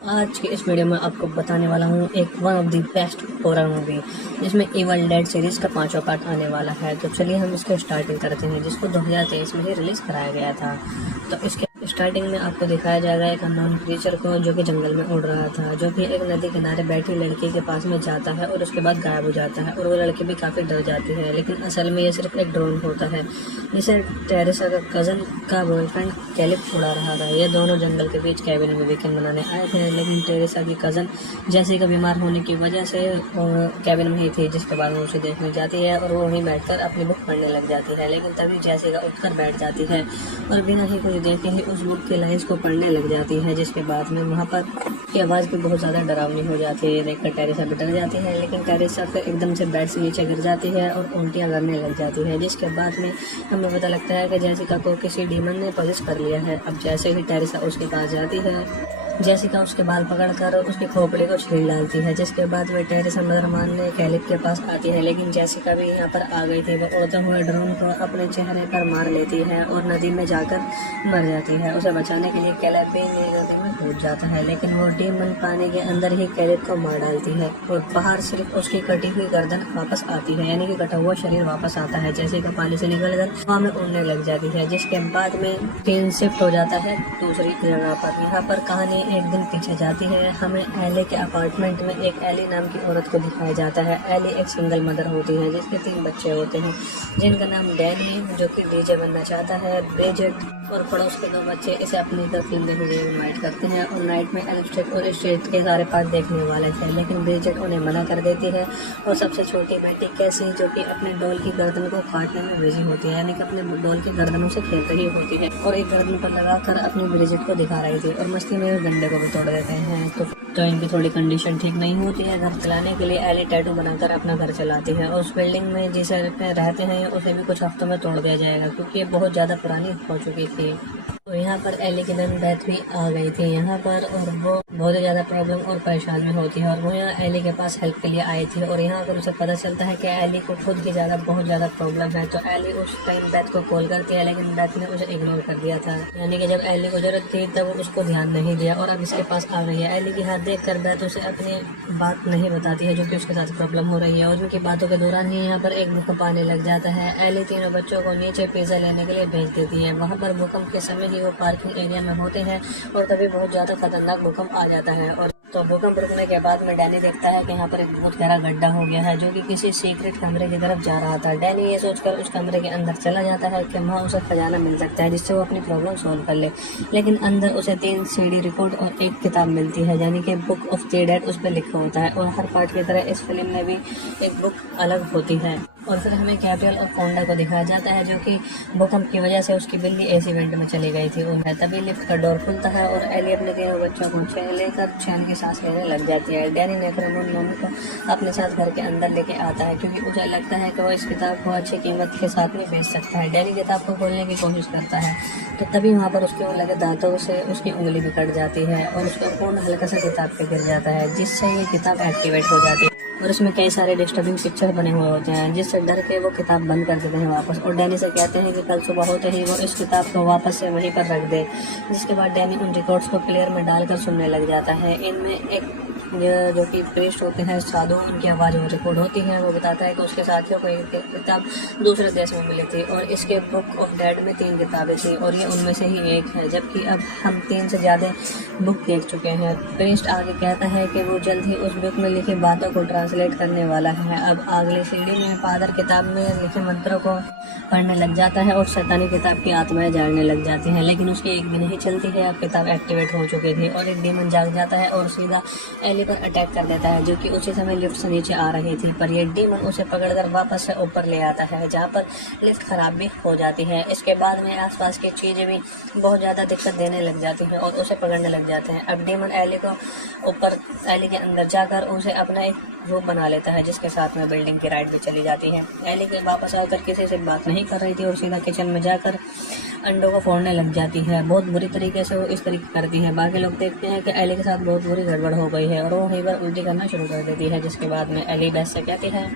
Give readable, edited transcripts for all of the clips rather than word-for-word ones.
आज के इस वीडियो में आपको बताने वाला हूँ एक one of the best horror movie जिसमें इवल डेड सीरीज का 5वां पार्ट आने वाला है। तो चलिए हम इसको स्टार्टिंग करते हैं, जिसको 2023 में ही रिलीज कराया गया था। तो इसके स्टार्टिंग में आपको दिखाया जाएगा एक अननोन क्रीचर को जो कि जंगल में उड़ रहा था, जो कि एक नदी किनारे बैठी लड़की के पास में जाता है और उसके बाद गायब हो जाता है। और वो लड़की भी काफ़ी डर जाती है, लेकिन असल में ये सिर्फ एक ड्रोन होता है जिसे टेरेसा का कज़न का बॉयफ्रेंड कैलिप उड़ा रहा था। ये दोनों जंगल के बीच कैबिन में वीकेंड मनाने आए थे, लेकिन टेरेसा की कज़न जैसी का बीमार होने की वजह से कैबिन में ही थी, जिसके बाद वो उसे देखने जाती है और वो वहीं बैठकर अपनी बुक पढ़ने लग जाती है। लेकिन तभी जैसिका उठकर बैठ जाती है और बिना ही कुछ देखे ही उस बुक की लाइन्स को पढ़ने लग जाती है, जिसके बाद में वहाँ पर की आवाज़ भी बहुत ज़्यादा डरावनी हो जाती है। देखकर टेरेसा भी डर जाती है, लेकिन टेरेसा फिर एकदम से बेड से नीचे गिर जाती है और उल्टियाँ करने लग जाती है, जिसके बाद में हमें पता लगता है कि जैसिका को किसी डीमन ने पॉजेस कर लिया है। अब जैसे ही टेरेसा उसके पास जाती है, जैसिका उसके बाल पकड़कर उसके खोपड़ी को छील डालती है, जिसके बाद वे टेरेसा मदर मानने कैलिप के पास आती है। लेकिन जैसिका भी यहाँ पर आ गई थी। वो उड़ते हुए ड्रोन को अपने चेहरे पर मार लेती है और नदी में जाकर मर जाती है। उसे बचाने के लिए कैलिप भी नदी में कूद जाता है, लेकिन वो डीमन पानी के अंदर ही कैलिप को मार डालती है और बाहर सिर्फ उसकी कटी हुई गर्दन वापस आती है, यानी कि कटा हुआ शरीर वापस आता है। जैसिका पानी से निकलकर हवा में उड़ने लग जाती है, जिसके बाद में सीन शिफ्ट हो जाता है दूसरी जगह पर। यहाँ पर कहानी एक दिन पीछे जाती है। हमें एली के अपार्टमेंट में एक एली नाम की औरत को दिखाया जाता है। एली एक सिंगल मदर होती है जिसके 3 बच्चे होते हैं, जिनका नाम डैनी जो कि डीजे बनना चाहता है, ब्रिजेट और पड़ोस के 2 बच्चे इसे अपनी तरफ फिल्म देखने के लिए इन्वाइट करते हैं और नाइट में एलिस्टेट और स्ट्रीट के सारे पार्ट देखने वाले थे, लेकिन ब्रिजेट उन्हें मना कर देती है। और सबसे छोटी बेटी कैसी जो कि अपने डॉल की गर्दन को काटने में बिजी होती है, यानी कि अपने डॉल की गर्दनों से खेल रही होती है और एक गर्दन पर लगाकर अपनी ब्रिजेट को दिखा रही थी और मस्ती में डंडे को भी तोड़ देते हैं। तो इनकी थोड़ी कंडीशन ठीक नहीं होती है। घर चलाने के लिए एली टैटू बनाकर अपना घर चलाती है और उस बिल्डिंग में जिसे रहते हैं उसे भी कुछ हफ्तों में तोड़ दिया जाएगा, क्योंकि ये बहुत ज़्यादा पुरानी हो चुकी थी। तो यहाँ पर एली की नन बैथ भी आ गई थी यहाँ पर, और वो बहुत ही ज़्यादा प्रॉब्लम और परेशान में होती है और वो यहाँ एली के पास हेल्प के लिए आई थी। और यहाँ पर उसे पता चलता है कि एली को खुद की बहुत ज़्यादा प्रॉब्लम है। तो एली उस टाइम बैथ को कॉल करती है, लेकिन बैथ ने उसे इग्नोर कर दिया था, यानी कि जब एली को जरूरत थी तब वो उसको ध्यान नहीं दिया और अब इसके पास आ गई है। एली की हाथ देख कर बैथ उसे अपनी बात नहीं बताती है जो कि उसके साथ प्रॉब्लम हो रही है, और उनकी बातों के दौरान ही यहाँ पर एक भूकंप आने लग जाता है। एली तीनों बच्चों को नीचे पिज्जा लेने के लिए भेज देती है। वहाँ पर भूकंप के समय ही वो पार्किंग एरिया में होते हैं और तभी बहुत ज़्यादा खतरनाक भूकंप आ जाता है। और तो भूकंप रुकने के बाद में डैनी देखता है कि यहाँ पर एक बहुत गहरा गड्ढा हो गया है जो कि किसी सीक्रेट कमरे की तरफ जा रहा था। डैनी ये सोचकर उस कमरे के अंदर चला जाता है कि वहाँ उसे खजाना मिल सकता है जिससे वो अपनी प्रॉब्लम सॉल्व कर ले, लेकिन अंदर उसे 3 सीडी रिकॉर्ड और एक किताब मिलती है, यानी कि बुक ऑफ द डेड उस पर लिखा होता है। और हर पार्ट की तरह इस फिल्म में भी एक बुक अलग होती है। और फिर हमें गैब्रियल और फोंडा को दिखाया जाता है जो कि भूकंप की वजह से उसकी बिल्ली एसी वेंट में चली गई थी। और तभी लिफ्ट का डोर खुलता है और एली अपने 3 बच्चों को लेकर चैन की सांस लेने लग जाती है। डैनी नेक्रोमोन नोमी को अपने साथ घर के अंदर लेके आता है, क्योंकि उसे लगता है कि वो इस किताब को अच्छी कीमत के साथ में बेच सकता है। डैनी किताब को खोलने की कोशिश करता है, तो तभी वहाँ पर उसके लगे दांतों से उसकी उंगली भी कट जाती है और उसका खून हल्का सा किताब पे गिर जाता है, जिससे ये किताब एक्टिवेट हो जाती है। और उसमें कई सारे डिस्टर्बिंग पिक्चर बने हुए होते हैं, जिससे डर के वो किताब बंद कर देते हैं वापस। और डैनी से कहते हैं कि कल सुबह होते ही वो इस किताब को वापस से वहीं पर रख दे, जिसके बाद डैनी उन रिकॉर्ड्स को प्लेयर में डालकर सुनने लग जाता है। इनमें एक जो कि प्रीस्ट होते हैं साधु, उनकी आवाज़ वो रिकॉर्ड होती है। वो बताता है कि उसके साथियों को एक किताब दूसरे देश में मिली थी और इसके बुक ऑफ डेड में 3 किताबें थी और ये उनमें से ही एक है, जबकि अब हम 3 से ज़्यादा बुक देख चुके हैं। प्रीस्ट आगे कहता है कि वो जल्द ही उस बुक में लिखी बातों को ट्रांसलेट करने वाला है। अब अगली सीढ़ी में फादर किताब में लिखे मंत्रों को पढ़ने लग जाता है और शैतानी किताब की आत्माएं जागने लग जाती हैं, लेकिन उसकी एक भी नहीं चलती है। अब किताब एक्टिवेट हो चुकी थी और एक डीमन जाग जाता है और सीधा एली पर अटैक कर देता है, जो कि उसी समय लिफ्ट से नीचे आ रही थी। पर ये डीमन उसे पकड़कर वापस से ऊपर ले आता है, जहाँ पर लिफ्ट खराब भी हो जाती है। इसके बाद में आसपास की चीज़ें भी बहुत ज़्यादा दिक्कत देने लग जाती हैं और उसे पकड़ने लग जाते हैं। अब डीमन एली को ऊपर एली के अंदर जाकर उसे अपना एक रूप बना लेता है, जिसके साथ में बिल्डिंग की राइड भी चली जाती है। एली के वापस आकर किसी से बात नहीं कर रही थी और सीधा किचन में जाकर अंडों को फोड़ने लग जाती है। बहुत बुरी तरीके से वो इस तरीके करती है। बाकी लोग देखते हैं कि एली के साथ बहुत बुरी गड़बड़ हो गई है और वो वहीं पर उल्टी करना शुरू कर देती है, जिसके बाद में एली बेस से कहती है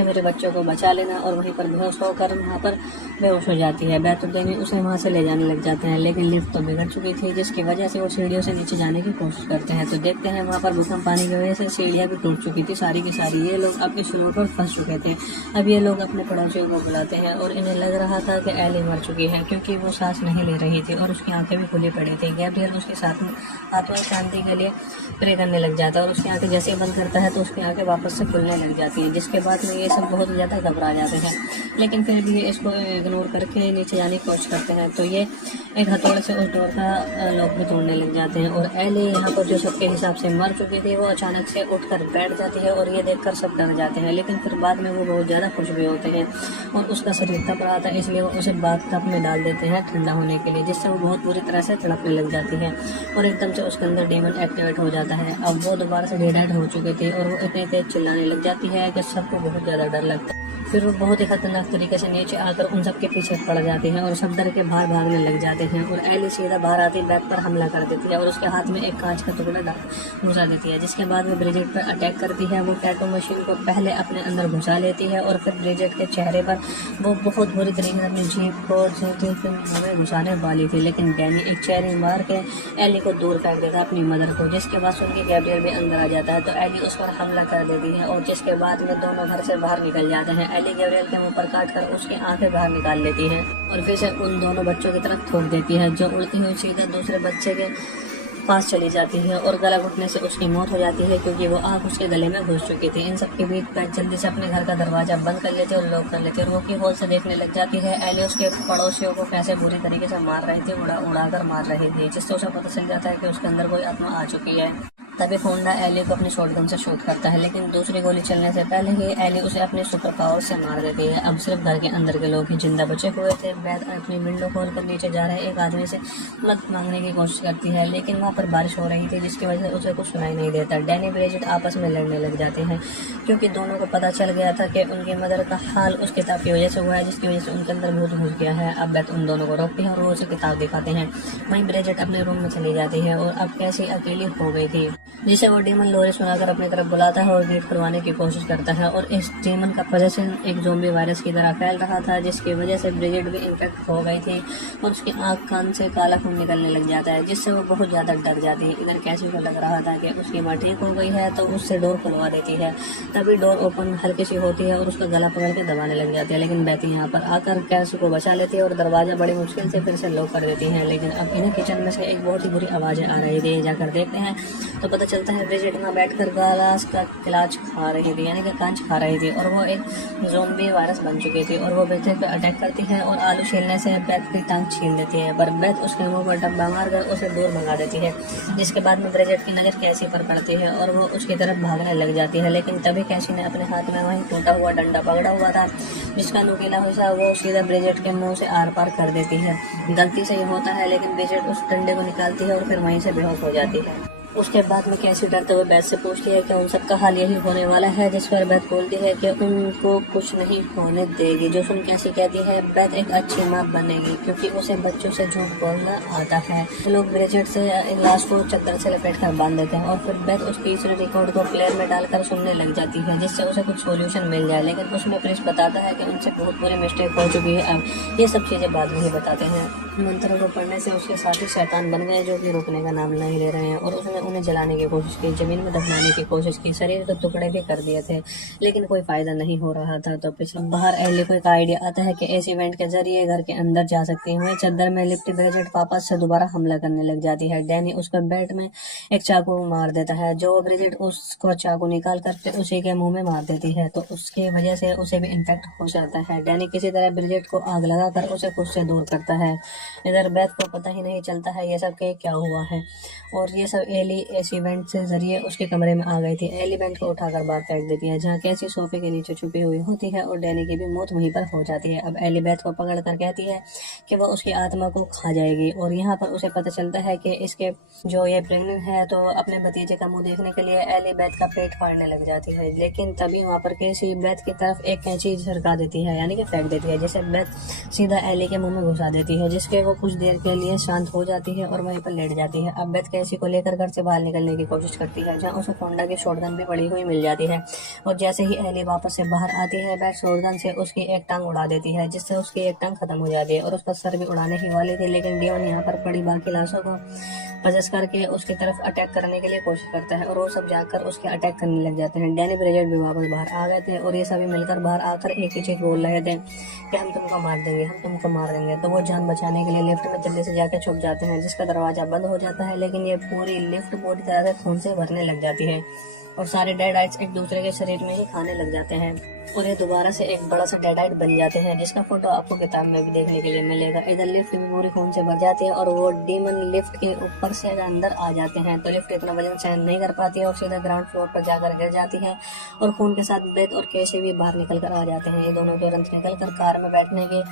कि मेरे बच्चों को बचा लेना, और वहीं पर बेहोश होकर वहाँ पर बेहोश हो जाती है। बैत और डैनी उसे वहाँ से ले जाने लग जाते हैं, लेकिन लिफ्ट तो बिगड़ चुकी थी, जिसकी वजह से वो सीढ़ियों से नीचे जाने की कोशिश करते हैं। तो देखते हैं वहाँ पर भूकंप आने की वजह से सीढ़ियाँ भी टूट चुकी थी सारी की सारी। ये लोग अब इस फ्लोर पर फंस चुके थे। अब ये लोग अपने पड़ोसियों को बुलाते हैं और इन्हें लग रहा था कि एली मर चुकी है, क्योंकि वो सांस नहीं ले रही थी और उसकी आंखें भी खुली पड़ी थी। गैब्रियल उसके साथ में आत्मा शांति के लिए प्रे करने लग जाता है, और उसकी आंखें जैसे ही बंद करता है तो उसकी आंखें वापस से खुलने लग जाती हैं, जिसके बाद में ये सब बहुत ज़्यादा घबरा जाते हैं। लेकिन फिर भी ये इसको इग्नोर करके नीचे जाने की कोशिश करते हैं। तो ये एक हथौड़े से उस डोर का लॉक भी तोड़ने लग जाते हैं, और एली यहाँ पर जो सबके हिसाब से मर चुकी थी वो अचानक से उठकर बैठ जाती है, और ये देखकर सब डर जाते हैं। लेकिन फिर बाद में वो बहुत ज़्यादा खुश भी होते हैं, और उसका शरीर तप रहा था, इसलिए वो उसे बाथ टब में डाल देते हैं ठंडा होने के लिए, जिससे वो बहुत बुरी तरह से तड़पने लग जाती है, और एकदम से उसके अंदर डीमन एक्टिवेट हो जाता है। अब वो दोबारा से डेड हो चुके थे, और वो इतनी तेज चिल्लाने लग जाती है कि सबको बहुत ज़्यादा डर लगता है। फिर वो बहुत ही खतरनाक तरीके से नीचे आकर उन सब के पीछे पड़ जाती है, और सब डर के बाहर भागने लग जाते हैं, और एली सीधा बाहर आती बैत पर हमला कर देती है, और उसके हाथ में एक कांच का टुकड़ा घुसा देती है, जिसके बाद वो ब्रिजेट पर अटैक करती है। वो टैटू मशीन को पहले अपने अंदर घुसा लेती है, और फिर ब्रिजेट के चेहरे पर वो बहुत बुरी तरीके से अपनी जीभ को हमें घुसाने वाली थी, लेकिन डैनी एक चेहरे मार के एली को दूर फेंक देता है अपनी मदर को, जिसके बाद सुन के गैब्रियल भी अंदर आ जाता है। तो एली उस पर हमला कर देती है, और जिसके बाद में दोनों घर से बाहर निकल जाते हैं। एली गैब्रियल के मुंह पर काट कर उसकी आंखें बाहर निकाल लेती है, और फिर से उन दोनों बच्चों की तरफ थूक देती है, जो उड़ती हुई सीधा दूसरे बच्चे के पास चली जाती है, और गला घुटने से उसकी मौत हो जाती है, क्योंकि वो आग उसके गले में घुस चुकी थी। इन सब के बीच बैत जल्दी से अपने घर का दरवाजा बंद कर लेते और लॉक कर लेते, और वो की होल से देखने लग जाती है एली उसके पड़ोसियों को कैसे बुरी तरीके से मार रही थी, उड़ा कर मार रही थी, जिससे उसे पता चल जाता है कि उसके अंदर कोई आत्मा आ चुकी है। तभी फोंडा एली को अपनी शॉटगन से शूट करता है, लेकिन दूसरी गोली चलने से पहले ही एली उसे अपने सुपर पावर से मार देती है। अब सिर्फ घर के अंदर के लोग ही जिंदा बचे हुए थे। बैत अपनी विंडो खोल कर नीचे जा रहे एक आदमी से मदद मांगने की कोशिश करती है, लेकिन वहाँ पर बारिश हो रही थी, जिसकी वजह से उसे कुछ सुनाई नहीं देता। डैनी ब्रिजेट आपस में लड़ने लग जाते हैं, क्योंकि दोनों को पता चल गया था कि उनकी मदर का हाल उस किताब की वजह से हुआ है, जिसकी वजह से उनके अंदर भूत घुस गया है। अब बैत उन दोनों को रोकती है और वो उसे किताब दिखाते हैं। वहीं ब्रिजेट अपने रूम में चली जाती है, और अब कैसी अकेली हो गई थी, जिसे वो डीमन लोरी सुनाकर अपनी तरफ बुलाता है और गेट खुलवाने की कोशिश करता है। और इस डीमन का पोजेशन एक ज़ोंबी वायरस की तरह फैल रहा था, जिसकी वजह से ब्रिजेट भी इन्फेक्ट हो गई थी, और उसकी आँख कान से काला खून निकलने लग जाता है, जिससे वो बहुत ज़्यादा डर जाती है। इधर कैसी को लग रहा था कि उसकी माँ ठीक हो गई है, तो उससे डोर खुलवा देती है। तभी डोर ओपन हल्की सी होती है, और उसका गला पकड़ के दबाने लग जाती है, लेकिन बैती यहाँ पर आकर कैसी को बचा लेती है और दरवाजा बड़ी मुश्किल से फिर से लॉक कर देती है। लेकिन अब इन्हें किचन में से एक बहुत ही बुरी आवाज़ें आ रही थी। जाकर देखते हैं तो पता चलता है ब्रिजेट में बैठकर गलास का गिलास खा रही थी, यानी कि कांच खा रही थी, और वो एक ज़ोंबी वायरस बन चुकी थी, और वो ब्रिजेट पे अटैक करती है और आलू छीलने से बैत की टांग छील देती है, पर बैत उसके मुंह पर डब्बा मारकर उसे दूर भगा देती है, जिसके बाद में ब्रिजेट की नज़र कैसी पर पड़ती है और वो उसकी तरफ भागने लग जाती है। लेकिन तभी कैसी ने अपने हाथ में वही टूटा हुआ डंडा पकड़ा हुआ था, जिसका नुकीला हिस्सा वो सीधा ब्रिजेट के मुंह से आर पार कर देती है। गलती से ही होता है, लेकिन ब्रिजेट उस डंडे को निकालती है और फिर वहीं से बेहोश हो जाती है। उसके बाद में कैसी डरते हुए बैत से पूछती है कि उन सबका हाल यही होने वाला है, जिस पर बैत बोलती है कि उनको कुछ नहीं होने देगी। जो सुन कैसी कहती है बैत एक अच्छी माँ बनेगी, क्योंकि उसे बच्चों से झूठ बोलना आता है। तो लोग ब्रिजेट से लाश को चद्दर से लपेट कर बांध देते हैं, और फिर बैत उस तीसरे रिकॉर्ड को प्लेयर में डालकर सुनने लग जाती है, जिससे उसे कुछ सोल्यूशन मिल जाए। लेकिन उसमें प्रिंस बताता है कि उनसे बहुत बुरी मिस्टेक हो चुकी है, अब ये सब चीज़ें बाद में ही बताते हैं। मंत्रों को पढ़ने से उसके साथी शैतान बन गए, जो कि रुकने का नाम नहीं ले रहे हैं, और उसने उन्हें जलाने की कोशिश की, जमीन में दफनाने की कोशिश की, शरीर के टुकड़े भी कर दिए थे, लेकिन कोई फायदा नहीं हो रहा था। तो पीछे बाहर एली को एक आइडिया आता है कि इस इवेंट के जरिए घर के अंदर जा सकती है। चद्दर में लिपटी ब्रिजेट वापस से दोबारा हमला करने लग जाती है। डैनी उसको बेड में एक चाकू मार देता है, जो ब्रिजेट उसको चाकू निकाल कर फिर उसी के मुंह में मार देती है, तो उसकी वजह से उसे भी इन्फेक्ट हो जाता है। डैनी किसी तरह ब्रिजेट को आग लगाकर उसे खुद से दूर करता है। इधर बैथ को पता ही नहीं चलता है ये सब के क्या हुआ है, और ये सब एली इस इवेंट से जरिए उसके कमरे में आ गई थी। एली बेंट को उठाकर बाहर फेंक देती है, जहाँ कैसी सोफे के नीचे छुपी हुई होती है, और डैनी की भी मौत वहीं पर हो जाती है। अब एली बैथ को पकड़ कर कहती है कि वो उसकी आत्मा को खा जाएगी, और यहाँ पर उसे पता चलता है कि इसके जो ये प्रेग्नेंट है, तो अपने भतीजे का मुंह देखने के लिए एली बैथ का पेट फाड़ने लग जाती है। लेकिन तभी वहाँ पर कैसी बैथ की तरफ एक कैंची सरका देती है, यानी कि फेंक देती है, जिसे बैथ सीधा एली के मुंह में घुसा देती है, जिसके वो कुछ देर के लिए शांत हो जाती है और वहीं पर लेट जाती है। अब बैथ कैसी को लेकर घर से बाहर निकलने की कोशिश करती है, जहाँ उसे फोंडा की शॉटगन भी पड़ी हुई मिल जाती है। और जैसे ही एली वापस से बाहर आती है, बैट शॉटगन से उसकी एक टांग उड़ा देती है, जिससे उसकी एक टांग खत्म हो जाती है और उसका सर भी उड़ाने ही वाली थी। लेकिन डियोन यहाँ पर पड़ी बाकी लाशों को पजस करके उसकी तरफ अटैक करने के लिए कोशिश करता है और वो सब जाकर उसके अटैक करने लग जाते हैं। डैनी ब्रिजेट भी वापस बाहर आ गए थे और ये सभी मिलकर बाहर आकर एक ही चीज बोल रहे थे कि हम तुमको मार देंगे, हम तुमको मार देंगे। तो वो जान बचाने के लिए लिफ्ट में जल्दी से जाकर छुप जाते हैं, जिसका दरवाजा बंद हो जाता है। लेकिन ये पूरी लिफ्ट पूरी तरह से खून से भरने लग जाती है और सारे डेडाइट्स एक दूसरे के शरीर में ही खाने लग जाते हैं और ये दोबारा से एक बड़ा सा डेडाइट बन जाते हैं, जिसका फोटो आपको किताब में भी देखने के लिए मिलेगा। इधर लिफ्ट भी पूरी खून से भर जाती है और वो डीमन लिफ्ट के ऊपर से अंदर आ जाते हैं, तो लिफ्ट इतना वजन सहन नहीं कर पाती है और सीधा ग्राउंड फ्लोर पर जाकर गिर जाती है और खून के साथ बेद और केशे भी बाहर निकल कर आ जाते हैं। ये दोनों तुरंत निकल कर कार में बैठने के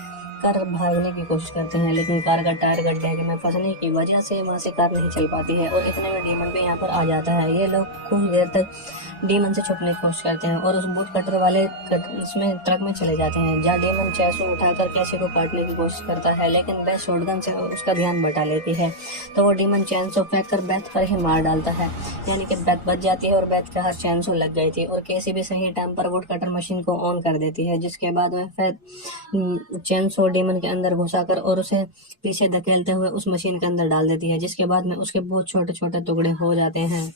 कर भागने की कोशिश करते हैं, लेकिन कार का टायर गड्ढे में फंसने की वजह से वहां से कार नहीं चल पाती है और इतने में डीमन भी यहाँ पर आ जाता है। ये लोग कुछ देर तक डीमन से छुपने की कोशिश करते हैं और उस बूट कटर वाले उसमें ट्रक में चले जाते हैं, जहाँ डीमन चैसू उठाकर कैसे को काटने की कोशिश करता है, लेकिन बैथ शॉटगन से उसका ध्यान बटा लेती है। तो वो डीमन चैनसो फेंक कर बैथ पर ही मार डालता है, यानी कि बैथ बच जाती है और बैथ के हाथ चैनसो लग गई थी और कैसी भी सही टाइम पर वुड कटर मशीन को ऑन कर देती है, जिसके बाद में फिर चैनसो डीमन के अंदर घुसाकर और उसे पीछे धकेलते हुए उस मशीन के अंदर डाल देती है, जिसके बाद में उसके बहुत छोटे छोटे टुकड़े हो जाते हैं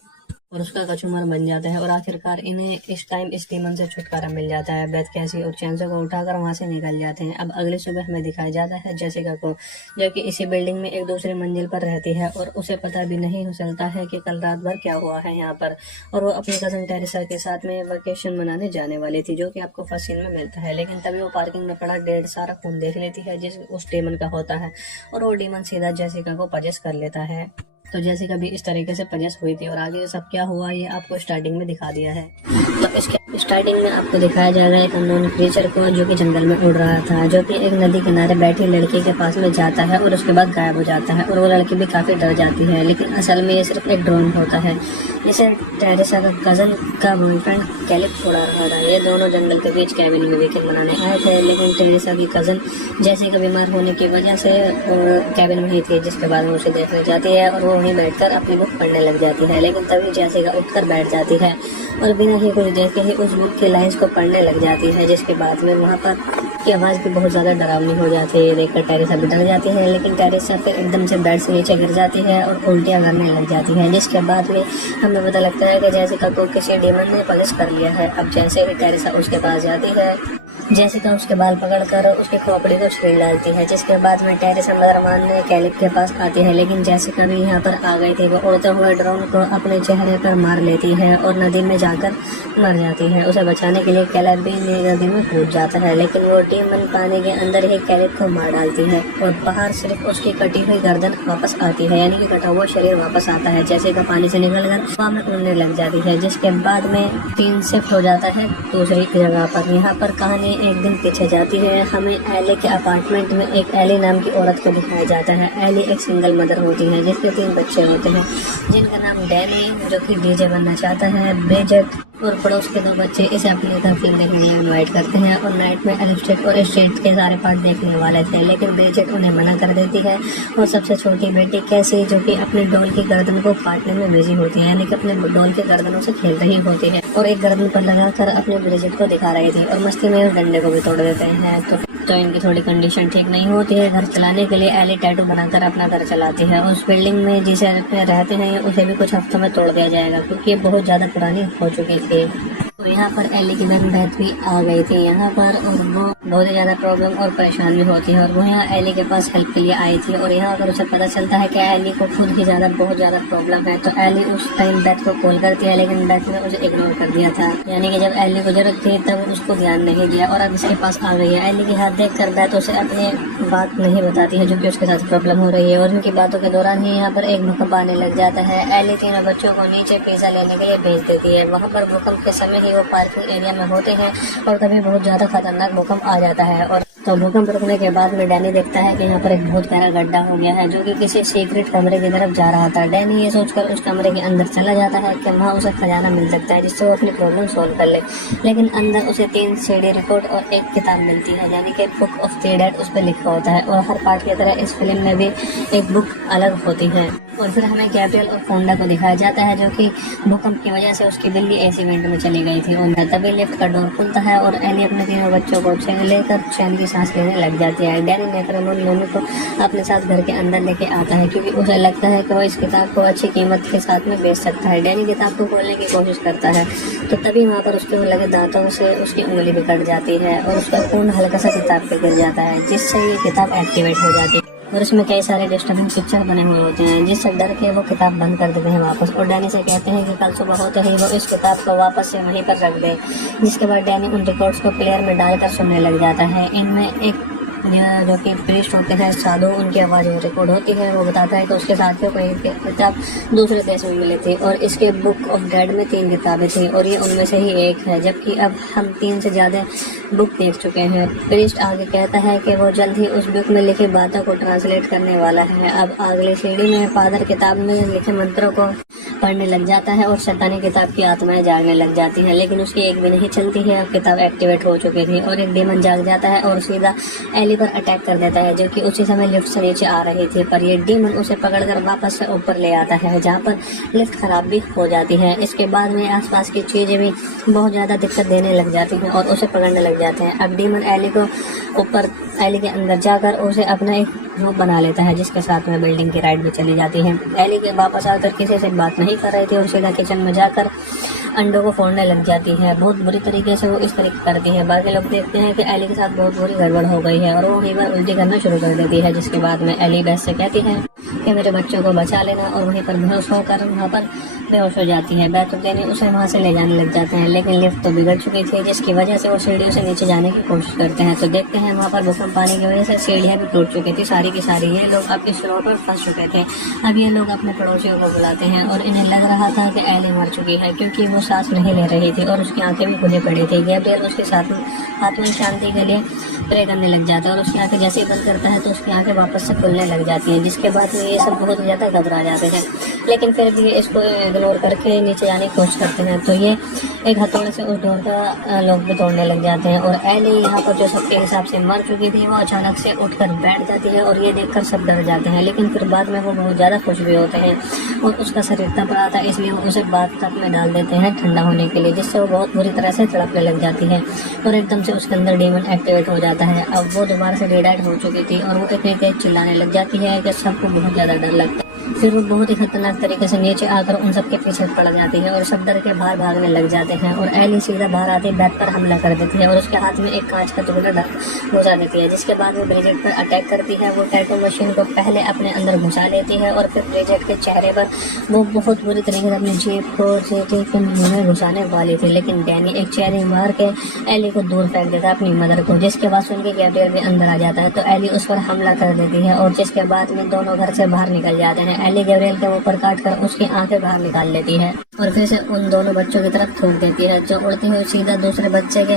और उसका कचूमर बन जाता है और आखिरकार इन्हें इस टाइम इस डीमन से छुटकारा मिल जाता है। बेथ कैसी और चैनसो को उठाकर वहां से निकल जाते हैं। अब अगली सुबह हमें दिखाया जाता है जेसिका को, जो कि इसी बिल्डिंग में एक दूसरी मंजिल पर रहती है और उसे पता भी नहीं हो चलता है कि कल रात भर क्या हुआ है यहाँ पर, और वो अपनी कजन टेरेसा के साथ में वेकेशन मनाने जाने वाली थी, जो कि आपको फर्स्ट सीन में मिलता है। लेकिन तभी वो पार्किंग में पड़ा डेढ़ सारा खून देख लेती है, जिस उस डीमन का होता है और वो डीमन सीधा जेसिका को पजेस कर लेता है। तो जैसे कभी इस तरीके से पजेस हुई थी और आगे सब क्या हुआ ये आपको स्टार्टिंग में दिखा दिया है। तो इसके स्टार्टिंग में आपको दिखाया जाएगा एक अननोन क्रीचर को, जो कि जंगल में उड़ रहा था, जो कि एक नदी किनारे बैठी लड़की के पास में जाता है और उसके बाद गायब हो जाता है और वो लड़की भी काफी डर जाती है। लेकिन असल में ये सिर्फ एक ड्रोन होता है, इसे टेरेसा का कजन का बॉयफ्रेंड कैलिप उड़ा रहा था। ये दोनों जंगल के बीच कैबिन में वीकेंड मनाने आए थे, लेकिन टेरेसा की कजन जेसिका बीमार होने की वजह से कैबिन में ही थी, जिसके बाद वो उसे देखने जाती है और वो वहीं बैठकर अपनी बुक पढ़ने लग जाती है। लेकिन तभी जेसिका उठकर बैठ जाती है और बिना ही कुछ देखे ही उस बुक की लाइंस को पढ़ने लग जाती है, जिसके बाद में वहाँ पर की आवाज़ भी बहुत ज़्यादा डरावनी हो जाती है। देखकर टेरेसा भी डर जाती है, लेकिन टेरेसा फिर एकदम से बेड से नीचे गिर जाती है और उल्टियाँ करने लग जाती है, जिसके बाद में हमें पता लगता है कि जेसिका को किसी डीमन ने पजेस कर लिया है। अब जैसे ही टेरेसा उसके पास जाती है, जेसिका उसके बाल पकड़कर उसके खोपड़ी को छील डालती है, जिसके बाद में टेरेसा मदर मानने कैलिप के पास आती है। लेकिन जेसिका भी यहाँ पर आ गई थी, वो उड़ते हुए ड्रोन को अपने चेहरे पर मार लेती है और नदी में जाकर मर जाती है। उसे बचाने के लिए कैलिप भी नदी में कूद जाता है, लेकिन वो डीमन पानी के अंदर ही कैलिप को मार डालती है और बाहर सिर्फ उसकी कटी हुई गर्दन वापस आती है, यानी कि कटा हुआ शरीर वापस आता है। जेसिका पानी से निकलकर हवा में उड़ने लग जाती है, जिसके बाद में सीन शिफ्ट हो जाता है दूसरी जगह पर। यहाँ पर कहानी एक दिन पीछे जाती है, हमें एली के अपार्टमेंट में एक एली नाम की औरत को दिखाया जाता है। एली एक सिंगल मदर होती है, जिसके 3 बच्चे होते हैं, जिनका नाम डैनी, जो कि डीजे बनना चाहता है, ब्रिजेट और पड़ोस के 2 बच्चे इसे अपने घर फिल्म देखने के लिए इन्वाइट करते हैं और नाइट में एलिस्टेट और स्ट्रीट के सारे पार्ट देखने वाले थे, लेकिन ब्रिजेट उन्हें मना कर देती है। और सबसे छोटी बेटी कैसी, जो कि अपने डॉल की गर्दन को काटने में बिजी होती है, यानी कि अपने डॉल के गर्दनों से खेल रही होती है और एक गर्दन पर लगाकर अपने ब्रिजेट को दिखा रही थी और मस्ती में उस डंडे को भी तोड़ देते हैं। तो इनकी थोड़ी कंडीशन ठीक नहीं होती है। घर चलाने के लिए एली टैटू बनाकर अपना घर चलाती है। उस बिल्डिंग में जिसे रहते हैं उसे भी कुछ हफ्तों में तोड़ दिया जाएगा, क्योंकि ये बहुत ज्यादा पुरानी हो चुकी थी। तो यहाँ पर एली की बहन बेथ भी आ गई थी यहाँ पर, और वो बहुत ही ज्यादा प्रॉब्लम और परेशान भी होती है और वो यहाँ एली के पास हेल्प के लिए आई थी। और यहाँ अगर उसे पता चलता है कि एली को खुद ही बहुत ज्यादा प्रॉब्लम है, तो एली उस टाइम बेथ को कॉल करती है, लेकिन बेथ ने उसे इग्नोर कर दिया था, यानी कि जब एली को जरूरत थी तब उसको ध्यान नहीं दिया और अब इसके पास आ गई है। एली की हाथ देख कर बेथ उसे अपनी बात नहीं बताती है, जो कि उसके साथ प्रॉब्लम हो रही है, और उनकी बातों के दौरान ही यहाँ पर एक भूकंप आने लग जाता है। एली 3 बच्चों को नीचे पिज्जा लेने के लिए भेज देती है। वहाँ पर भूकंप के समय ही वो पार्किंग एरिया में होते हैं और तभी बहुत ज्यादा खतरनाक भूकंप आ जाता है और तो भूकंप रुकने के बाद में डैनी देखता है कि यहाँ पर एक बहुत गहरा गड्ढा हो गया है, जो कि किसी सीक्रेट कमरे की तरफ जा रहा था। डैनी ये सोचकर उस कमरे के अंदर चला जाता है कि वहाँ उसे खजाना मिल सकता है जिससे वो अपनी प्रॉब्लम सॉल्व कर ले। लेकिन अंदर उसे 3 सीडी रिकॉर्ड और एक किताब मिलती है, यानी कि बुक ऑफ द डेड उस पर लिखा होता है। और हर पार्ट की तरह इस फिल्म में भी एक बुक अलग होती है। और फिर हमें गैब्रियल और फोंडा को दिखाया जाता है, जो कि भूकंप की वजह से उसकी बिल्ली एक्सीडेंट में चली गई थी। और तभी लिफ्ट का डोर खुलता है और एली अपने 3 बच्चों को लेकर चैन की सांस लेने लग जाती है। डैनी नेकरम और लोमी को अपने साथ घर के अंदर लेके आता है, क्योंकि उसे लगता है कि वो इस किताब को अच्छी कीमत के साथ में बेच सकता है। डैनी किताब को खोलने की कोशिश करता है, तो तभी वहाँ पर उसके लगे दांतों से उसकी उंगली भी कट जाती है और उसका खून हल्का सा किताब पे गिर जाता है, जिससे ये किताब एक्टिवेट हो जाती है। और इसमें कई सारे डिस्टर्बिंग पिक्चर बने हुए होते हैं, जिससे डर के वो किताब बंद कर देते हैं वापस। और डैनी से कहते हैं कि कल सुबह होते ही वो इस किताब को वापस से वहीं पर रख दे। जिसके बाद डैनी उन रिकॉर्ड्स को प्लेयर में डालकर सुनने लग जाता है। इनमें एक जो कि प्रीस्ट होते हैं, साधु, उनकी आवाज़ रिकॉर्ड होती है। वो बताता है कि उसके साथियों को एक किताब दूसरे देश में मिली थी और इसके बुक ऑफ डेड में 3 किताबें थी और ये उनमें से ही एक है, जबकि अब हम 3 से ज़्यादा बुक देख चुके हैं। प्रीस्ट आगे कहता है कि वो जल्द ही उस बुक में लिखी बातों को ट्रांसलेट करने वाला है। अब अगली सीढ़ी में फादर किताब में लिखे मंत्रों को पढ़ने लग जाता है और शैतानी किताब की आत्माएं जागने लग जाती हैं, लेकिन उसकी एक भी नहीं चलती है। अब किताब एक्टिवेट हो चुकी थी और एक डीमन जाग जाता है और सीधा एली पर अटैक कर देता है, जो कि उसी समय लिफ्ट से नीचे आ रही थी। पर ये डीमन उसे पकड़कर वापस से ऊपर ले आता है, जहाँ पर लिफ्ट खराब भी हो जाती है। इसके बाद में आसपास की चीजें भी बहुत ज्यादा दिक्कत देने लग जाती हैं और उसे पकड़ने लग जाते हैं। अब डीमन एली को ऊपर एली के अंदर जाकर उसे अपना एक रूप बना लेता है, जिसके साथ में बिल्डिंग की राइड भी चली जाती है। एली के वापस आकर किसी से बात नहीं कर रही थी और सीधा किचन में जाकर अंडों को फोड़ने लग जाती है। बहुत बुरी तरीके से वो इस तरीके करती है। बाकी लोग देखते हैं कि एली के साथ बहुत बुरी गड़बड़ हो गई है और वो वहीं पर उल्टी करना शुरू कर देती है। जिसके बाद में एली बेस से कहती है कि मेरे बच्चों को बचा लेना, और वहीं पर बेहोश होकर वहाँ पर बेहोश हो जाती है। बैत देने उसे वहाँ से ले जाने लग जाते हैं, लेकिन लिफ्ट तो बिगड़ चुकी थी, जिसकी वजह से वो सीढ़ियों से नीचे जाने की कोशिश करते हैं। तो देखते हैं वहाँ पर भूकंप आने की वजह से सीढ़ियाँ भी टूट चुकी थी, सारी की सारी। ये लोग अब इस फ्लोर पर फंस चुके थे। अब ये लोग अपने पड़ोसियों को बुलाते हैं और इन्हें लग रहा था कि एली मर चुकी है, क्योंकि वो सांस नहीं ले रही थी और उसकी आंखें भी खुली पड़ी थी। गैब्रियल उसके साथ आत्मा शांति के लिए प्रे करने लग जाता है और उसकी आंखें जैसे ही बंद करता है तो उसकी आंखें वापस से खुलने लग जाती हैं। जिसके बाद में ये सब बहुत ज़्यादा घबरा जाते हैं, लेकिन फिर भी इसको इग्नोर करके नीचे जाने की कोशिश करते हैं। तो ये एक हथौड़े से उस डोर का लोग भी तोड़ने लग जाते हैं और एली यहाँ पर जो सबके हिसाब से मर चुकी थी, वो अचानक से उठकर बैठ जाती है और ये देखकर सब डर जाते हैं। लेकिन फिर बाद में वो बहुत ज़्यादा खुश भी होते हैं और उसका शरीर तप रहा था, इसलिए वो उसे बाथ टब में डाल देते हैं ठंडा होने के लिए, जिससे वो बहुत बुरी तरह से तड़पने लग जाती है और एकदम से उसके अंदर डीमन एक्टिवेट हो जाता है। अब वो दोबारा से रेडाइट हो चुकी थी और वो इतनी तेज चिल्लाने लग जाती है कि सबको बहुत ज़्यादा डर लगता है। फिर वो बहुत ही खतरनाक तरीके से नीचे आकर उन सबके पीछे पड़ जाती है और सब डर के बाहर भागने लग जाते हैं और एली सीधा बाहर आती बैट पर हमला कर देती है और उसके हाथ में एक कांच का टुकड़ा घुसा देती है। जिसके बाद वो ब्रिजेट पर अटैक करती है। वो टैटू मशीन को पहले अपने अंदर घुसा लेती है और फिर ब्रिजेट के चेहरे पर वो बहुत बुरी तरीके से अपनी जेब को जेटी के मुंह में घुसाने वाली थी, लेकिन डैनी एक चेहरे मार के एली को दूर फेंक देता है अपनी मदर को। जिसके बाद सुन के गैब्रियल भी अंदर आ जाता है तो एली उस पर हमला कर देती है और जिसके बाद में दोनों घर से बाहर निकल जाते हैं। एली गैब्रियल के ऊपर काट कर उसकी आंखें बाहर निकाल लेती है और फिर से उन दोनों बच्चों की तरफ थूक देती है, जो उड़ती हुई सीधा दूसरे बच्चे के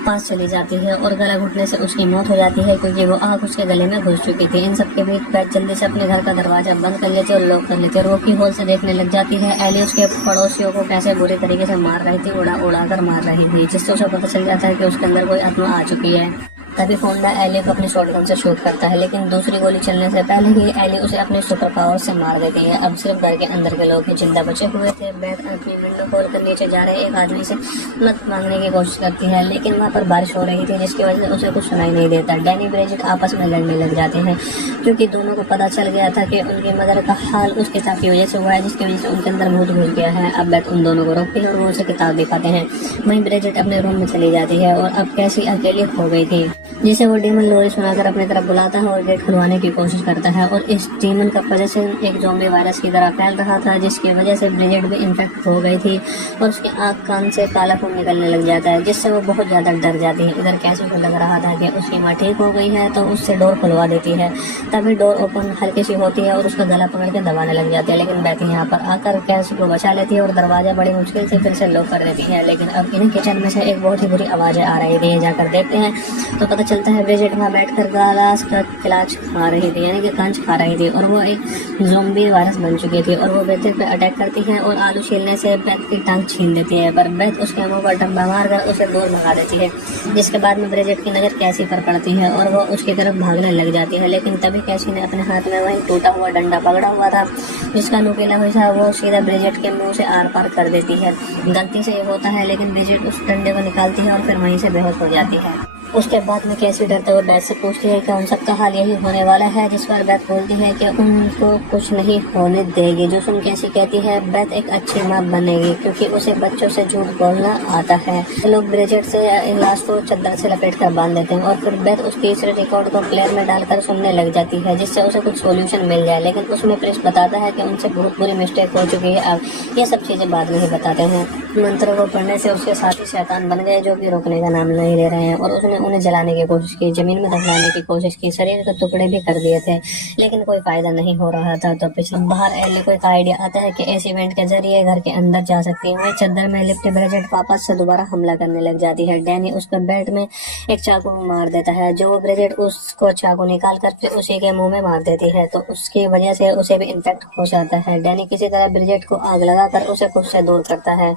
पास चली जाती है और गला घुटने से उसकी मौत हो जाती है, क्योंकि वो आग उसके गले में घुस चुकी थी। इन सब के बीच बैट जल्दी से अपने घर का दरवाजा बंद कर लेती है और लॉक कर लेती है और वो की होल से देखने लग जाती है एली उसके पड़ोसियों को कैसे बुरी तरीके से मार रही थी, उड़ा कर मार रही थी, जिससे उसे पता चल जाता है कि उसके अंदर कोई आत्मा आ चुकी है। तभी फोंडा एली को अपनी शॉटगन से शूट करता है, लेकिन दूसरी गोली चलने से पहले ही एली उसे अपने सुपर पावर से मार देती है। अब सिर्फ घर के अंदर के लोग ही जिंदा बचे हुए थे। बैट अपनी विंडो खोलकर नीचे जा रहे एक आदमी से मदद मांगने की कोशिश करती है, लेकिन वहाँ पर बारिश हो रही थी, जिसकी वजह से उसे कुछ सुनाई नहीं देता। डैनी ब्रिजेट आपस में लड़ने लग जाते हैं, क्योंकि दोनों को पता चल गया था कि उनकी मदर का हाल उस किताब की वजह से हुआ है, जिसकी वजह से उनके अंदर भूत घुस गया है। अब बैट उन दोनों को रोकती है और वो उसे किताब दिखाते हैं। वहीं ब्रिजेट अपने रूम में चली जाती है और अब कैसी अकेली हो गई थी, जिसे वो डीमन लोरी सुनाकर अपनी तरफ बुलाता है और गेट खुलवाने की कोशिश करता है। और इस डीमन का वजह से एक ज़ॉम्बी वायरस की तरह फैल रहा था, जिसकी वजह से ब्रिजेट भी इन्फेक्ट हो गई थी और उसकी आँख कान से काला खून निकलने लग जाता है, जिससे वो बहुत ज़्यादा डर जाती है। इधर कैसे को लग रहा था कि उसकी माँ ठीक हो गई है, तो उससे डोर खुलवा देती है। तभी डोर ओपन हल्की सी होती है और उसका गला पकड़ के दबाने लग जाती है, लेकिन बैथी यहाँ पर आकर कैसे को बचा लेती है और दरवाजा बड़ी मुश्किल से फिर से लॉक कर देती है। लेकिन अब इन्हें किचन में से एक बहुत ही बुरी आवाज़ें आ रही थी। जाकर देखते हैं तो पता पता चलता है ब्रिजेट वहाँ बैठकर ग्लास का क्लाच खा रही थी, यानी कि कंच खा रही थी, और वो एक ज़ॉम्बी वायरस बन चुकी थी और वो बेथ पे अटैक करती है और आलू छीलने से बेथ की टांग छीन देती है, पर बेथ उसके मुंह पर डंडा मारकर उसे दूर भगा देती है। जिसके बाद में ब्रिजेट की नज़र कैसी पर पड़ती है और वो उसकी तरफ भागने लग जाती है, लेकिन तभी कैसी ने अपने हाथ में वही टूटा हुआ डंडा पकड़ा हुआ था जिसका नुकीला हिस्सा वो सीधा ब्रिजेट के मुंह से आर पार कर देती है। गलती से ये होता है, लेकिन ब्रिजेट उस डंडे को निकालती है और फिर वहीं से बेहोश हो जाती है। उसके बाद में कैसी डरते हुए बेथ से पूछती है कि उन सबका हाल यही होने वाला है, जिस पर बेथ बोलती है कि उनको कुछ नहीं होने देगी। जो सुन कैसी कहती है बेथ एक अच्छी माँ बनेगी क्योंकि उसे बच्चों से झूठ बोलना आता है। लोग ब्रिजेट से लाश को चद्दर से लपेट कर बांध देते हैं और फिर बेथ उस तीसरे रिकॉर्ड को प्लेयर में डालकर सुनने लग जाती है जिससे उसे कुछ सोल्यूशन मिल जाए, लेकिन उसमें प्रिंस बताता है कि उनसे बहुत बुरी मिस्टेक हो चुकी है। अब ये सब चीजें बाद में ही बताते हैं। मंत्रों को पढ़ने से उसके साथी शैतान बन गए जो कि रोकने का नाम नहीं ले रहे हैं, और उसने उन्हें जलाने की कोशिश की, जमीन में दफनाने की कोशिश की, शरीर के टुकड़े भी कर दिए थे, लेकिन कोई फायदा नहीं हो रहा था। तो पिछले बाहर एली को एक आइडिया आता है कि इस इवेंट के जरिए घर के अंदर जा सकती है। वहीं चद्दर में लिपटे ब्रिजेट वापस से दोबारा हमला करने लग जाती है। डैनी उसके बेड में एक चाकू मार देता है, जो ब्रिजेट उसको चाकू निकाल कर फिर उसी के मुंह में मार देती है, तो उसकी वजह से उसे भी इन्फेक्ट हो जाता है। डैनी किसी तरह ब्रिजेट को आग लगाकर उसे खुद से दूर करता है।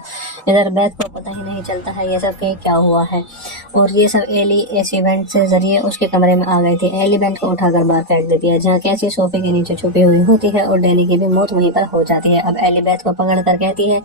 इधर बेथ को पता ही नहीं चलता है ये सब कि क्या हुआ है, और ये सब एली इस इवेंट से जरिए उसके कमरे में आ गई थी। एली बेथ को उठाकर बाहर फेंक देती है जहाँ कैसी सोफे के नीचे छुपी हुई होती है, और डैनी की भी मौत वहीं पर हो जाती है। अब एली बेथ को पकड़ कर कहती है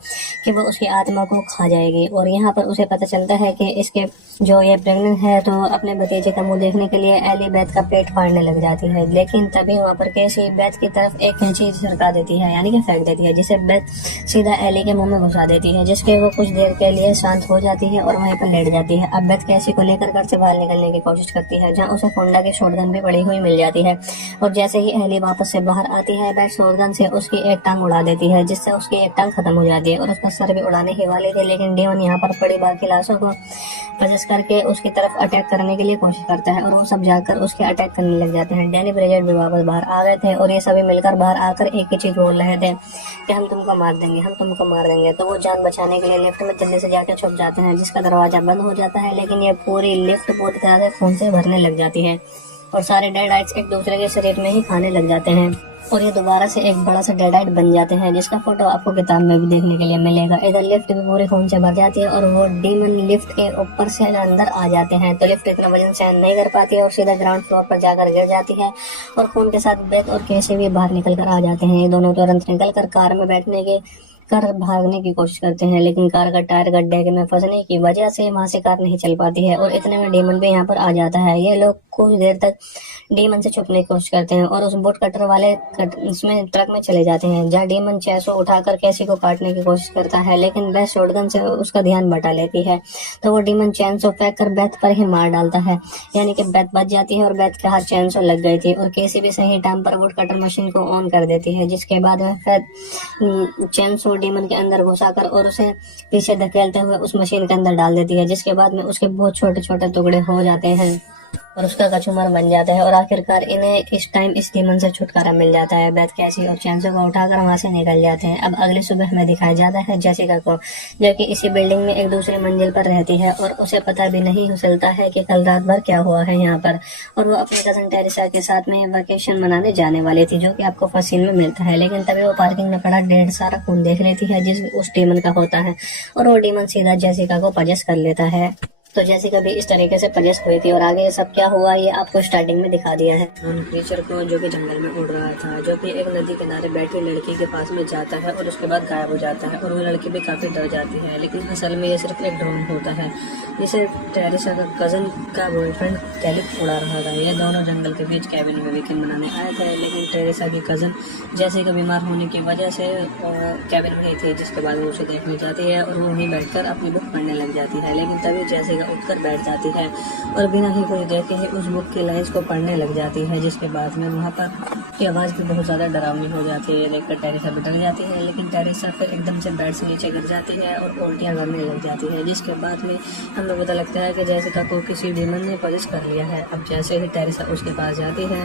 कि वो उसकी आत्मा को खा जाएगी, और यहाँ पर उसे पता चलता है कि इसके जो ये प्रेग्नेंट है, तो अपने भतीजे का मुंह देखने के लिए एली बेथ का पेट फाड़ने लग जाती है। लेकिन तभी वहाँ पर कैसी बेथ की तरफ एक कैंची सरका देती है, यानी कि फेंक देती है, जिसे बेथ सीधा एली के मुंह में घुसा देती है, जिसके वो कुछ देर के लिए शांत हो जाती है और वहीं पर लेट जाती है। अब बेथ कैसी को लेकर घर से बाहर निकलने की कोशिश करती है, जहाँ उसे होंडा की शॉटगन भी पड़ी हुई मिल जाती है, और जैसे ही एली वापस से बाहर आती है, बेथ शॉटगन से उसकी एक टांग उड़ा देती है, जिससे उसकी एक टांग खत्म हो जाती है, और उसका सर भी उड़ाने ही वाले थे, लेकिन डेमन यहाँ पर पड़ी बाकी लाशों को पजस करके उसकी तरफ अटैक करने के लिए कोशिश करता है, और वो सब जाकर उसके अटैक करने लग जाते हैं। डैनी ब्रिजेट भी वापस बाहर आ गए थे, और ये सभी मिलकर बाहर आकर एक ही चीज बोल रहे थे कि हम तुमको मार देंगे, हम तुमको मार देंगे। तो वो जान बचाने के लिए लिफ्ट में जल्दी से जाकर छुप जाते हैं, जिसका दरवाजा बंद हो जाता है, लेकिन ये पूरी लिफ्ट पूरी तरह से खून से भरने लग जाती है, और सारे डेडाइट्स एक दूसरे के शरीर में ही खाने लग जाते हैं, और ये दोबारा से एक बड़ा सा डेडाइट बन जाते हैं, जिसका फोटो आपको किताब में भी देखने के लिए मिलेगा। इधर लिफ्ट भी पूरे खून से भर जाती है, और वो डीमन लिफ्ट के ऊपर से अंदर आ जाते हैं, तो लिफ्ट इतना वजन सहन नहीं कर पाती है और सीधा ग्राउंड फ्लोर पर जाकर गिर जाती है, और खून के साथ बेथ और कैसे भी बाहर निकल कर आ जाते हैं। ये दोनों तुरंत निकल कर कार में बैठने के भागने की कोशिश करते हैं, लेकिन कार का टायर गड्ढे में फंसने की वजह से वहां से कार नहीं चल पाती है, और इतने में डीमन भी यहाँ पर आ जाता है। ये लोग कुछ देर तक डीमन से छुपने की कोशिश करते हैं और उस बोट कटर वाले इसमें ट्रक में चले जाते हैं, जहाँ डीमन चैसो उठाकर कैसी को काटने की कोशिश करता है, लेकिन बेथ शॉटगन से उसका ध्यान बटा लेती है, तो वो डीमन चैनसो फेंक कर बेथ पर ही मार डालता है, यानी कि बेथ बच जाती है और बेथ के हाथ चैनसो लग गई थी, और कैसी भी सही टाइम पर वुड कटर मशीन को ऑन कर देती है, जिसके बाद फिर चैनसो डीमन के अंदर घुसाकर और उसे पीछे धकेलते हुए उस मशीन के अंदर डाल देती है, जिसके बाद में उसके बहुत छोटे छोटे टुकड़े हो जाते हैं और उसका कचूमर बन जाता है, और आखिरकार इन्हें इस टाइम इस डीमन से छुटकारा मिल जाता है। बेथ कैसी और चैनसो को उठाकर वहां से निकल जाते हैं। अब अगली सुबह हमें दिखाया जाता है जेसिका को, जो कि इसी बिल्डिंग में एक दूसरी मंजिल पर रहती है, और उसे पता भी नहीं चलता है कि कल रात भर क्या हुआ है यहाँ पर, और वो अपने कजन टेरेसा के साथ में वेकेशन मनाने जाने वाली थी, जो कि आपको फर्स्ट सीन में मिलता है, लेकिन तभी वो पार्किंग में पड़ा ढेर सारा खून देख लेती है जिस उस डीमन का होता है, और वो डीमन सीधा जेसिका को पजेस कर लेता है। तो जेसिका भी इस तरीके से पजेस्ट हुई थी, और आगे ये सब क्या हुआ ये आपको स्टार्टिंग में दिखा दिया है। उन क्रीचर को जो कि जंगल में उड़ रहा था, जो कि एक नदी किनारे बैठी लड़की के पास में जाता है और उसके बाद गायब हो जाता है, और वो लड़की भी काफी डर जाती है, लेकिन असल में ये सिर्फ एक ड्रोन होता है जिसे टेरेसा का कजन का बॉयफ्रेंड कैलिक उड़ा रहा था। ये दोनों जंगल के बीच कैबिन में वीकेंड मनाने आए थे, लेकिन टेरेसा की कजन जेसिका बीमार होने की वजह से कैबिन में ही थी, जिसके बाद वो उसे देखने जाती है और वो वहीं बैठकर अपनी बुक पढ़ने लग जाती है, लेकिन तभी जेसिका उठकर बैठ जाती है और बिना ही कुछ देखे ही उस बुक की लाइंस को पढ़ने लग जाती है, जिसके बाद में वहाँ पर की आवाज़ भी बहुत ज़्यादा डरावनी हो जाती है। ये देखकर टेरेसा भी डर जाती है, लेकिन टेरेसा फिर एकदम से बेड से नीचे गिर जाती है और उल्टियाँ करने लग जाती है, जिसके बाद में हमें पता लगता है कि जेसिका को किसी डीमन ने पजेस कर लिया है। अब जैसे ही टेरेसा उसके पास जाती है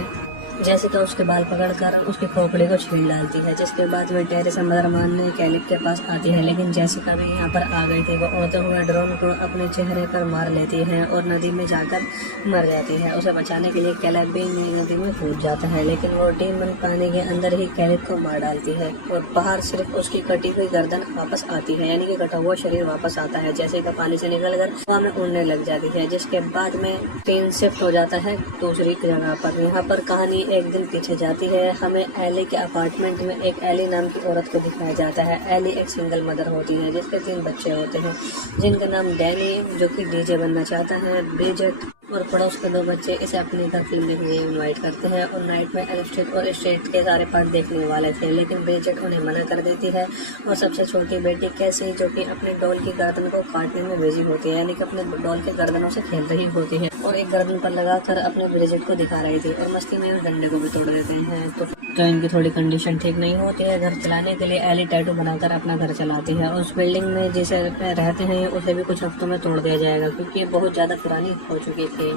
जेसिका उसके बाल पकड़कर उसकी खोपड़ी को छीन डालती है, जिसके बाद वह टेरेसा मदर मानने कैलिब के पास आती है, लेकिन जेसिका भी यहाँ पर आ गई थी। वो उड़ते हुए ड्रोन को अपने चेहरे पर मार लेती है और नदी में जाकर मर जाती है। उसे बचाने के लिए कैलिब भी नदी में कूद जाता है, लेकिन वो डीमन पानी के अंदर ही कैलिब को मार डालती है और बाहर सिर्फ उसकी कटी हुई गर्दन वापस आती है, यानी कि कटा हुआ शरीर वापस आता है। जेसिका पानी से निकलकर हवा में उड़ने लग जाती है, जिसके बाद में सीन शिफ्ट हो जाता है दूसरी जगह पर। यहाँ पर कहानी एक दिन पीछे जाती है। हमें एली के अपार्टमेंट में एक एली नाम की औरत को दिखाया जाता है। एली एक सिंगल मदर होती है, जिसके 3 बच्चे होते हैं, जिनका नाम डैनी जो कि डीजे बनना चाहता है, ब्रिजेट और पड़ोस के 2 बच्चे इसे अपने घर फिल्म देखने के लिए इन्वाइट करते हैं और नाइट में एलिस्टेट और स्टेट के सारे पार्ट देखने वाले थे, लेकिन ब्रिजेट उन्हें मना कर देती है। और सबसे छोटी बेटी कैसी, जो कि अपने डॉल की गर्दन को काटने में बिजी होती है, यानी कि अपने डॉल के गर्दनों से खेल रही होती है और एक गर्दन पर लगाकर अपने ब्रिजेट को दिखा रही थी और मस्ती में उस डंडे को भी तोड़ देते हैं। तो इनकी थोड़ी कंडीशन ठीक नहीं होती है। घर चलाने के लिए एली टैटू बनाकर अपना घर चलाती है और उस बिल्डिंग में जिसे रहते हैं उसे भी कुछ हफ्तों में तोड़ दिया जाएगा, क्योंकि ये बहुत ज़्यादा पुरानी हो चुकी थी।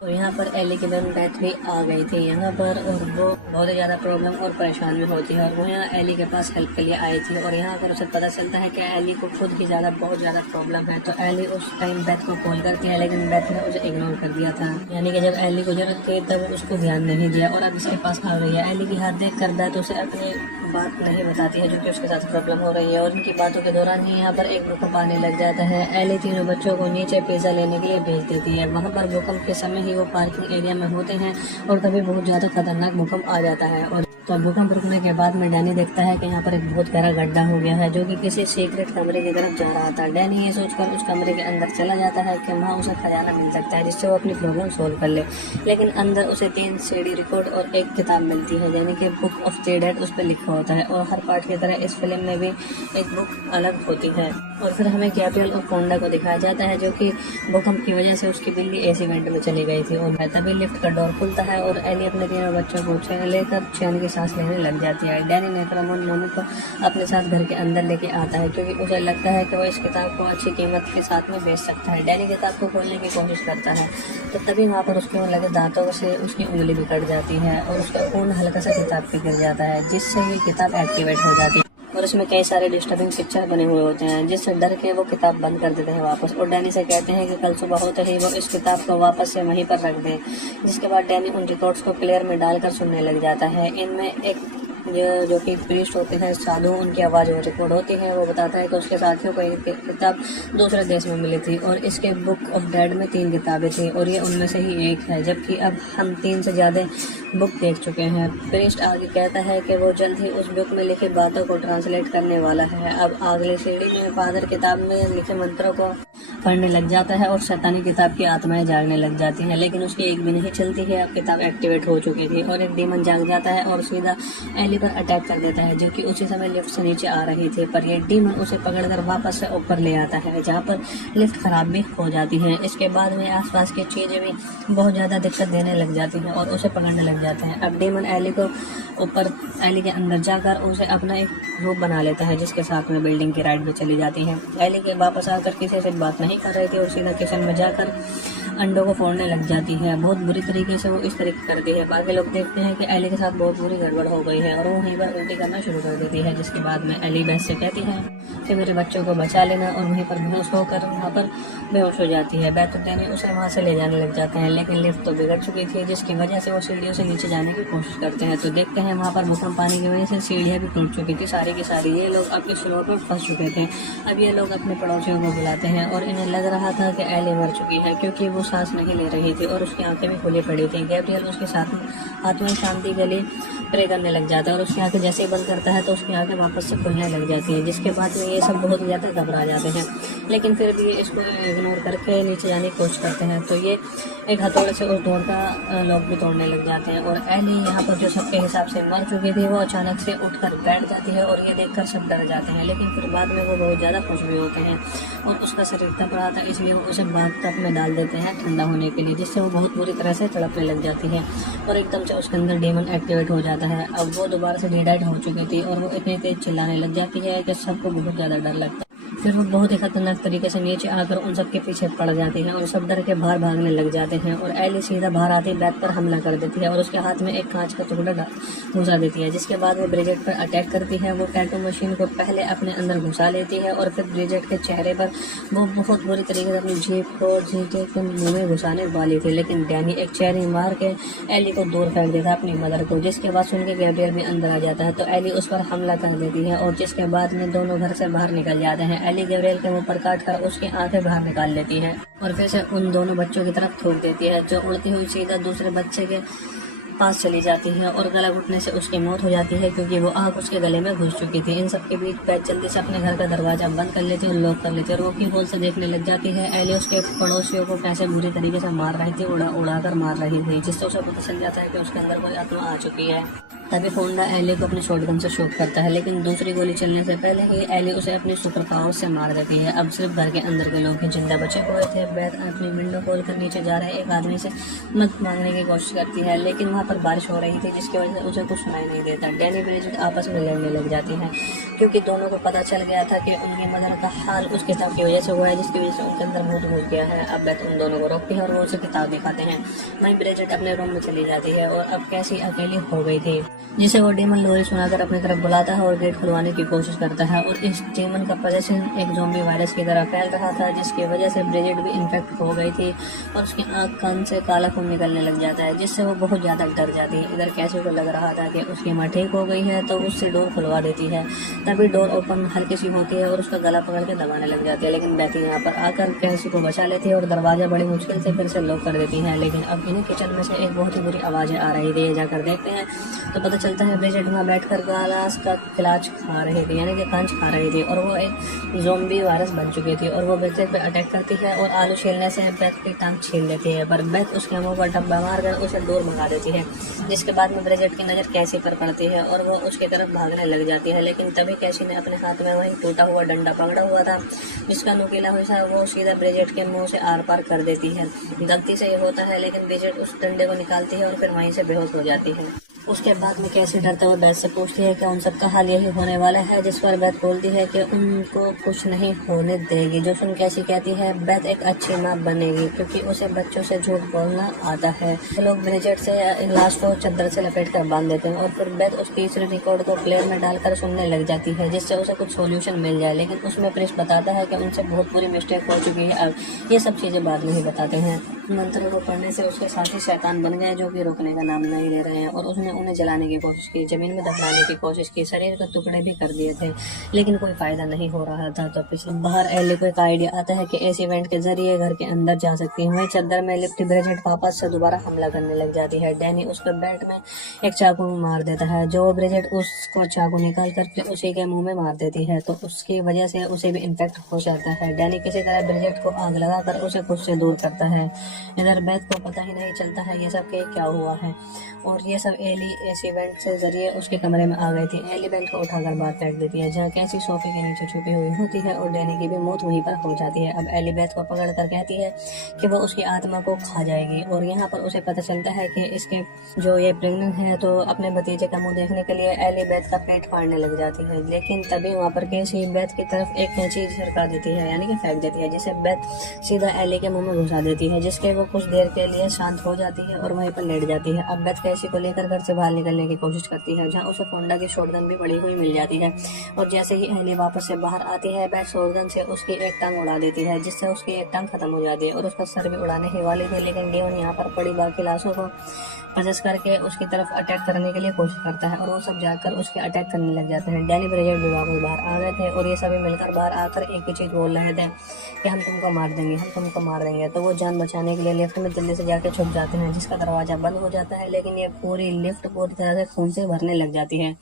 तो यहाँ पर एली की बहन बेथ भी आ गई थी यहाँ पर, और वो बहुत ही ज़्यादा प्रॉब्लम और परेशान भी होती है और वो यहाँ एली के पास हेल्प के लिए आई थी। और यहाँ पर उसे पता चलता है कि एली को खुद ही बहुत ज़्यादा प्रॉब्लम है। तो एली उस टाइम बेथ को कॉल करती है, लेकिन बेथ ने उसे इग्नोर कर दिया था, यानी कि जब एली को जरूरत थी तब उसको ध्यान नहीं दिया और अब इसके पास आ गई है। एली की हाथ देख कर बेथ उसे अपनी बात नहीं बताती है जो कि उसके साथ प्रॉब्लम हो रही है, और उनकी बातों के दौरान ही यहाँ पर एक भूकंप आने लग जाता है। एली 3 बच्चों को नीचे पिज्जा लेने के लिए भेज देती है। वहाँ पर भूकंप के समय ही वो पार्किंग एरिया में होते हैं और तभी बहुत ज़्यादा खतरनाक भूकंप आ जाता है। और तो भूकंप रुकने के बाद में डैनी देखता है कि यहाँ पर एक बहुत गहरा गड्ढा हो गया है, जो कि किसी सीक्रेट कमरे की तरफ जा रहा था। डैनी ये सोचकर उस कमरे के अंदर चला जाता है कि वहाँ उसे खजाना मिल सकता है जिससे वो अपनी प्रॉब्लम सोल्व कर ले, लेकिन अंदर उसे 3 सीडी रिकॉर्ड और एक किताब मिलती है, यानी कि बुक ऑफ द डेड उस पर लिखा होता है। और हर पार्ट की तरह इस फिल्म में भी एक बुक अलग होती है। और फिर हमें गैब्रियल और कोंडा को दिखाया जाता है, जो कि भूकंप की वजह से उसकी बिल्ली एसी वेंट में चली गई थी। और तभी लिफ्ट का डोर खुलता है और एली अपने 3 बच्चों को लेकर चैन की सांस लेने लग जाती है। डैनी नेत्रमन मोनू को अपने साथ घर के अंदर लेके आता है, क्योंकि उसे लगता है कि वो इस किताब को अच्छी कीमत के साथ में बेच सकता है। डैनी किताब को खोलने की कोशिश करता है, तो तभी वहाँ पर उसके लगे दांतों से उसकी उंगली भी कट जाती है और उसका खून हल्का सा किताब पे गिर जाता है, जिससे ये किताब एक्टिवेट हो जाती है। और उसमें कई सारे डिस्टर्बिंग पिक्चर बने हुए होते हैं, जिससे डर के वो किताब बंद कर देते हैं वापस। और डैनी से कहते हैं कि कल सुबह होते ही वो इस किताब को वापस से वहीं पर रख दें, जिसके बाद डैनी उन रिकॉर्ड्स को प्लेयर में डालकर सुनने लग जाता है। इनमें एक जो कि प्रीस्ट होते हैं, साधु, उनकी आवाज़ वो रिकॉर्ड होती है। वो बताता है कि उसके साथियों को एक किताब दूसरे देश में मिली थी और इसके बुक ऑफ डेड में 3 किताबें थी और ये उनमें से ही एक है, जबकि अब हम 3 से ज़्यादा बुक देख चुके हैं। प्रीस्ट आगे कहता है कि वो जल्द ही उस बुक में लिखी बातों को ट्रांसलेट करने वाला है। अब अगली सीढ़ी में फादर किताब में लिखे मंत्रों को पढ़ने लग जाता है और शैतानी किताब की आत्माएं जागने लग जाती हैं, लेकिन उसकी एक भी नहीं चलती है। अब किताब एक्टिवेट हो चुकी थी और एक डीमन जाग जाता है और सीधा एली पर अटैक कर देता है, जो कि उसी समय लिफ्ट से नीचे आ रही थी। पर ये डीमन उसे पकड़कर वापस से ऊपर ले आता है, जहाँ पर लिफ्ट खराब भी हो जाती है। इसके बाद में आसपास की चीजें भी बहुत ज्यादा दिक्कत देने लग जाती हैं और उसे पकड़ने लग जाते हैं। अब डीमन एली को ऊपर एली के अंदर जाकर उसे अपना एक रूप बना लेता है, जिसके साथ में बिल्डिंग की राइड भी चली जाती है। एली के वापस आकर किसी से बात नहीं कर रही थी और सीधा किचन में जाकर अंडों को फोड़ने लग जाती है। बहुत बुरी तरीके से वो इस तरीके करती है। बाकी लोग देखते हैं कि एली के साथ बहुत बुरी गड़बड़ हो गई है और वो वहीं पर उल्टी करना शुरू कर देती है, जिसके बाद में एली बेथ से कहती है कि मेरे बच्चों को बचा लेना, और वहीं पर बेहोश होकर वहाँ पर बेहोश हो जाती है। बेथ डैनी उसे वहाँ से ले जाने लग जाते हैं, लेकिन लिफ्ट तो बिगड़ चुकी थी, जिसकी वजह से वो सीढ़ियों से नीचे जाने की कोशिश करते हैं। तो देखते हैं वहाँ पर भूकंप आने की वजह से सीढ़ियाँ भी टूट चुकी थी सारी की सारी। ये लोग अपने फ्लोर पर फंस चुके थे। अब ये लोग अपने पड़ोसियों को बुलाते हैं और इन्हें लग रहा था कि एली मर चुकी है, क्योंकि वो सांस नहीं ले रही थी और उसकी आंखें भी खुली पड़ी थी। गैब्रियल उसके साथ आत्मा शांति के लिए प्रे करने लग जाता है और उसकी आंखें जैसे ही बंद करता है तो उसकी आंखें वापस से खुलने लग जाती हैं, जिसके बाद में ये सब बहुत ज़्यादा घबरा जाते हैं, लेकिन फिर भी इसको इग्नोर करके नीचे जाने की कोशिश करते हैं। तो ये एक हथौड़े से उस डोर का लॉक भी तोड़ने लग जाते हैं और एली यहाँ पर जो सबके हिसाब से मर चुकी थी वो अचानक से उठकर बैठ जाती है और ये देखकर सब डर जाते हैं, लेकिन फिर बाद में वो बहुत ज़्यादा खुश भी होते हैं और उसका शरीर तप रहा था, इसलिए वो उसे बाथ में डाल देते हैं ठंडा होने के लिए, जिससे वो बहुत बुरी तरह से तड़पने लग जाती है और एकदम से उसके अंदर डीमन एक्टिवेट हो जाता है। अब वो दोबारा से डिडाइट हो चुकी थी और वो इतनी तेज चिल्लाने लग जाती है कि सबको बहुत ज़्यादा डर लगता है। फिर वो बहुत ही खतरनाक तरीके से नीचे आकर उन सब के पीछे पड़ जाती हैं और सब डर के बाहर भागने लग जाते हैं और एली सीधा बाहर आती बैथ पर हमला कर देती है और उसके हाथ में एक कांच का टुकड़ा घुसा देती है, जिसके बाद वो ब्रिजेट पर अटैक करती है। वो टैटू मशीन को पहले अपने अंदर घुसा लेती है और फिर ब्रिजेट के चेहरे पर वो बहुत बुरी तरीके से अपनी जीभ को जीते के मुंह में घुसाने वाली थी, लेकिन डैनी एक चेहरे मार के एली को दूर फेंक देता है अपनी मदर को, जिसके बाद सुन के गैब्रियल भी अंदर आ जाता है तो एली उस पर हमला कर देती है और जिसके बाद में दोनों घर से बाहर निकल जाते हैं। एली गैब्रियल के मुंह पर काट कर उसकी आंखें बाहर निकाल लेती है और फिर से उन दोनों बच्चों की तरफ थूक देती है, जो उड़ती हुई सीधा दूसरे बच्चे के पास चली जाती है और गला घुटने से उसकी मौत हो जाती है क्योंकि वो आग उसके गले में घुस चुकी थी। इन सब के बीच बैथ जल्दी से अपने घर का दरवाजा बंद कर लेती है और लॉक कर लेती है और वो की होल से देखने लग जाती है एली उसके पड़ोसियों को कैसे बुरी तरीके से मार रही थी, उड़ा कर मार रही थी, जिससे उसे पता चल जाता है कि उसके अंदर कोई आत्मा आ चुकी है। तभी फोंडा एली को अपनी शॉटगन से शूट करता है, लेकिन दूसरी गोली चलने से पहले ही एली उसे अपनी सुपर पावर से मार देती है। अब सिर्फ घर के अंदर के लोग ही जिंदा बचे हुए थे। बैथ अपनी विंडो खोल कर नीचे जा रहे एक आदमी से मदद मांगने की कोशिश करती है, लेकिन वहाँ पर बारिश हो रही थी जिसकी वजह से उसे कुछ सुनाई नहीं देता। डैनी ब्रिजेट आपस में लड़ने लग जाती है क्योंकि दोनों को पता चल गया था कि उनकी मदर का हाल उस किताब की वजह से हुआ है, जिसकी वजह से उनके अंदर भूत घुस गया है। अब बैथ उन दोनों को रोकती है और वो उसे किताब दिखाते हैं। वहीं ब्रिजेट अपने रूम में चली जाती है और अब कैसी अकेली हो गई थी, जिसे वो डीमन लोरी सुनाकर अपनी तरफ बुलाता है और गेट खुलवाने की कोशिश करता है और इस डीमन का पोजेशन एक ज़ॉम्बी वायरस की तरह फैल रहा था, जिसकी वजह से ब्रिजेट भी इन्फेक्ट हो गई थी और उसकी आंख कान से काला खून निकलने लग जाता है, जिससे वो बहुत ज़्यादा डर जाती है। इधर कैसे को लग रहा था कि उसकी माँ ठीक हो गई है तो उससे डोर खुलवा देती है। तभी डोर ओपन हल्की सी होती है और उसका गला पकड़ के दबाने लग जाती है, लेकिन बैथी यहाँ पर आकर कैसी को बचा लेती है और दरवाजा बड़ी मुश्किल से फिर से लॉक कर देती है। लेकिन अब इन्हीं किचन में से एक बहुत ही बुरी आवाज़ें आ रही थी। जाकर देखते हैं तो पता चलता है ब्रिजेट वहाँ बैठकर गालास का खिलाच खा रही थी, यानी कि कांच खा रही थी और वो एक ज़ॉम्बी वायरस बन चुकी थी और वो ब्रिजेट पे अटैक करती है और आलू छीलने से बैथ की टांग छील देती है, पर बैथ उसके मुंह पर डब्बा मारकर उसे दूर भगा देती है, जिसके बाद में ब्रिजेट की नज़र कैसी पर पड़ती है और वो उसकी तरफ भागने लग जाती है। लेकिन तभी कैसी ने अपने हाथ में वही टूटा हुआ डंडा पकड़ा हुआ था, जिसका नुकीला हिस्सा वो सीधा ब्रिजेट के मुंह से आर पार कर देती है। गलती से ये होता है, लेकिन ब्रिजेट उस डंडे को निकालती है और फिर वहीं से बेहोश हो जाती है। उसके बाद में कैसे डरते हुए बैथ से पूछती है कि उन सबका हाल यही होने वाला है, जिस पर बैथ बोलती है कि उनको कुछ नहीं होने देगी। जो सुन कैसी कहती है बैथ एक अच्छी माँ बनेगी क्योंकि उसे बच्चों से झूठ बोलना आता है। लोग ब्रिजेट से लाश को चद्दर से लपेट कर बांध देते हैं और फिर बैथ उस तीसरे रिकॉर्ड को प्लेयर में डालकर सुनने लग जाती है, जिससे उसे कुछ सोल्यूशन मिल जाए। लेकिन उसमें प्रिंस बताता है कि उनसे बहुत बुरी मिस्टेक हो चुकी है। अब ये सब चीज़ें बाद में ही बताते हैं। मंत्रों को पढ़ने से उसके साथी शैतान बन गए, जो कि रोकने का नाम नहीं ले रहे हैं और उसने उन्हें जलाने की कोशिश की, जमीन में दफनाने की कोशिश की, शरीर के टुकड़े भी कर दिए थे, लेकिन कोई फायदा नहीं हो रहा था। तो पीछे बाहर एली को एक आइडिया आता है कि इस इवेंट के जरिए घर के अंदर जा सकती है। वहीं चद्दर में लिपटी ब्रिजेट वापस से दोबारा हमला करने लग जाती है। डैनी उसके बेड में एक चाकू मार देता है, जो ब्रिजेट उसको चाकू निकाल कर फिर उसी के मुंह में मार देती है, तो उसकी वजह से उसे भी इन्फेक्ट हो जाता है। डैनी किसी तरह ब्रिजेट को आग लगाकर उसे खुद से दूर करता है। इधर बैथ को पता ही नहीं चलता है ये सब क्या हुआ है और ये सब एली इस इवेंट से जरिए उसके कमरे में आ गई थी। एली बेल्ट को उठाकर बाहर फेंक देती है, जहाँ कैसी सोफे के नीचे छुपी हुई होती है और डैनी की भी मौत वहीं पर हो जाती है। अब एली बेथ को पकड़ कर कहती है कि वो उसकी आत्मा को खा जाएगी और यहाँ पर उसे पता चलता है कि इसके जो ये प्रेग्नेंट है तो अपने भतीजे का मुंह देखने के लिए एली बेथ का पेट फाड़ने लग जाती है। लेकिन तभी वहाँ पर कैसी बेथ की तरफ एक कैंची झरका देती है, यानी कि फेंक देती है, जिसे बेथ सीधा एली के मुंह में घुसा देती है, जिसके वो कुछ देर के लिए शांत हो जाती है और वहीं पर लेट जाती है। अब बेथ कैसी को लेकर घर से बाहर निकलने की कोशिश करती है, जहाँ उसे फोंडा की शॉटगन भी पड़ी हुई मिल जाती है और जैसे ही एली वापस से बाहर आती है बेथ शॉटगन से उसकी एक टांग उड़ा देती है, जिससे उसकी एक टांग खत्म हो जाती है और उसका सर भी उड़ाने ही वाली थी। लेकिन डेवन यहाँ पर पड़ी बाकी लाशों को पजस करके उसकी तरफ अटैक करने के लिए कोशिश करता है और वो सब जाकर उसके अटैक करने लग जाते हैं। डैनी ब्रिजेट भी वापस बाहर आ गए थे और ये सभी मिलकर बाहर आकर एक ही चीज बोल रहे थे कि हम तुमको मार देंगे, हम तुमको मार देंगे। तो वो जान बचाने के लिए लिफ्ट में जल्दी से जाके छुप जाते हैं, जिसका दरवाजा बंद हो जाता है। लेकिन ये पूरी लिफ्ट पूरी तरह से खून से भरने लग जाती है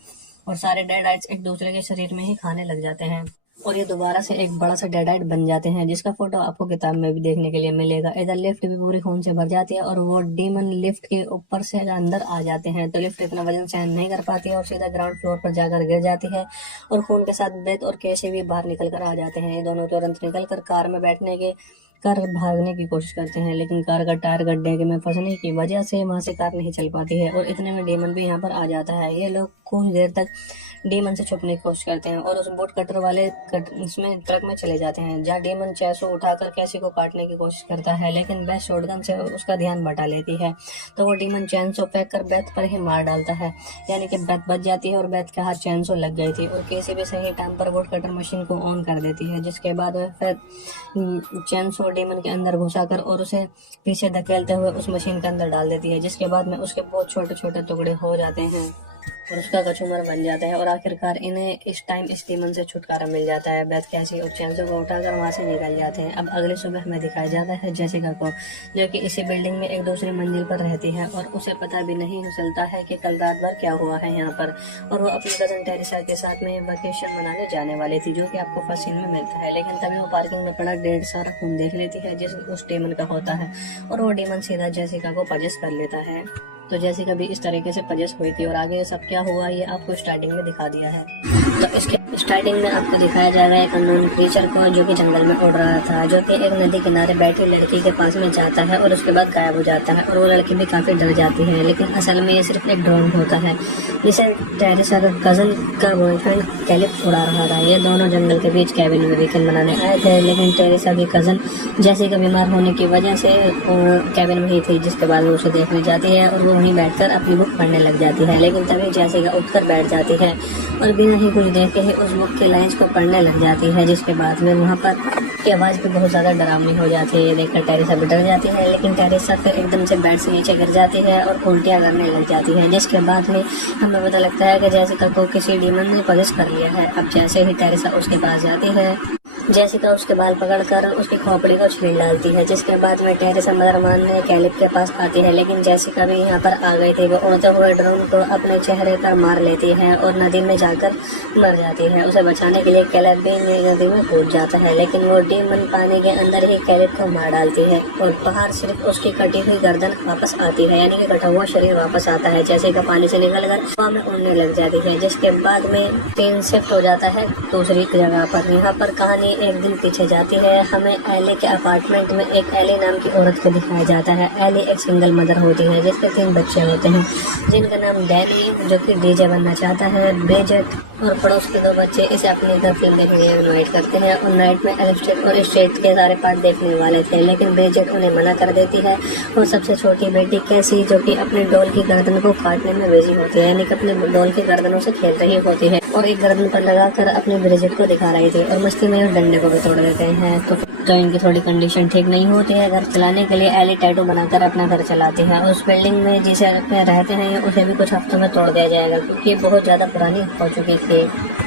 और सारे डेड आइट्स एक दूसरे के शरीर में ही खाने लग जाते हैं और ये दोबारा से एक बड़ा सा डेडाइट बन जाते हैं, जिसका फोटो आपको किताब में भी देखने के लिए मिलेगा। इधर लिफ्ट भी पूरी खून से भर जाती है और वो डीमन लिफ्ट के ऊपर से अंदर आ जाते हैं, तो लिफ्ट इतना वजन सहन नहीं कर पाती है और सीधा ग्राउंड फ्लोर पर जाकर गिर जाती है और खून के साथ बेथ और कैसे भी बाहर निकल कर आ जाते हैं। ये दोनों तुरंत निकल कर कार में बैठने के कर भागने की कोशिश करते हैं, लेकिन कार का टायर गड्ढे में फंसने की वजह से वहां से कार नहीं चल पाती है और इतने में डेमन भी यहाँ पर आ जाता है। ये लोग कुछ देर तक डेमन से छुपने की कोशिश करते हैं और उस बोट कटर वाले इसमें ट्रक में चले जाते हैं, जहाँ डेमन चैसो उठाकर कैसी को काटने की कोशिश करता है, लेकिन बेथ शॉटगन से उसका ध्यान बटा लेती है। तो वो डेमन चैनसो फेंक कर बेथ पर ही मार डालता है, यानी कि बेथ बच जाती है और बेथ के हाथ चैनसो लग गई थी और केसी भी सही टाइम पर बोट कटर मशीन को ऑन कर देती है, जिसके बाद वह फिर चैनसो डेमन के अंदर घुसाकर और उसे पीछे धकेलते हुए उस मशीन के अंदर डाल देती है, जिसके बाद में उसके बहुत छोटे छोटे टुकड़े हो जाते हैं और उसका कचूमर बन जाता है। और आखिरकार इन्हें इस टाइम इस डीमन से छुटकारा मिल जाता है। बेथ कैसी और चैनसो को उठाकर वहां से निकल जाते हैं। अब अगली सुबह हमें दिखाया जाता है जेसिका को, जो कि इसी बिल्डिंग में एक दूसरी मंजिल पर रहती है और उसे पता भी नहीं चलता है कि कल रात भर क्या हुआ है यहाँ पर। और वो अपनी कजन टेरिसा के साथ में वेकेशन मनाने जाने वाली थी, जो कि आपको फर्स्ट सीन में मिलता है। लेकिन तभी वो पार्किंग में पड़ा ढेर सारा खून देख लेती है, जिस उस डेमन का होता है, और वो डेमन सीधा जेसिका को पजेस कर लेता है। तो जैसे कभी इस तरीके से पजेस हुई थी और आगे सब क्या हुआ ये आपको स्टार्टिंग में दिखा दिया है। तो इसके स्टार्टिंग में आपको दिखाया जाएगा एक अननोन क्रीचर को, जो कि जंगल में उड़ रहा था, जो कि एक नदी किनारे बैठी लड़की के पास में जाता है और उसके बाद गायब हो जाता है और वो लड़की भी काफी डर जाती है। लेकिन असल में ये सिर्फ एक ड्रोन होता है, जिसे टेरिसा का कजन का बॉयफ्रेंड कैलिप उड़ा रहा था। ये दोनों जंगल के बीच कैबिन में वीकेंड मनाने आए थे, लेकिन टेरिसा की कजन जैसे का बीमार होने की वजह से कैबिन में ही थी, जिसके बाद वो उसे देखने जाती है और वो वहीं बैठकर अपनी बुक पढ़ने लग जाती है। लेकिन तभी जैसिका उठकर बैठ जाती है और बिना ही कुछ देखे ही उस बुक के लाइंस को पढ़ने लग जाती है, जिसके बाद में वहाँ पर की आवाज़ भी बहुत ज़्यादा डरावनी हो जाती है। ये देखकर टेरिसा भी डर जाती है, लेकिन टेरिसा फिर एकदम से बेड से नीचे गिर जाती है और उल्टियाँ करने लग जाती है, जिसके बाद में हमें पता लगता है कि जैसिका को किसी डीमन ने पजेस कर लिया है। अब जैसे ही टेरिसा उसके पास जाती है, जेसिका उसके बाल पकड़कर उसकी खोपड़ी को छीन डालती है, जिसके बाद में टेरिसा मदर मानने कैलिप के पास आती है। लेकिन जेसिका भी यहाँ पर आ गई थी। वो उड़ते हुए ड्रोन को अपने चेहरे पर मार लेती है और नदी में जाकर मर जाती है। उसे बचाने के लिए कैलिप भी नदी में कूद जाता है, लेकिन वो डीमन पानी के अंदर ही कैलिप को मार डालती है और बाहर सिर्फ उसकी कटी हुई गर्दन वापस आती है, यानी कि कटा हुआ शरीर वापस आता है। जेसिका पानी से निकलकर हवा में उड़ने लग जाती है, जिसके बाद में सीन शिफ्ट हो जाता है दूसरी जगह पर। यहाँ पर कहानी एक दिन पीछे जाती है। हमें एली के अपार्टमेंट में एक एली नाम की औरत को दिखाया जाता है। एली एक सिंगल मदर होती है, जिसके 3 बच्चे होते हैं, जिनका नाम डैनी, जो कि डीजे बनना चाहता है, ब्रिजेट, और पड़ोस के 2 बच्चे इसे अपनी घर फिल्म देखने इनवाइट करते हैं और नाइट में एलिस्टेट और स्ट्रेट के सारे पार्ट देखने वाले थे, लेकिन ब्रिजेट उन्हें मना कर देती है। और सबसे छोटी बेटी कैसी, जो कि अपने डॉल की गर्दन को काटने में बिजी होती है, यानी कि अपने डॉल की गर्दनों से खेल रही होती है और एक गर्दन पर लगाकर अपने ब्रिजेट को दिखा रही थी और मस्ती में उस डंडे को भी तोड़ देते हैं। तो इनकी थोड़ी कंडीशन ठीक नहीं होती है। घर चलाने के लिए एली टैटू बनाकर अपना घर चलाती है। उस बिल्डिंग में जिसे रहते हैं उसे भी कुछ हफ्तों में तोड़ दिया जाएगा, क्योंकि ये बहुत ज्यादा पुरानी हो चुकी थी।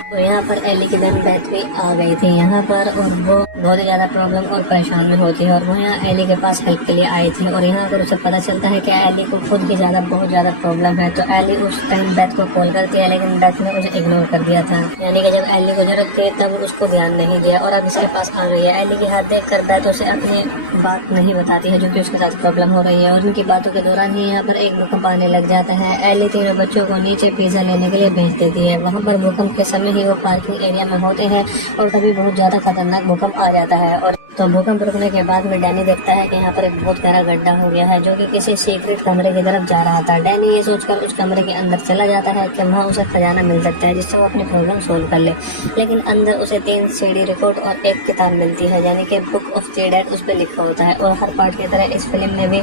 तो यहाँ पर एली की बहन बेथ भी आ गई थी यहाँ पर, और वो बहुत ही ज्यादा प्रॉब्लम और परेशान में होती है और वो यहाँ एली के पास हेल्प के लिए आई थी। और यहाँ पर उसे पता चलता है कि एली को खुद की बहुत ज्यादा प्रॉब्लम है। तो एली उस टाइम बेथ को कॉल करती है, लेकिन बेथ ने उसे इग्नोर कर दिया था, यानी कि जब एली को जरूरत थी तब उसको ध्यान नहीं दिया और अब इसके पास आ गई है। एली की हाथ देख कर बेथ उसे अपनी बात नहीं बताती है, जो कि उसके साथ प्रॉब्लम हो रही है। और उनकी बातों के दौरान ही यहाँ पर एक भूकंप आने लग जाता है। एली 3 बच्चों को नीचे पिज्जा लेने के लिए भेज देती है। वहाँ पर भूकंप के समय ही वो पार्किंग एरिया में होते हैं और तभी बहुत ज्यादा खतरनाक भूकंप आ जाता है। और तो भूकंप रुकने के बाद में डैनी देखता है कि यहाँ पर एक बहुत गहरा गड्ढा हो गया है, जो कि किसी सीक्रेट कमरे की तरफ जा रहा था। डैनी ये सोचकर उस कमरे के अंदर चला जाता है कि वहाँ उसे खजाना मिल सकता है, जिससे वो अपनी प्रॉब्लम सोल्व कर ले। लेकिन अंदर उसे 3 CD रिकॉर्ड और एक किताब मिलती है, यानी कि बुक ऑफ द डेड उस पर लिखा होता है। और हर पार्ट की तरह इस फिल्म में भी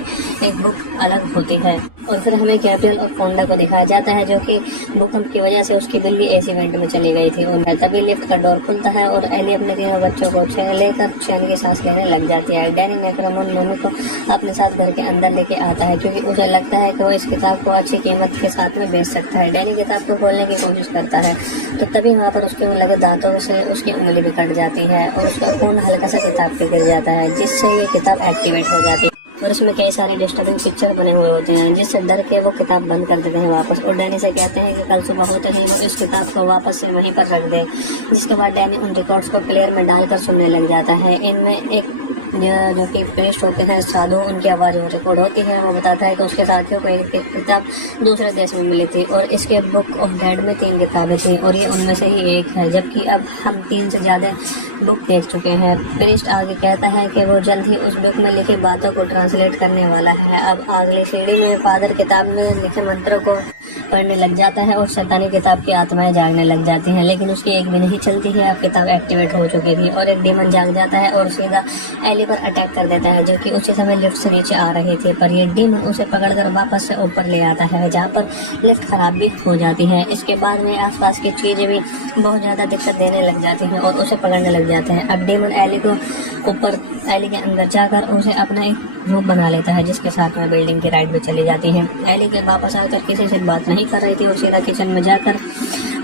एक बुक अलग होती है। और फिर हमें कैप्रियल और फोंडा को दिखाया जाता है, जो कि भूकंप की वजह से उसकी बिल्ली एसी वेंट में चली गई थी। और तभी लिफ्ट का डोर खुलता है और एली अपने 3 बच्चों को लेकर चैन की सांस लेने लग जाती है। डैनी नेक्रमोन मोनू को अपने साथ घर के अंदर लेके आता है, क्योंकि उसे लगता है कि वो इस किताब को अच्छी कीमत के साथ में बेच सकता है। डैनी किताब को खोलने की कोशिश करता है, तो तभी वहाँ पर उसके लगे दांतों से उसकी उंगली भी कट जाती है और उसका खून हल्का सा किताब पे गिर जाता है, जिससे ये किताब एक्टिवेट हो जाती है। और इसमें कई सारे डिस्टर्बिंग पिक्चर बने हुए होते हैं, जिससे डर के वो किताब बंद कर देते हैं वापस। और डैनी से कहते हैं कि कल सुबह होते ही वो इस किताब को वापस से वहीं पर रख दे। जिसके बाद डैनी उन रिकॉर्ड्स को प्लेयर में डालकर सुनने लग जाता है। इनमें एक जो कि प्रेस्ट होते हैं साधु, उनकी आवाज़ रिकॉर्ड होती है। वो बताता है कि उसके साथियों को एक किताब दूसरे देश में मिली थी और इसके बुक ऑफ डेड में 3 किताबें थी और ये उनमें से ही एक है, जबकि अब हम 3 से ज़्यादा बुक देख चुके हैं। प्रेस्ट आगे कहता है कि वो जल्द ही उस बुक में लिखी बातों को ट्रांसलेट करने वाला है। अब अगली सीढ़ी में फादर किताब में लिखे मंत्रों को पढ़ने लग जाता है और शैतानी किताब की आत्माएं जागने लग जाती हैं, लेकिन उसकी एक भी नहीं चलती है। अब किताब एक्टिवेट हो चुकी थी और एक डीमन जाग जाता है और सीधा एली पर अटैक कर देता है, जो कि उसी समय लिफ्ट से नीचे आ रही थी। पर ये डीमन उसे पकड़कर वापस से ऊपर ले आता है, जहाँ पर लिफ्ट खराब भी हो जाती है। इसके बाद में आसपास की चीजें भी बहुत ज्यादा दिक्कत देने लग जाती हैं और उसे पकड़ने लग जाते हैं। अब डीमन एली को ऊपर एली के अंदर जाकर उसे अपना एक रूप बना लेता है, जिसके साथ में बिल्डिंग की राइड पे चली जाती है। एली के वापस आकर किसी से बात नहीं कर रही थी और सीधा किचन में जाकर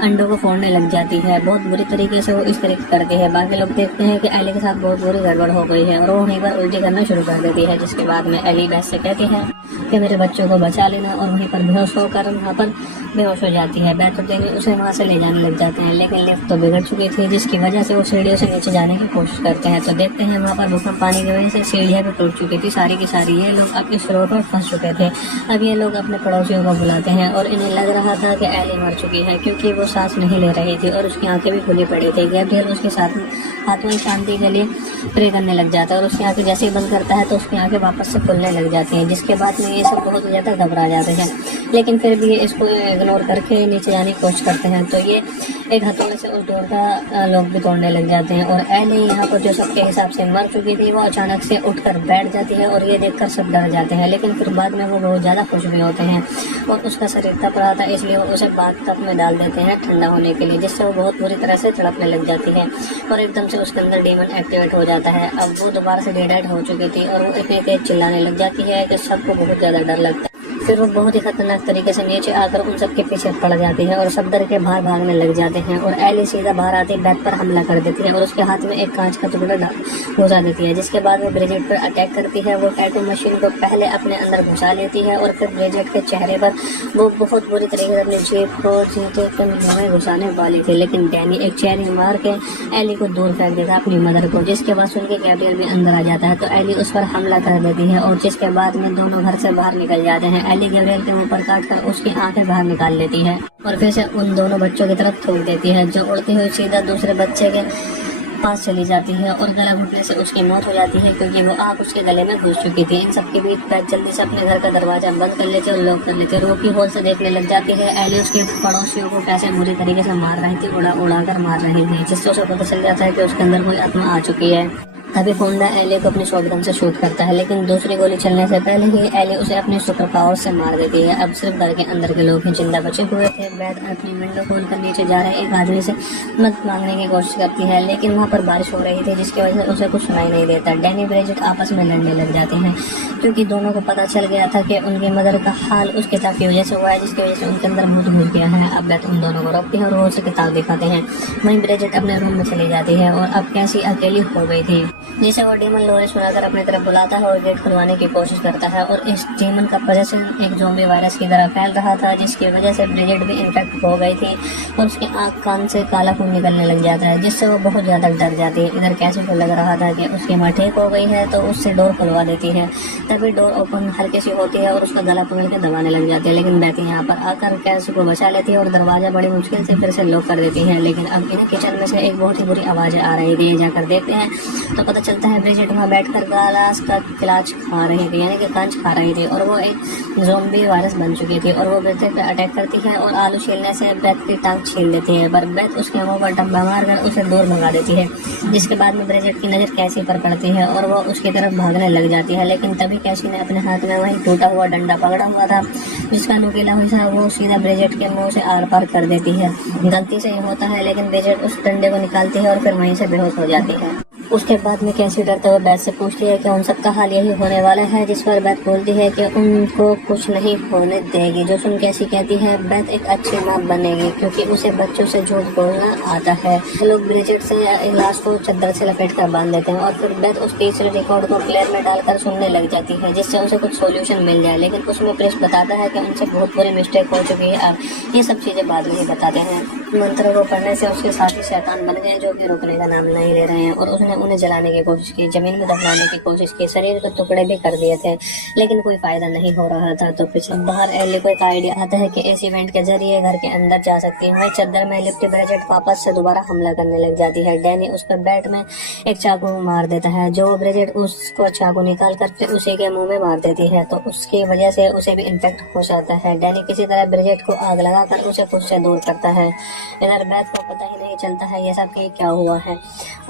अंडों को फोड़ने लग जाती है। बहुत बुरी तरीके से वो इस तरीके करती है। बाकी लोग देखते हैं कि एली के साथ बहुत बुरी गड़बड़ हो गई है और वो वहीं पर उल्टी करना शुरू कर देती है, जिसके बाद में एली बैथ से कहती है कि मेरे बच्चों को बचा लेना, और वहीं पर बेहोश होकर वहाँ पर बेहोश हो जाती है। बैथ होते ही उसे वहाँ से ले जाने लग जाते हैं, लेकिन लिफ्ट तो बिगड़ चुकी थी, जिसकी वजह से वो सीढ़ियों से नीचे जाने की कोशिश करते हैं। तो देखते हैं वहाँ पर भूकंप पानी की वजह से सीढ़ियाँ भी टूट चुकी थी सारी की सारी। ये लोग अपने स्रोत पर फंस चुके थे। अब ये लोग अपने पड़ोसियों को बुलाते हैं और इन्हें लग रहा था कि एली मर चुकी है, क्योंकि वो सांस नहीं ले रही थी और उसकी आंखें भी खुली पड़ी थी। गैब्रियल उसके साथ हाथों की शांति के लिए प्रे करने लग जाता है और उसकी आंखें जैसे ही बंद करता है तो उसकी आंखें वापस से खुलने लग जाती हैं, जिसके बाद में ये सब बहुत ज़्यादा घबरा जाते हैं, लेकिन फिर भी इसको इग्नोर करके नीचे जाने की कोशिश करते हैं। तो ये एक हथौड़े से उस डोर का लोग भी तोड़ने लग जाते हैं और एली यहाँ पर जो सबके हिसाब से मर चुकी थी वो अचानक से उठकर बैठ जाती है और ये देखकर सब डर जाते हैं, लेकिन फिर बाद में वो बहुत ज़्यादा खुश भी होते हैं और उसका शरीर तप रहा था, इसलिए वो उसे बाथ में डाल देते हैं ठंडा होने के लिए, जिससे वो बहुत बुरी तरह से तड़पने लग जाती है और एकदम से उसके अंदर डीमन एक्टिवेट हो जाता है। अब वो दोबारा से डेड हो चुकी थी और वो इतनी तेज चिल्लाने लग जाती है कि सबको बहुत ज़्यादा डर लगता है। फिर वो बहुत ही खतरनाक तरीके से नीचे आकर उन सबके पीछे पड़ जाती है और सब डर के बाहर भागने लग जाते हैं और एली सीधा बाहर आती बैथ पर हमला कर देती है और उसके हाथ में एक कांच का टुकड़ा घुसा देती है, जिसके बाद वो ब्रिजेट पर अटैक करती है। वो टैटू मशीन को पहले अपने अंदर घुसा लेती है और फिर ब्रिजेट के चेहरे पर वो बहुत बुरी तरीके से अपनी जेब को चींटे के मुंह में घुसाने वाली थी, लेकिन डैनी एक चेहरे मार के एली को दूर फेंक देता अपनी मदर को, जिसके बाद सुन के गैब्रियल भी अंदर आ जाता है। तो एली उस पर हमला कर देती है और जिसके बाद में दोनों घर से बाहर निकल जाते हैं। एली गैब्रियल के मुंह पर काटकर उसकी आंखें बाहर निकाल लेती है और फिर से उन दोनों बच्चों की तरफ थूक देती है, जो उड़ती हुई सीधा दूसरे बच्चे के पास चली जाती है और गला घुटने से उसकी मौत हो जाती है, क्योंकि वो आग उसके गले में घुस चुकी थी। इन सबके बीच बैथ जल्दी से अपने घर का दरवाजा बंद कर लेते और लॉक कर लेते। रोकी होल से देखने लग जाती है एली उसके पड़ोसियों को कैसे बुरी तरीके से मार रही थी, उड़ा कर मार रही थी, जिससे उसे पता चल जाता है कि उसके अंदर कोई आत्मा आ चुकी है। तभी फोंडा एली को अपनी शॉटगन से शूट करता है, लेकिन दूसरी गोली चलने से पहले ही एली उसे अपने सुपर पावर से मार देती है। अब सिर्फ घर के अंदर के लोग ही जिंदा बचे हुए थे। बैथ अपनी विंडो खोलकर नीचे जा रहे एक आदमी से मदद मांगने की कोशिश करती है, लेकिन वहाँ पर बारिश हो रही थी, जिसकी वजह से उसे कुछ सुनाई नहीं देता। डैनी ब्रिजेट आपस में लड़ने लग जाते हैं, क्योंकि दोनों को पता चल गया था कि उनकी मदर का हाल उस किताब की वजह से हुआ है, जिसकी वजह से उनके अंदर भूत घुस गया है। अब बैथ उन दोनों को रोकती है और वो उसे किताब दिखाते हैं। वहीं ब्रिजेट अपने रूम में चली जाती है और अब कैसी अकेली हो गई थी, जिसे वो डीमन लोरे सुनाकर अपनी तरफ बुलाता है और गेट खुलवाने की कोशिश करता है। और इस डीमन का पोजेशन एक ज़ॉम्बी वायरस की तरह फैल रहा था, जिसकी वजह से ब्रिजेट भी इन्फेक्ट हो गई थी और उसकी आंख कान से काला खून निकलने लग जाता है, जिससे वो बहुत ज़्यादा डर जाती है। इधर कैसे को लग रहा था कि उसकी माँ ठीक हो गई है, तो उससे डोर खुलवा देती है। तभी डोर ओपन हल्की सी होती है और उसका गला पकड़ के दबाने लग जाती है, लेकिन बैठी यहाँ पर आकर कैसे को बचा लेती है और दरवाजा बड़ी मुश्किल से फिर से लॉक कर देती है। लेकिन अब इन्हें किचन में से एक बहुत ही बुरी आवाज़ आ रही थी। जाकर देखते हैं तो पता चलता है ब्रिजेट वहाँ बैठकर गालास का किलाच खा रही थी, यानी कि कंच खा रही थी, और वो एक ज़ॉम्बी वायरस बन चुकी थी और वो ब्रिजेट पे अटैक करती है और आलू छीलने से ब्रेथ की टांग छील देती है। पर ब्रेथ उसके मुंह पर डब्बा मारकर उसे दूर भगा देती है, जिसके बाद में ब्रिजेट की नज़र कैसी पर पड़ती है और वो उसकी तरफ भागने लग जाती है। लेकिन तभी कैसी ने अपने हाथ में वही टूटा हुआ डंडा पकड़ा हुआ था, जिसका नुकीला हिस्सा वो सीधा ब्रिजेट के मुंह से आर पार कर देती है। गलती से ही होता है, लेकिन ब्रिजेट उस डंडे को निकालती है और फिर वहीं से बेहोश हो जाती है। उसके बाद में कैसी डरते हुए बैथ से पूछती है कि उन सबका हाल यही होने वाला है, जिस पर बैथ बोलती है कि उनको कुछ नहीं होने देगी। जो सुन कैसी कहती है बैथ एक अच्छी माँ बनेगी, क्योंकि उसे बच्चों से झूठ बोलना आता है। लोग ब्रिजेट से लाश को चद्दर से लपेट कर बांध देते हैं और फिर बैथ उस तीसरे रिकॉर्ड को प्लेयर में डालकर सुनने लग जाती है, जिससे उसे कुछ सोल्यूशन मिल जाए। लेकिन उसमें प्रेस बताता है कि उनसे बहुत बड़ी मिस्टेक हो चुकी है, अब ये सब चीज़ें बाद में ही बताते हैं। मंत्रों को पढ़ने से उसके साथी शैतान बन गए, जो कि रुकने का नाम नहीं ले रहे हैं, और उसने उन्हें जलाने की कोशिश की, जमीन में दफनाने की कोशिश की, शरीर के टुकड़े भी कर दिए थे, लेकिन कोई फायदा नहीं हो रहा था। तो फिर बाहर एली को एक आइडिया आता है कि इस इवेंट के जरिए घर के अंदर जा सकती है। वह चादर में लिपटी ब्रिजेट वापस से दोबारा हमला करने लग जाती है। डैनी उस पर बैट में एक चाकू मार देता है, जो ब्रिजेट उसको चाकू निकाल कर फिर उसी के मुंह में मार देती है, तो उसकी वजह से उसे भी इन्फेक्ट हो जाता है। डैनी किसी तरह ब्रिजेट को आग लगाकर उसे खुद से दूर करता है। इधर बेथ को पता ही नहीं चलता है ये सब कि क्या हुआ है,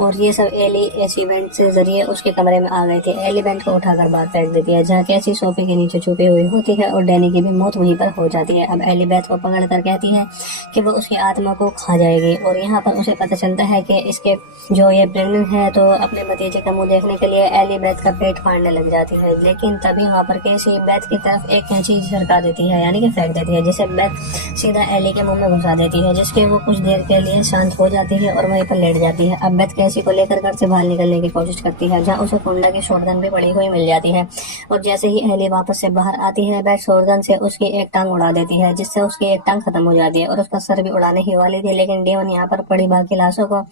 और ये सब एली इस इवेंट से जरिए उसके कमरे में आ गई थी। एली बेंट को उठाकर बाहर फेंक देती है, जहाँ कैसी सोफे के नीचे छुपी हुई होती है, और डैनी की भी मौत वहीं पर हो जाती है। अब एली बेथ को पकड़ कर कहती है कि वो उसकी आत्मा को खा जाएगी, और यहाँ पर उसे पता चलता है कि इसके जो ये प्रेग्नेंट है, तो अपने भतीजे का मुंह देखने के लिए एली बेथ का पेट फाड़ने लग जाती है। लेकिन तभी वहाँ पर कैसी बेथ की तरफ एक कैंची झरका देती है, यानी कि फेंक देती है, जिसे बेथ सीधा एली के मुंह में घुसा देती है, जिसके वो कुछ देर के लिए शांत हो जाती है और वहीं पर लेट जाती है। अब बेथ कैसी को लेकर घर से बाहर निकलने की कोशिश करती है, जहाँ उसे कुंडा की शॉटगन भी पड़ी हुई मिल जाती है, और जैसे ही एली वापस से बाहर आती है, बेथ शॉटगन से उसकी एक टांग उड़ा देती है, जिससे उसकी एक टांग खत्म हो जाती है, और उसका सर भी उड़ाने ही वाली थी। लेकिन डेमन यहाँ पर पड़ी बाकी लाशों को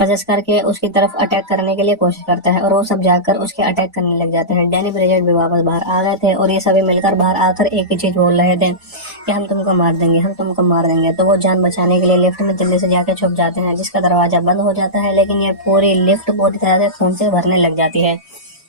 पजस करके उसकी तरफ अटैक करने के लिए कोशिश करता है, और वो सब जाकर उसके अटैक करने लग जाते हैं। डैनी ब्रिजेट भी वापस बाहर आ गए थे, और ये सभी मिलकर बाहर आकर एक ही चीज बोल रहे थे कि हम तुमको मार देंगे, हम तुमको मार देंगे। तो वो जान बचाने के लिए लिफ्ट में जल्दी से जाके छुप जाते हैं, जिसका दरवाजा बंद हो जाता है। लेकिन ये पूरी लिफ्ट पूरी तरह से खून से भरने लग जाती है,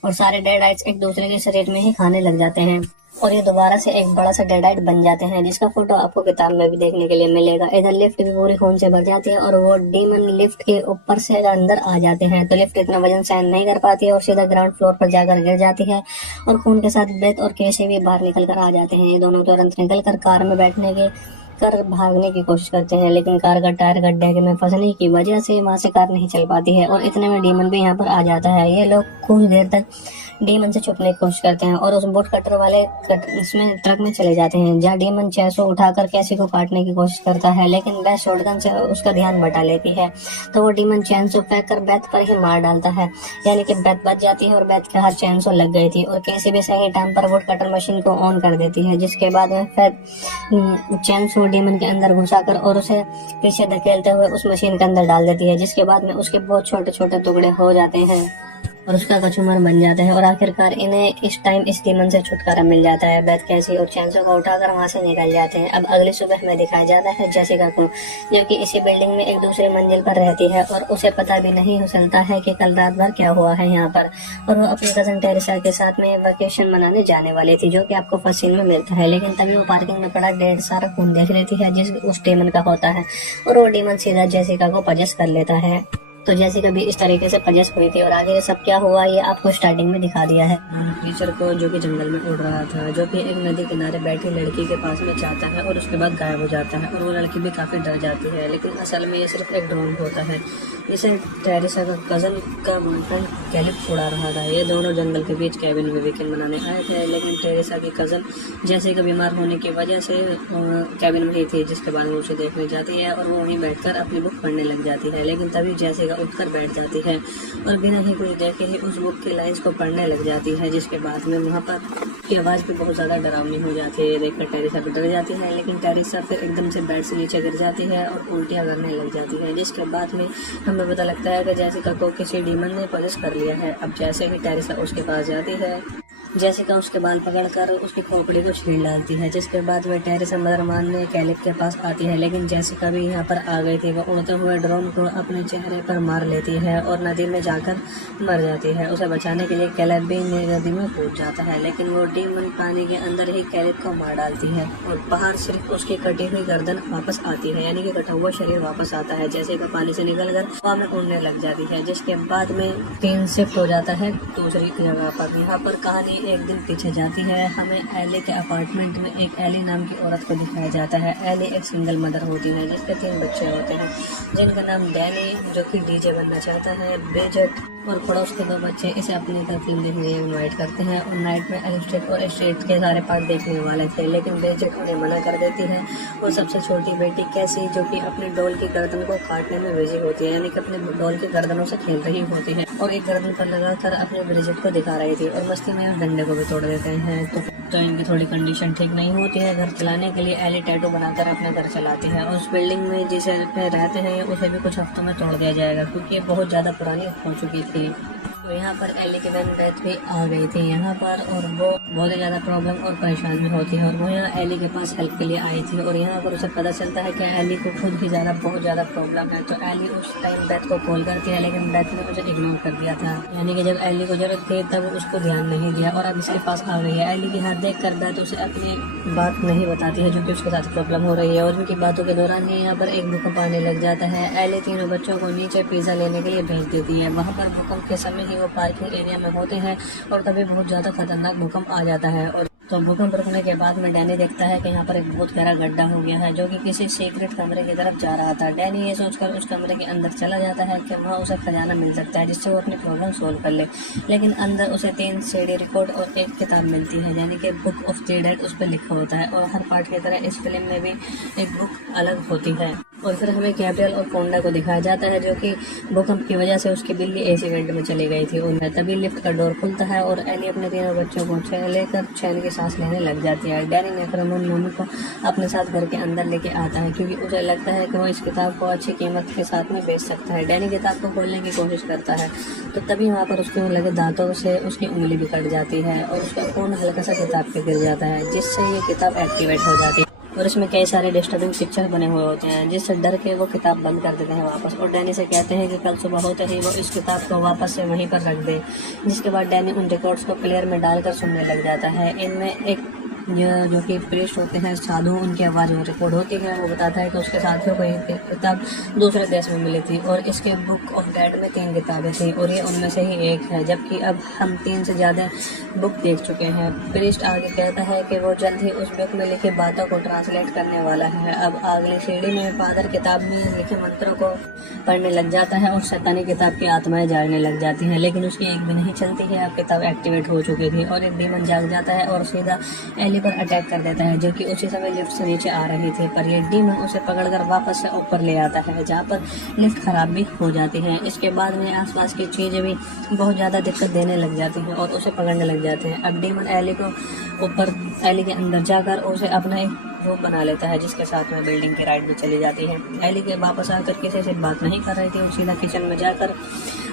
और सारे डेडाइट्स एक दूसरे के शरीर में ही खाने लग जाते हैं, और ये दोबारा से एक बड़ा सा डेडाइट बन जाते हैं, जिसका फोटो आपको किताब में भी देखने के लिए मिलेगा। इधर लिफ्ट भी पूरी खून से भर जाती है, और वो डीमन लिफ्ट के ऊपर से अंदर आ जाते हैं, तो लिफ्ट इतना वजन सहन नहीं कर पाती है और सीधा ग्राउंड फ्लोर पर जाकर गिर जाती है, और खून के साथ बेथ और केसी भी बाहर निकल कर आ जाते हैं। ये दोनों तुरंत निकल कर कार में बैठने के कर भागने की कोशिश करते हैं, लेकिन कार का टायर गड्ढे में फंसने की वजह से वहां से कार नहीं चल पाती है, और इतने में डीमन भी यहाँ पर आ जाता है। ये लोग कुछ देर तक डीमन से छुपने की कोशिश करते हैं, और उस बोट कटर वाले इसमें ट्रक में चले जाते हैं, जहाँ डीमन चैसो उठाकर कैसी को काटने की कोशिश करता है, लेकिन बेथ शॉटगन से उसका ध्यान बटा लेती है, तो वो डीमन चैनसो फेंक कर बेथ पर ही मार डालता है, यानी कि बेथ बच जाती है, और बेथ के हाथ चैनसो लग गई थी, और कैसी भी सही टाइम पर वुड कटर मशीन को ऑन कर देती है, जिसके बाद में फिर चैनसो डीमन के अंदर घुसाकर और उसे पीछे धकेलते हुए उस मशीन के अंदर डाल देती है, जिसके बाद में उसके बहुत छोटे छोटे टुकड़े हो जाते हैं, और उसका कचूमर बन जाता है, और आखिरकार इन्हें इस टाइम इस डीमन से छुटकारा मिल जाता है। बेथ कैसी और चैनसो को उठाकर वहां से निकल जाते हैं। अब अगली सुबह में दिखाया जाता है जेसिका को, जो कि इसी बिल्डिंग में एक दूसरी मंजिल पर रहती है, और उसे पता भी नहीं हो चलता है कि कल रात भर क्या हुआ है यहाँ पर, और वो अपनी कजन टेरेसा के साथ में वेकेशन मनाने जाने वाली थी, जो कि आपको फर्स्ट सीन में मिलता है। लेकिन तभी वो पार्किंग में पड़ा ढेर सारा खून देख लेती है, जिस उस डीमन का होता है, और वो डीमन सीधा जेसिका को पजेस कर लेता है। तो जैसे कभी इस तरीके से पजेस हुई थी, और आगे सब क्या हुआ ये आपको स्टार्टिंग में दिखा दिया है। टीचर को, जो कि जंगल में उड़ रहा था, जो कि एक नदी किनारे बैठी लड़की के पास में जाता है, और उसके बाद गायब हो जाता है, और वो लड़की भी काफी डर जाती है, लेकिन असल में ये सिर्फ एक ड्रोन होता है, जिसे टेरेसा का कजन का बॉयफ्रेंड कैलिप उड़ा रहा था। ये दोनों जंगल के बीच कैबिन में वीकेंड मनाने आए थे, लेकिन टेरेसा की कजन जैसे का बीमार होने की वजह से कैबिन में ही थी, जिसके बाद वो उसे देखने जाती है, और वो वहीं बैठकर अपनी बुक पढ़ने लग जाती है। लेकिन तभी जैसे उठकर बैठ जाती है, और बिना ही कुछ देखे ही उस बुक की लाइंस को पढ़ने लग जाती है, जिसके बाद में वहाँ पर की आवाज़ भी बहुत ज़्यादा डरावनी हो जाती है। ये देखकर टेरेसा भी डर जाती है, लेकिन टेरेसा फिर एकदम से बेड से नीचे गिर जाती है और उल्टियाँ करने लग जाती है, जिसके बाद में हमें पता लगता है कि जेसिका को किसी डीमन ने पजेस कर लिया है। अब जैसे ही टेरेसा उसके पास जाती है, जेसिका उसके बाल पकड़कर उसकी खोपड़ी को छीन डालती है, जिसके बाद वह टेरेसा मदर मानने कैलिप के पास आती है, लेकिन जेसिका भी यहाँ पर आ गई थी। वह उड़ते हुए ड्रोन को अपने चेहरे पर मार लेती है और नदी में जाकर मर जाती है। उसे बचाने के लिए कैलिप भी नदी में कूद जाता है, लेकिन वो डीमन पानी के अंदर ही कैलिप को मार डालती है, और बाहर सिर्फ उसकी कटी हुई गर्दन वापस आती है, यानी कि कटा हुआ शरीर वापस आता है। जेसिका पानी से निकलकर हवा में उड़ने लग जाती है, जिसके बाद में सीन शिफ्ट हो जाता है दूसरी जगह पर। यहाँ पर कहानी एक दिन पीछे जाती है। हमें एली के अपार्टमेंट में एक एली नाम की औरत को दिखाया जाता है। एली एक सिंगल मदर होती है, जिसके 3 बच्चे होते हैं, जिनका नाम डैनी, जो कि डीजे बनना चाहता है, ब्रिजेट, और पड़ोस के 2 बच्चे इसे अपने घर फिल्म देखने के लिए इन्वाइट करते हैं, और नाइट में एलिस्टेट और स्ट्रीट के सारे पार्ट देखने वाले थे, लेकिन ब्रिजेट उन्हें मना कर देती है। और सबसे छोटी बेटी कैसी, जो कि अपने डॉल की गर्दन को काटने में बिजी होती है, यानी कि अपने डॉल की गर्दनों से खेल रही होती है, और एक गर्दन पर लगाकर अपने ब्रिजेट को दिखा रही थी, और मस्ती में डंडे को भी तोड़ देते हैं। तो इनकी थोड़ी कंडीशन ठीक नहीं होती है। घर चलाने के लिए एली टैटू बनाकर अपना घर चलाती है और उस बिल्डिंग में जिसे पे रहते हैं उसे भी कुछ हफ्तों में तोड़ दिया जाएगा क्योंकि ये बहुत ज़्यादा पुरानी हो चुकी थी। तो यहाँ पर एली की बहन डेथ भी आ गई थी यहाँ पर, और वो बहुत ही ज़्यादा प्रॉब्लम और परेशान भी होती है और वो यहाँ एली के पास हेल्प के लिए आई थी। और यहाँ पर उसे पता चलता है कि एली को खुद ही बहुत ज़्यादा प्रॉब्लम है। तो एली उस टाइम बेथ को कॉल करती है, लेकिन बेथ ने उसे इग्नोर कर दिया था। यानी कि जब एली को जरूरत थी तब उसको ध्यान नहीं दिया और अब इसके पास आ गई है। एली की हाथ देख कर बेथ उसे अपनी बात नहीं बताती है जो कि उसके साथ प्रॉब्लम हो रही है। और उनकी बातों के दौरान ही यहाँ पर एक भूकंप आने लग जाता है। एली तीनों बच्चों को नीचे पिज्जा लेने के लिए भेज देती है। वहाँ पर भूकंप के समय ही वो पार्किंग एरिया में होते हैं और तभी बहुत ज़्यादा खतरनाक भूकंप आ जाता है। और तो भूकंप रुकने के बाद में डैनी देखता है कि यहाँ पर एक बहुत गहरा गड्ढा हो गया है जो कि किसी सीक्रेट कमरे की तरफ जा रहा था। डैनी ये सोचकर उस कमरे के अंदर चला जाता है कि वहाँ उसे खजाना मिल सकता है जिससे वो अपनी प्रॉब्लम सोल्व कर ले। लेकिन अंदर उसे 3 CD रिकॉर्ड और एक किताब मिलती है यानी कि बुक ऑफ द डेड उस पर लिखा होता है। और हर पार्ट की तरह इस फिल्म में भी एक बुक अलग होती है। और फिर हमें गैब्रियल और कोंडा को दिखाया जाता है जो कि भूकंप की वजह से उसकी बिल्ली एसी वेंट में चली गई थी। उनमें तभी लिफ्ट का डोर खुलता है और एली अपने तीनों बच्चों को लेकर चैन की सांस लेने लग जाती है। डैनी ने क्रमन मोनू को अपने साथ घर के अंदर लेके आता है क्योंकि उसे लगता है कि वो इस किताब को अच्छी कीमत के साथ में बेच सकता है। डैनी किताब को खोलने की कोशिश करता है तो तभी वहाँ पर उसके लगे दांतों से उसकी उंगली भी कट जाती है और उसका खून हल्का सा किताब पे गिर जाता है जिससे ये किताब एक्टिवेट हो जाती है। और इसमें कई सारे डिस्टर्बिंग पिक्चर बने हुए होते हैं जिससे डर के वो किताब बंद कर देते हैं वापस। और डैनी से कहते हैं कि कल सुबह होते ही वो इस किताब को वापस से वहीं पर रख दे। जिसके बाद डैनी उन रिकॉर्ड्स को प्लेयर में डालकर सुनने लग जाता है। इनमें एक जो कि प्रेस्ट होते हैं साधु, उनकी आवाज़ में रिकॉर्ड होती है। वो बताता है कि उसके साथियों को ये किताब दूसरे देश में मिली थी और इसके बुक ऑफ डेड में 3 किताबें थी और ये उनमें से ही एक है, जबकि अब हम 3 से ज़्यादा बुक देख चुके हैं। प्रेस्ट आगे कहता है कि वो जल्द ही उस बुक में लिखी बातों को ट्रांसलेट करने वाला है। अब अगली सीढ़ी में फादर किताब में लिखे मंत्रों को पढ़ने लग जाता है और शैतानी किताब की आत्माएं जागने लग जाती हैं। लेकिन उसकी एक भी नहीं चलती है। अब किताब एक्टिवेट हो चुकी थी और एक डीमन जाग जाता है और सीधा एली पर अटैक कर देता है जो कि उसी समय लिफ्ट से नीचे आ रही थी। पर ये डीमन उसे पकड़कर वापस से ऊपर ले आता है जहाँ पर लिफ्ट खराब भी हो जाती है। इसके बाद में आसपास की चीज़ें भी बहुत ज़्यादा दिक्कत देने लग जाती हैं और उसे पकड़ने लग जाते हैं। अब डीमन एली को ऊपर एली के अंदर जाकर उसे अपना एक रूप बना लेता है जिसके साथ में बिल्डिंग की राइड भी चली जाती है। एली के वापस आकर किसी से बात नहीं कर रही थी और सीधा किचन में जाकर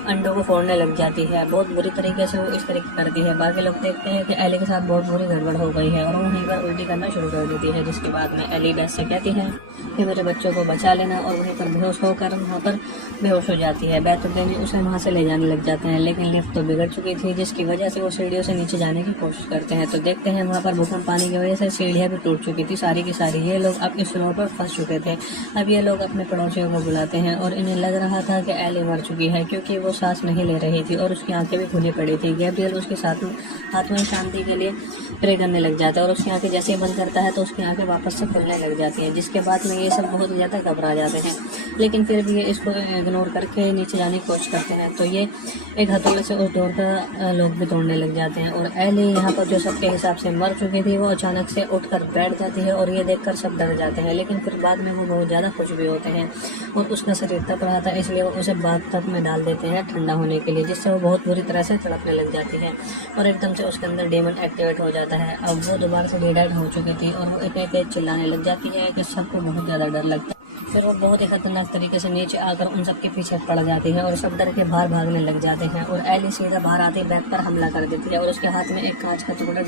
अंडों को फोड़ने लग जाती है। बहुत बुरी तरीके से वो इस तरीके करती है। बाकी लोग देखते हैं कि एली के साथ बहुत बुरी गड़बड़ हो गई है और वो वहीं पर उल्टी करना शुरू कर देती है। जिसके बाद में एली बेथ से कहती है कि मेरे बच्चों को बचा लेना और वहीं पर बेहोश होकर वहाँ पर बेहोश हो जाती है। बेथ और डैनी उसे वहाँ से ले जाने लग जाते हैं लेकिन लिफ्ट तो बिगड़ चुकी थी जिसकी वजह से वो सीढ़ियों से नीचे जाने की कोशिश करते हैं। तो देखते हैं वहाँ पर भूकंप आने की वजह से सीढ़ियाँ भी टूट चुकी थी सारी की सारी। ये लोग अब इस फ्लोर पर फंस चुके थे। अब ये लोग अपने पड़ोसियों को बुलाते हैं और इन्हें लग रहा था कि एली मर चुकी है क्योंकि वो सांस नहीं ले रही थी और उसकी आंखें भी खुली पड़ी थी। गैब्रियल उसके साथ आत्मा शांति के लिए प्रे करने लग जाता है और उसकी आंखें जैसे ही बंद करता है तो उसकी आंखें वापस से खुलने लग जाती हैं। जिसके बाद में ये सब बहुत ज़्यादा घबरा जाते हैं लेकिन फिर भी ये इसको इग्नोर करके नीचे जाने की कोशिश करते हैं। तो ये एक हथौड़े से उस डोर का लोग भी तोड़ने लग जाते हैं और एली यहाँ पर जो सबके हिसाब से मर चुकी थी वो अचानक से उठकर बैठ जाती है और ये देखकर सब डर जाते हैं। लेकिन फिर बाद में वो बहुत ज़्यादा खुश भी होते हैं और उसका शरीर तप रहा था इसलिए वो उसे बाथ में डाल देते हैं ठंडा होने के लिए, जिससे वो बहुत बुरी तरह से तड़पने लग जाती है और एकदम से उसके अंदर डेमन एक्टिवेट हो जाता है। अब वो दोबारा से डिडाइड हो चुकी थी और वो इतने तेज चिल्लाने लग जाती है कि सबको बहुत ज़्यादा डर लगता है। फिर वो बहुत ही खतरनाक तरीके से नीचे आकर उन सबके पीछे पड़ जाती है और सब डर के बाहर भागने लग जाते हैं और एली सीधा बाहर आती बैग पर हमला कर देती है और उसके हाथ में एक कांच का टुकड़ा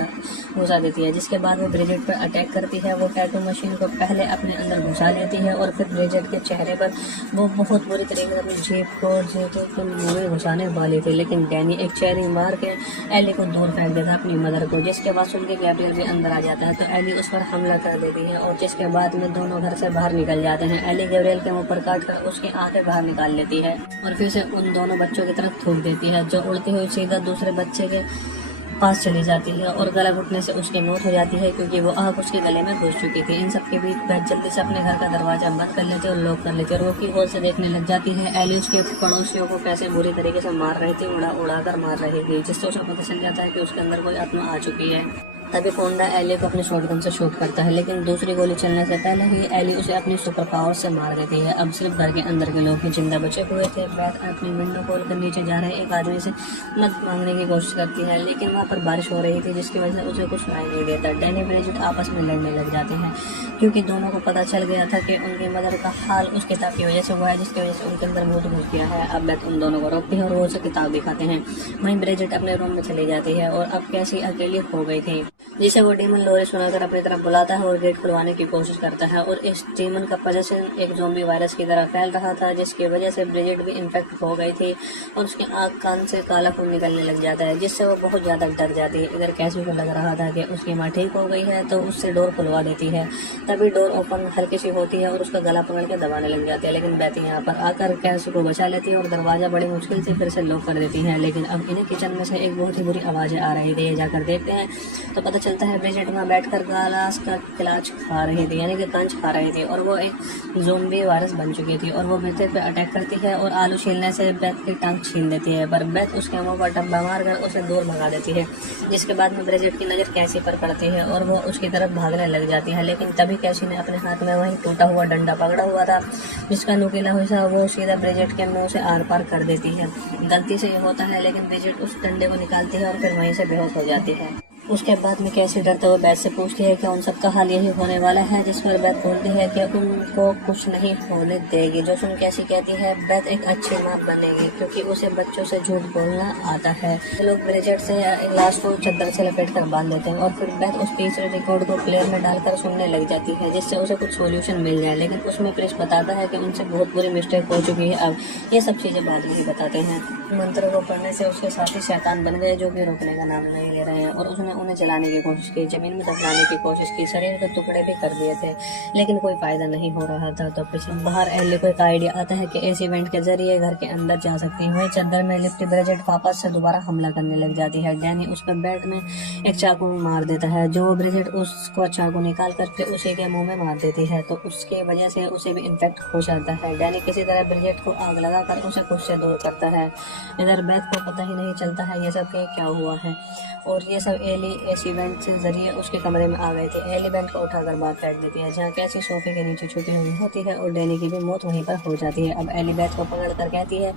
घुसा देती है। जिसके बाद वो ब्रिजेट पर अटैक करती है। वो टैटू मशीन को पहले अपने अंदर घुसा लेती है और फिर ब्रिजेट के चेहरे पर वो बहुत बुरी तरीके से अपनी जेब को मुँह में घुसाने वाली थी लेकिन डैनी एक चेरी मार के एली को दूर फेंक देता है अपनी मदर को। जिसके बाद सुन के गैब्रियल भी अंदर आ जाता है तो एली उस पर हमला कर देती है और जिसके बाद में दोनों घर से बाहर निकल जाते हैं। एली गैब्रियल के मुंह पर काट कर उसकी आंखें बाहर निकाल लेती है और फिर से उन दोनों बच्चों की तरफ थूक देती है जो उड़ती हुई सीधा दूसरे बच्चे के पास चली जाती है और गला घुटने से उसकी मौत हो जाती है क्योंकि वो आग उसके गले में घुस चुकी थी। इन सब के बीच वह जल्दी से अपने घर का दरवाजा बंद कर लेते और लॉक कर लेते और वो की होल से देखने लग जाती है एली उसके पड़ोसियों को कैसे बुरी तरीके से मार रही थी, उड़ा कर मार रही थी, जिससे उसे पता चल जाता है कि उसके अंदर कोई आत्मा आ चुकी है। तभी फोंडा एली को अपने शॉटगन से शूट करता है, लेकिन दूसरी गोली चलने से पहले ही एली उसे अपनी सुपर पावर से मार देती है। अब सिर्फ घर के अंदर के लोग ही जिंदा बचे हुए थे। बेथ अपनी विंडो खोल कर नीचे जा रहे एक आदमी से मदद मांगने की कोशिश करती है, लेकिन वहाँ पर बारिश हो रही थी जिसकी वजह से उसे कुछ सुनाई नहीं देता। डैनी ब्रिजिट आपस में लड़ने लग जाते हैं क्योंकि दोनों को पता चल गया था कि उनकी मदर का हाल उस किताब की वजह से हुआ है, जिसकी वजह से उनके अंदर भूत घुस गया है। अब बेथ उन दोनों को रोकती है और वो उसे किताब दिखाते हैं। वहीं ब्रिजिट अपने रूम में चली जाती है और अब कैसी अकेली हो गई थी, जिसे वो डीमन लोरी सुनाकर अपनी तरफ बुलाता है और गेट खुलवाने की कोशिश करता है। और इस डीमन का पोजेशन एक ज़ॉम्बी वायरस की तरह फैल रहा था, जिसकी वजह से ब्रिजिट भी इन्फेक्ट हो गई थी और उसकी आँख कान से काला खून निकलने लग जाता है, जिससे वो बहुत ज़्यादा डर जाती है। इधर कैसी को लग रहा था कि उसकी माँ ठीक हो गई है, तो उससे डोर खुलवा देती है। तभी डोर ओपन हल्की सी होती है और उसका गला पकड़ के दबाने लग जाती है, लेकिन बेथ यहाँ पर आकर कैसी को बचा लेती है और दरवाज़ा बड़ी मुश्किल से फिर से लॉक कर देती है। लेकिन अब इन्हें किचन में से एक बहुत ही बुरी आवाज़ें आ रही थी। जाकर देखते हैं तो पता चलता है ब्रिजिट वहाँ बैठकर गालास का किलाच खा रही थी, यानी कि कंच खा रही थी, और वो एक ज़ॉम्बी वायरस बन चुकी थी और वो बेथ पे अटैक करती है और आलू छीलने से बेथ की टांग छीन देती है। पर बेथ उसके मुंह पर डब्बा मारकर उसे दूर भगा देती है, जिसके बाद में ब्रिजिट की नज़र कैसी पर पड़ती है और वो उसकी तरफ भागने लग जाती है। लेकिन तभी कैसी ने अपने हाथ में वही टूटा हुआ डंडा पकड़ा हुआ था, जिसका नुकीला हिस्सा वो सीधा ब्रिजिट के मुंह से आर पार कर देती है। गलती से ये होता है, लेकिन ब्रिजिट उस डंडे को निकालती है और फिर वहीं से बेहोश हो जाती है। उसके बाद में कैसी डरते हुए बेथ से पूछती है कि उन सबका हाल यही होने वाला है, जिस पर बेथ बोलती है कि उनको कुछ नहीं होने देगी। जो सुन कैसी कहती है बेथ एक अच्छी माँ बनेगी क्योंकि उसे बच्चों से झूठ बोलना आता है। लोग ब्रिजिट से लाश को चद्दर से लपेट कर बांध देते हैं और फिर बेथ उस तीसरे रिकॉर्ड को प्लेयर में डालकर सुनने लग जाती है, जिससे उसे कुछ सोल्यूशन मिल जाए। लेकिन उसमें प्रिंस बताता है कि उनसे बहुत बुरी मिस्टेक हो चुकी है, अब ये सब चीज़ें बाद में ही बताते हैं। मंत्र को पढ़ने से उसके साथी शैतान बन गए, जो कि रोकने का नाम नहीं ले रहे हैं, और उसने उन्हें चलाने की कोशिश की, जमीन में दफनाने की कोशिश की, शरीर के टुकड़े भी कर दिए थे, लेकिन कोई फायदा नहीं हो रहा था। तो पीछे बाहर एली को एक आइडिया आता है कि इस इवेंट के जरिए घर के अंदर जा सकती है। वहीं चद्दर में लिपटी ब्रिजिट वापस से दोबारा हमला करने लग जाती है। डैनी उस पर बेड में एक चाकू मार देता है, जो ब्रिजिट उसको चाकू निकाल करके उसी के मुंह में मार देती है, तो उसके वजह से उसे भी इन्फेक्ट हो जाता है। डैनी किसी तरह ब्रिजिट को आग लगाकर उसे खुद से दूर करता है। इधर बेथ को पता ही नहीं चलता है ये सब क्या हुआ है, और ये सब एली इस इवेंट के जरिए उसके कमरे में आ गए थे। एली बेड को उठाकर बाहर फेंक देती है, जहाँ कैसी सोफे के नीचे छुपी हुई होती है और डैनी की भी मौत वहीं पर हो जाती है। अब एली बेथ को पकड़ कर कहती है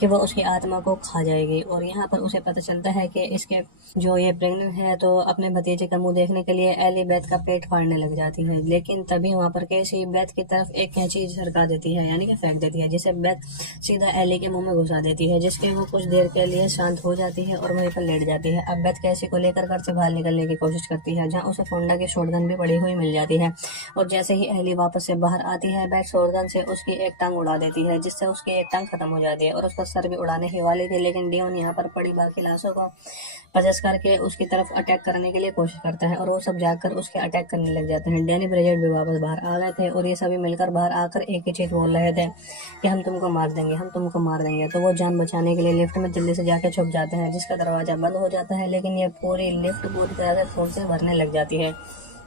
कि वह उसकी आत्मा को खा जाएगी, और यहाँ पर उसे पता चलता है कि इसके जो ये प्रेग्नेंट है, तो अपने भतीजे का मुंह देखने के लिए एली बेथ का पेट फाड़ने लग जाती है। लेकिन तभी वहाँ पर कैसी बेथ की तरफ एक कैंची सरका देती है, यानी कि फेंक देती है, जिसे बेथ सीधा एली के मुंह में घुसा देती है, जिसके वो कुछ देर के लिए शांत हो जाती है और वहीं पर लेट जाती है। अब बेथ कैसी को लेकर घर से बाहर निकलने की कोशिश करती है, जहाँ उसे फोंडा की शॉटगन भी पड़ी हुई मिल जाती है, और जैसे ही एली वापस से बाहर आती है, बेथ शॉटगन से उसकी एक टांग उड़ा देती है, जिससे उसकी एक टांग खत्म हो जाती है और उसका सर भी उड़ाने ही वाली थी। लेकिन डियोन यहाँ पर पड़ी बाकी लाशों को पजस करके उसकी तरफ अटैक करने के लिए कोशिश करता है, और वो सब जाकर उसके अटैक करने लग जाते हैं। डैनी ब्रिजिट भी वापस बाहर आ गए थे और ये सभी मिलकर बाहर आकर एक ही चीज बोल रहे थे कि हम तुमको मार देंगे, हम तुमको मार देंगे। तो वो जान बचाने के लिए लिफ्ट में जल्दी से जाके छुप जाते हैं, जिसका दरवाजा बंद हो जाता है, लेकिन ये पूरी लिफ्ट पूरी तरह से खून से भरने लग जाती है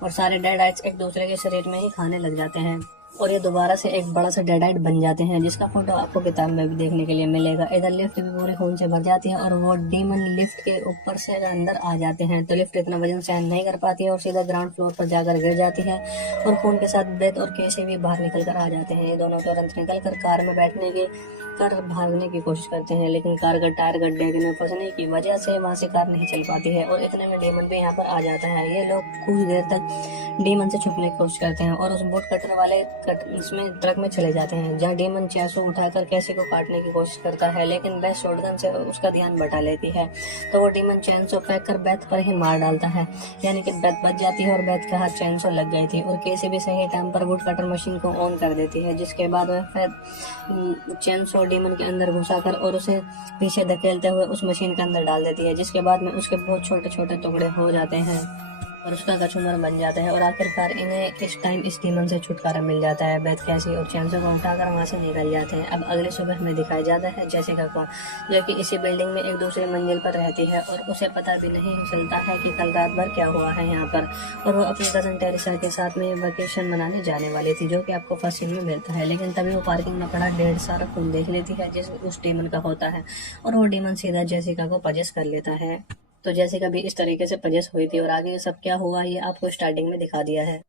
और सारे डेड आइट्स एक दूसरे के शरीर में ही खाने लग जाते हैं, और ये दोबारा से एक बड़ा सा डेडाइट बन जाते हैं, जिसका फोटो आपको किताब में भी देखने के लिए मिलेगा। इधर लिफ्ट भी पूरे खून से भर जाती है और वो डीमन लिफ्ट के ऊपर से अंदर आ जाते हैं, तो लिफ्ट इतना वजन सहन नहीं कर पाती है और सीधा ग्राउंड फ्लोर पर जाकर गिर जाती है, और खून के साथ बेथ और कैसे भी बाहर निकल कर आ जाते हैं। ये दोनों तुरंत निकल कर कार में बैठने के कर भागने की कोशिश करते हैं, लेकिन कार का टायर गड्ढे में फंसने की वजह से वहाँ से कार नहीं चल पाती है, और इतने में डीमन भी यहाँ पर आ जाता है। ये लोग कुछ देर तक डीमन से छुपने की कोशिश करते हैं और उस बोट कटर वाले इसमें ट्रक में चले जाते हैं, जहाँ डीमन चैसो उठाकर कैसी को काटने की कोशिश करता है, लेकिन बेथ शॉटगन से उसका ध्यान बटा लेती है, तो वो डीमन चैनसो फेंक कर बेथ पर ही मार डालता है, यानी कि बेथ बच जाती है और बेथ का हाथ चैनसो लग गई थी, और कैसे भी सही टाइम पर वुड कटर मशीन को ऑन कर देती है, जिसके बाद वह फिर चैनसो डीमन के अंदर घुसाकर और उसे पीछे धकेलते हुए उस मशीन के अंदर डाल देती है, जिसके बाद में उसके बहुत छोटे छोटे टुकड़े हो जाते हैं और उसका कचूमर बन जाता है, और आखिरकार इन्हें इस टाइम इस डीमन से छुटकारा मिल जाता है। बेथ कैसी और चैनसो को उठाकर वहाँ से निकल जाते हैं। अब अगले सुबह हमें दिखाया जाता है जेसिका को, जो कि इसी बिल्डिंग में एक दूसरे मंजिल पर रहती है, और उसे पता भी नहीं चलता है कि कल रात भर क्या हुआ है यहाँ पर, और वो अपनी कजन टेरेसा के साथ में वेकेशन मनाने जाने वाली थी, जो कि आपको फर्स्ट सीन में मिलता है। लेकिन तभी वो पार्किंग में पड़ा ढेर सारा खून देख लेती है, जिस उस डीमन का होता है, और वो डीमन सीधा जेसिका को पजेस कर लेता है। तो जैसे कभी इस तरीके से पजेस हुई थी और आगे सब क्या हुआ ये आपको स्टार्टिंग में दिखा दिया है।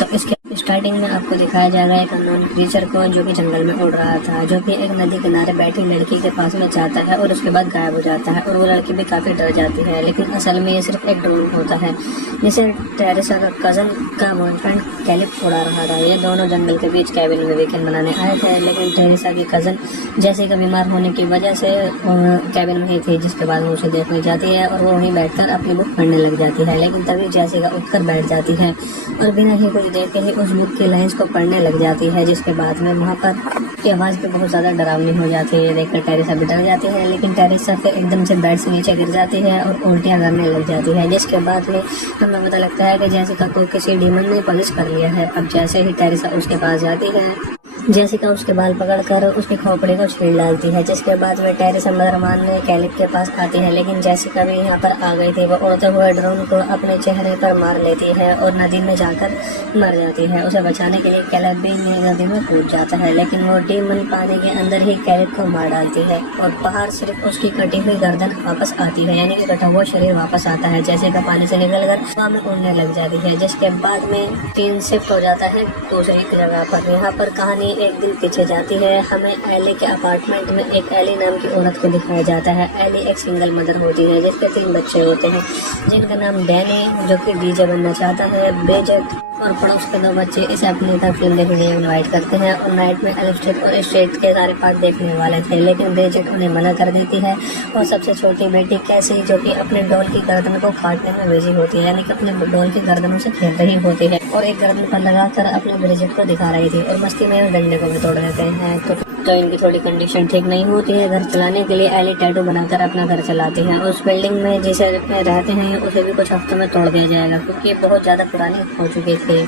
तो इसके स्टार्टिंग में आपको दिखाया जाएगा एक अननोन क्रीचर को जो कि जंगल में उड़ रहा था, जो कि एक नदी किनारे बैठी लड़की के पास में जाता है और उसके बाद गायब हो जाता है और वो लड़की भी काफी डर जाती है। लेकिन असल में ये सिर्फ एक ड्रोन होता है जिसे टेरेसा का कजन का बॉयफ्रेंड कैलिप उड़ा रहा था। ये दोनों जंगल के बीच कैबिन में वीकेंड बनाने आए थे, लेकिन टेरेसा की कजन जैसे का बीमार होने की वजह से कैबिन में ही थी, जिसके बाद वो उसे देखने जाती है और वो वहीं बैठकर अपनी बुक पढ़ने लग जाती है। लेकिन तभी जैसिका उठकर बैठ जाती है और बिना ही कुछ देखे ही उस बुक की लाइंस को पढ़ने लग जाती है, जिसके बाद में वहाँ पर की आवाज़ भी बहुत ज़्यादा डरावनी हो जाती है। देखकर टेरेसा भी डर जाती है, लेकिन टेरेसा फिर एकदम से बेड से नीचे गिर जाती है और उल्टियाँ करने लग जाती है, जिसके बाद में हमें पता लगता है कि जैसिका को किसी डीमन ने पॉलिश कर लिया है। अब जैसे ही टेरेसा उसके पास जाती है, जैसिका उसके बाल पकड़कर उसकी खोपड़ी को छील डालती है, जिसके बाद में टेरेसा मदरमान में कैलिप के पास आती है। लेकिन जैसिका भी यहाँ पर आ गई थी। वो उड़ते हुए ड्रोन को अपने चेहरे पर मार लेती है और नदी में जाकर मर जाती है। उसे बचाने के लिए कैलिप भी नदी में कूद जाता है, लेकिन वो डीमन पानी के अंदर ही कैलिप को मार डालती है और बाहर सिर्फ उसकी कटी हुई गर्दन वापस आती है, यानी कि कटा हुआ शरीर वापस आता है। जैसिका पानी से निकलकर हवा में उड़ने लग जाती है, जिसके बाद में सीन शिफ्ट हो जाता है दूसरी जगह पर। यहाँ पर कहानी एक दिन पीछे जाती है। हमें एली के अपार्टमेंट में एक एली नाम की औरत को दिखाया जाता है। एली एक सिंगल मदर होती है जिसके 3 बच्चे होते हैं, जिनका नाम डैनी जो कि डीजे बनना चाहता है, ब्रिजेट और पड़ोस के 2 बच्चे इसे अपनी तरफ फिल्म देखने के लिए इन्वाइट करते हैं और नाइट में एलिस्टेट और स्ट्रेट के सारे पार्ट देखने वाले थे, लेकिन ब्रिजेट उन्हें मना कर देती है। और सबसे छोटी बेटी कैसी जो कि अपने डॉल की गर्दन को काटने में बिजी होती है, यानी कि अपने डॉल की गर्दनों से खेल रही होती है और एक गर्दन पर लगाकर अपने ब्रिजेट को दिखा रही थी और मस्ती में डंडे को भी तोड़ देते हैं। तो इनकी थोड़ी कंडीशन ठीक नहीं होती है। घर चलाने के लिए एली टैटू बनाकर अपना घर चलाती है। उस बिल्डिंग में जिसे रहते हैं उसे भी कुछ हफ्तों में तोड़ दिया जाएगा, क्योंकि ये बहुत ज़्यादा पुरानी हो चुकी थी।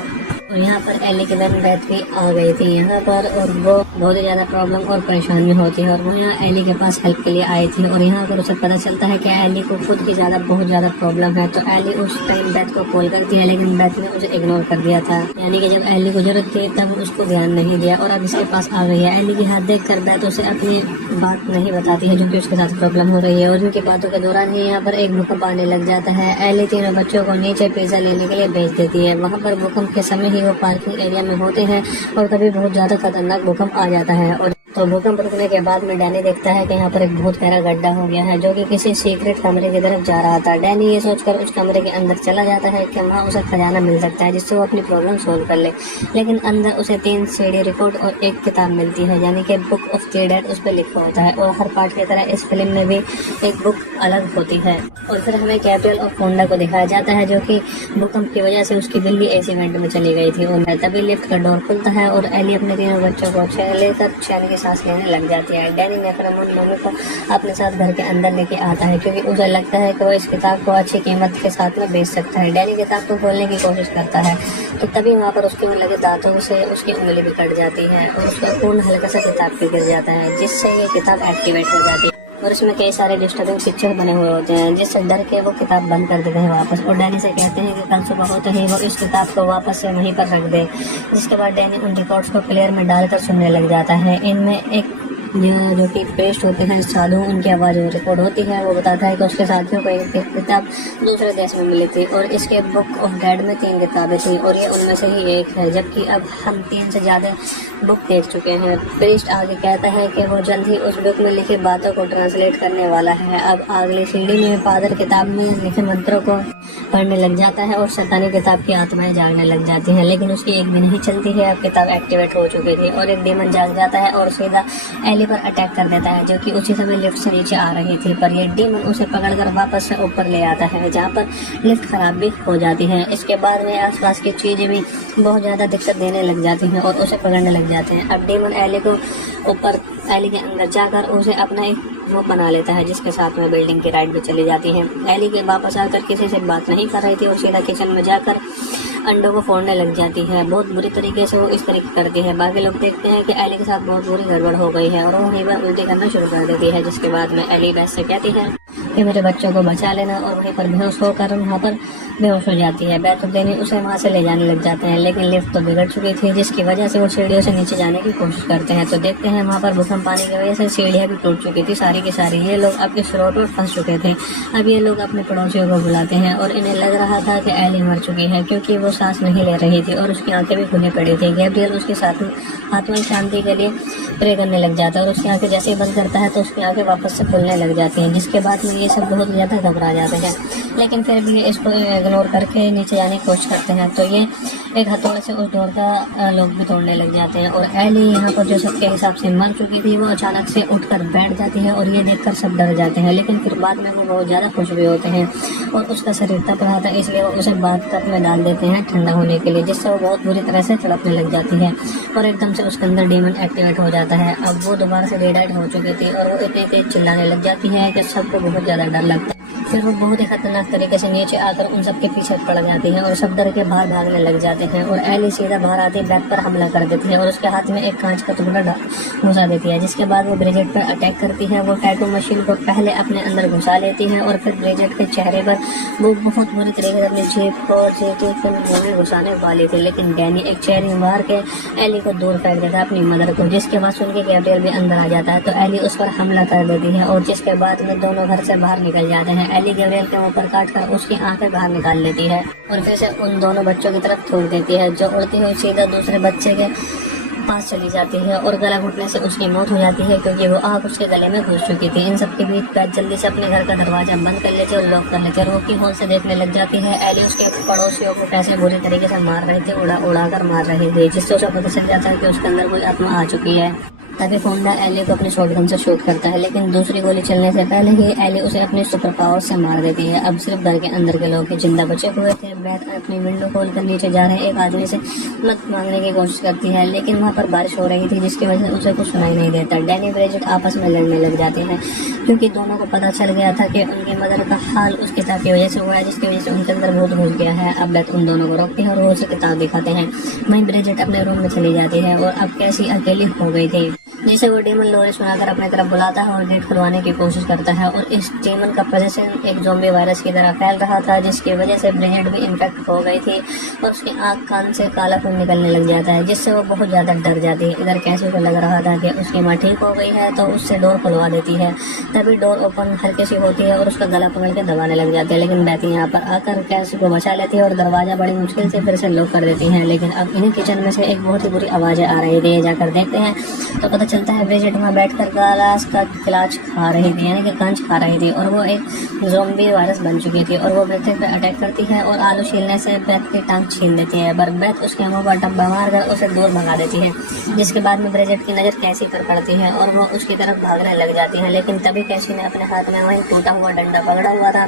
और यहाँ पर एली की बहन बैठ भी आ गई थी यहाँ पर, और वो बहुत ही ज़्यादा प्रॉब्लम और परेशानी होती है और वो यहाँ एली के पास हेल्प के लिए आई थी। और यहाँ पर उसे पता चलता है कि एली को खुद की बहुत ज़्यादा प्रॉब्लम है। तो एली उस टाइम बेथ को कॉल करती है, लेकिन बेथ ने उसे इग्नोर कर दिया था, यानी कि जब एली को जरूरत थी तब उसको ध्यान नहीं दिया और अब इसके पास आ गई है। एली की हाथ देख कर बेथ उसे अपनी बात नहीं बताती है जो कि उसके साथ प्रॉब्लम हो रही है। और उनकी बातों के दौरान ही यहाँ पर एक भूकंप आने लग जाता है। एली 3 बच्चों को नीचे पिज्जा लेने के लिए भेज देती है। वहाँ पर भूकंप के समय ही वो पार्किंग एरिया में होते हैं और तभी बहुत ज्यादा खतरनाक भूकंप आ जाता है। और तो भूकंप रुकने के बाद में डैनी देखता है कि यहाँ पर एक बहुत गहरा गड्ढा हो गया है जो कि किसी सीक्रेट कमरे की तरफ जा रहा था। डैनी ये सोचकर उस कमरे के अंदर चला जाता है कि वहाँ उसे खजाना मिल सकता है जिससे वो अपनी प्रॉब्लम सोल्व कर ले। लेकिन अंदर उसे 3 सीडी रिकॉर्ड और एक किताब मिलती है, यानी कि बुक ऑफ द डेड उस पर लिखा होता है। और हर पार्ट की तरह इस फिल्म में भी एक बुक अलग होती है। और फिर हमें कैपिटल ऑफ फोंडा को दिखाया जाता है जो कि भूकंप की वजह से उसकी बिल्ली ऐसी इवेंट में चली गई थी। और तभी लिफ्ट का डोर खुलता है और एली अपने 3 बच्चों को लेकर चैन की सांस लेने लग जाती है। डैनी ने फिर मम्मी को अपने साथ घर के अंदर लेके आता है, क्योंकि उसे लगता है कि वो इस किताब को अच्छी कीमत के साथ में बेच सकता है। डैनी किताब को खोलने की कोशिश करता है तो तभी वहाँ पर उसके लगे दांतों से उसकी उंगली भी कट जाती है और उसका खून हल्का सा किताब पे गिर जाता है, जिससे ये किताब एक्टिवेट हो जाती है। और इसमें कई सारे डिस्टर्बिंग पिक्चर बने हुए होते हैं, जिससे डर के वो किताब बंद कर देते हैं वापस। और डैनी से कहते हैं कि कल सुबह होते ही वो इस किताब को वापस से वहीं पर रख दे। जिसके बाद डैनी उन रिकॉर्ड्स को प्लेयर में डालकर सुनने लग जाता है। इनमें एक जो कि पेस्ट होते हैं साधु, उनकी आवाज़ रिकॉर्ड होती है। वो बताता है कि उसके साथियों को एक किताब दूसरे देश में मिली थी और इसके बुक ऑफ डेड में 3 किताबें थी और ये उनमें से ही एक है, जबकि अब हम 3 से ज़्यादा बुक देख चुके हैं। पेस्ट आगे कहता है कि वो जल्द ही उस बुक में लिखी बातों को ट्रांसलेट करने वाला है। अब अगली सीढ़ी में फादर किताब में लिखे मंत्रों को पढ़ने लग जाता है और शैतानी किताब की आत्माएं जागने लग जाती हैं, लेकिन उसकी एक भी नहीं चलती है। अब किताब एक्टिवेट हो चुकी थी और एक डीमन जाग जाता है और सीधा एली पर अटैक कर देता है, जो कि उसी समय लिफ्ट से नीचे आ रही थी। पर ये डीमन उसे पकड़कर वापस से ऊपर ले आता है, जहाँ पर लिफ्ट खराब भी हो जाती है। इसके बाद में आसपास की चीजें भी बहुत ज्यादा दिक्कत देने लग जाती हैं और उसे पकड़ने लग जाते हैं। अब डीमन एली को ऊपर एली के अंदर जाकर उसे अपना एक वो बना लेता है, जिसके साथ में बिल्डिंग की राइड भी चली जाती है। एली के वापस आकर किसी से बात नहीं कर रही थी और सीधा किचन में जाकर अंडों को फोड़ने लग जाती है। बहुत बुरी तरीके से वो इस तरीके करती है। बाकी लोग देखते हैं कि एली के साथ बहुत बुरी गड़बड़ हो गई है और वो वहीं पर उल्टी करना शुरू कर देती है। जिसके बाद में एली बेथ से कहती है कि मेरे बच्चों को बचा लेना, और वहीं पर बेहोश होकर वहाँ पर बेहोश हो जाती है। बैत और डैनी उसे वहाँ से ले जाने लग जाते हैं, लेकिन लिफ्ट तो बिगड़ चुकी थी, जिसकी वजह से वो सीढ़ियों से नीचे जाने की कोशिश करते हैं। तो देखते हैं वहाँ पर भूकंप आने की वजह से सीढ़ियाँ भी टूट चुकी थी सारी की सारी। ये लोग अब इस रोड पर फंस चुके थे। अब ये लोग अपने पड़ोसियों को बुलाते हैं और इन्हें लग रहा था कि एली मर चुकी है, क्योंकि वो सांस नहीं ले रही थी और उसकी आंखें भी खुली पड़ी थी। गैब्रियल उसके साथ आत्मा शांति के लिए प्रे करने लग जाता है और उसकी आंखें जैसे ही बंद करता है तो उसकी आंखें वापस से खुलने लग जाती हैं, जिसके बाद में ये सब बहुत ज़्यादा घबरा जाते हैं। लेकिन फिर भी इसको इग्नोर करके नीचे जाने की कोशिश करते हैं। तो ये एक हथौड़े से उस डोर का लोग भी तोड़ने लग जाते हैं और एली यहाँ पर जो सबके हिसाब से मर चुकी थी वो अचानक से उठकर बैठ जाती है और ये देखकर सब डर जाते हैं। लेकिन फिर बाद में वो बहुत ज़्यादा खुश भी होते हैं और उसका शरीर तप रहा था, इसलिए वो उसे बाथ टब में डाल देते हैं ठंडा होने के लिए, जिससे वो बहुत बुरी तरह से तड़पने लग जाती है और एकदम से उसके अंदर डीमन एक्टिवेट हो जाता है। अब वो दोबारा से डेड हो चुकी थी और वो इतनी तेज चिल्लाने लग जाती है कि सबको बहुत ज़्यादा डर लगता है। फिर वो बहुत ही खतरनाक तरीके से नीचे आकर उन सबके पीछे पड़ जाती है और सब डर के बाहर भागने लग जाते हैं और एली सीधा बाहर आती बैक पर हमला कर देती है और उसके हाथ में एक कांच का टुकड़ा घुसा देती है, जिसके बाद वो ब्रिजेट पर अटैक करती है। वो टैटू मशीन को पहले अपने अंदर घुसा लेती है और फिर ब्रिजेट के चेहरे पर वो बहुत बुरी तरीके से अपनी जेब को मुंह में घुसाने वाली थी, लेकिन डैनी एक चेहरे मार के एली को दूर फेंक देता है अपनी मदर को, जिसके बाद सुन के गैब्रियल भी अंदर आ जाता है। तो एली उस पर हमला कर देती है और जिसके बाद में दोनों घर से बाहर निकल जाते हैं। एली गैब्रियल के मुंह पर काट कर उसकी आंखें बाहर निकाल लेती है और फिर से उन दोनों बच्चों की तरफ थूक देती है, जो उड़ती हुई सीधा दूसरे बच्चे के पास चली जाती है और गला घुटने से उसकी मौत हो जाती है, क्योंकि वो आग उसके गले में घुस चुकी थी। इन सबके बीच पैच जल्दी से अपने घर का दरवाजा बंद कर लेते और लॉक कर लेते और वो की होल से देखने लग जाती है एली उसके पड़ोसियों को कैसे बुरी तरीके से मार रहे थे, उड़ा कर मार रहे थे, जिससे उसे पता चल जाता है कि उसके अंदर कोई आत्मा आ चुकी है। तभी फोंडा एली को अपनी शॉटगन से शूट करता है, लेकिन दूसरी गोली चलने से पहले ही एली उसे अपनी सुपर पावर से मार देती है। अब सिर्फ घर के अंदर के लोग ही जिंदा बचे हुए थे। बैथ अपनी विंडो खोलकर नीचे जा रहे एक आदमी से मदद मांगने की कोशिश करती है, लेकिन वहाँ पर बारिश हो रही थी, जिसकी वजह से उसे कुछ सुनाई नहीं देता। डैनी ब्रिजेट आपस में लड़ने लग जाते हैं, क्योंकि दोनों को पता चल गया था कि उनकी मदर का हाल उस किताब की वजह से हुआ है, जिसकी वजह से उनके अंदर भूत घुस गया है। अब बैथ उन दोनों को रोकती है और वो उसे किताब दिखाते हैं। वहीं ब्रिजेट अपने रूम में चली जाती है और अब कैसी अकेली हो गई थी, जिसे वो डीमन लोरी सुनाकर अपने तरफ बुलाता है और गेट खुलवाने की कोशिश करता है। और इस डीमन का पोजेशन एक ज़ॉम्बी वायरस की तरह फैल रहा था, जिसकी वजह से ब्रिजेट भी इन्फेक्ट हो गई थी और उसकी आँख कान से काला खून निकलने लग जाता है, जिससे वो बहुत ज़्यादा डर जाती है। इधर कैसी को लग रहा था कि उसकी माँ ठीक हो गई है, तो उससे डोर खुलवा देती है। तभी डोर ओपन हल्की सी होती है और उसका गला पकड़ के दबाने लग जाती है, लेकिन बैती यहाँ पर आकर कैसी को बचा लेती है और दरवाजा बड़ी मुश्किल से फिर से लॉक कर देती है। लेकिन अब इन्हीं किचन में से एक बहुत ही बुरी आवाज़ें आ रही थी। जाकर देखते हैं तो पता चलता है ब्रिजेट वहाँ बैठकर गलास का गिलास खा रही थी, यानी कि कंच खा रही थी, और वो एक ज़ॉम्बी वायरस बन चुकी थी और वो ब्रिजेट पर अटैक करती है और आलू छीलने से बैथ की टांग छीन देती है। पर बैथ उसके मुंह पर टब्बा मार कर उसे दूर भगा देती है, जिसके बाद में ब्रिजेट की नज़र कैसी पर पड़ती है और वो उसकी तरफ भागने लग जाती है। लेकिन तभी कैसी ने अपने हाथ में वही टूटा हुआ डंडा पकड़ा हुआ था,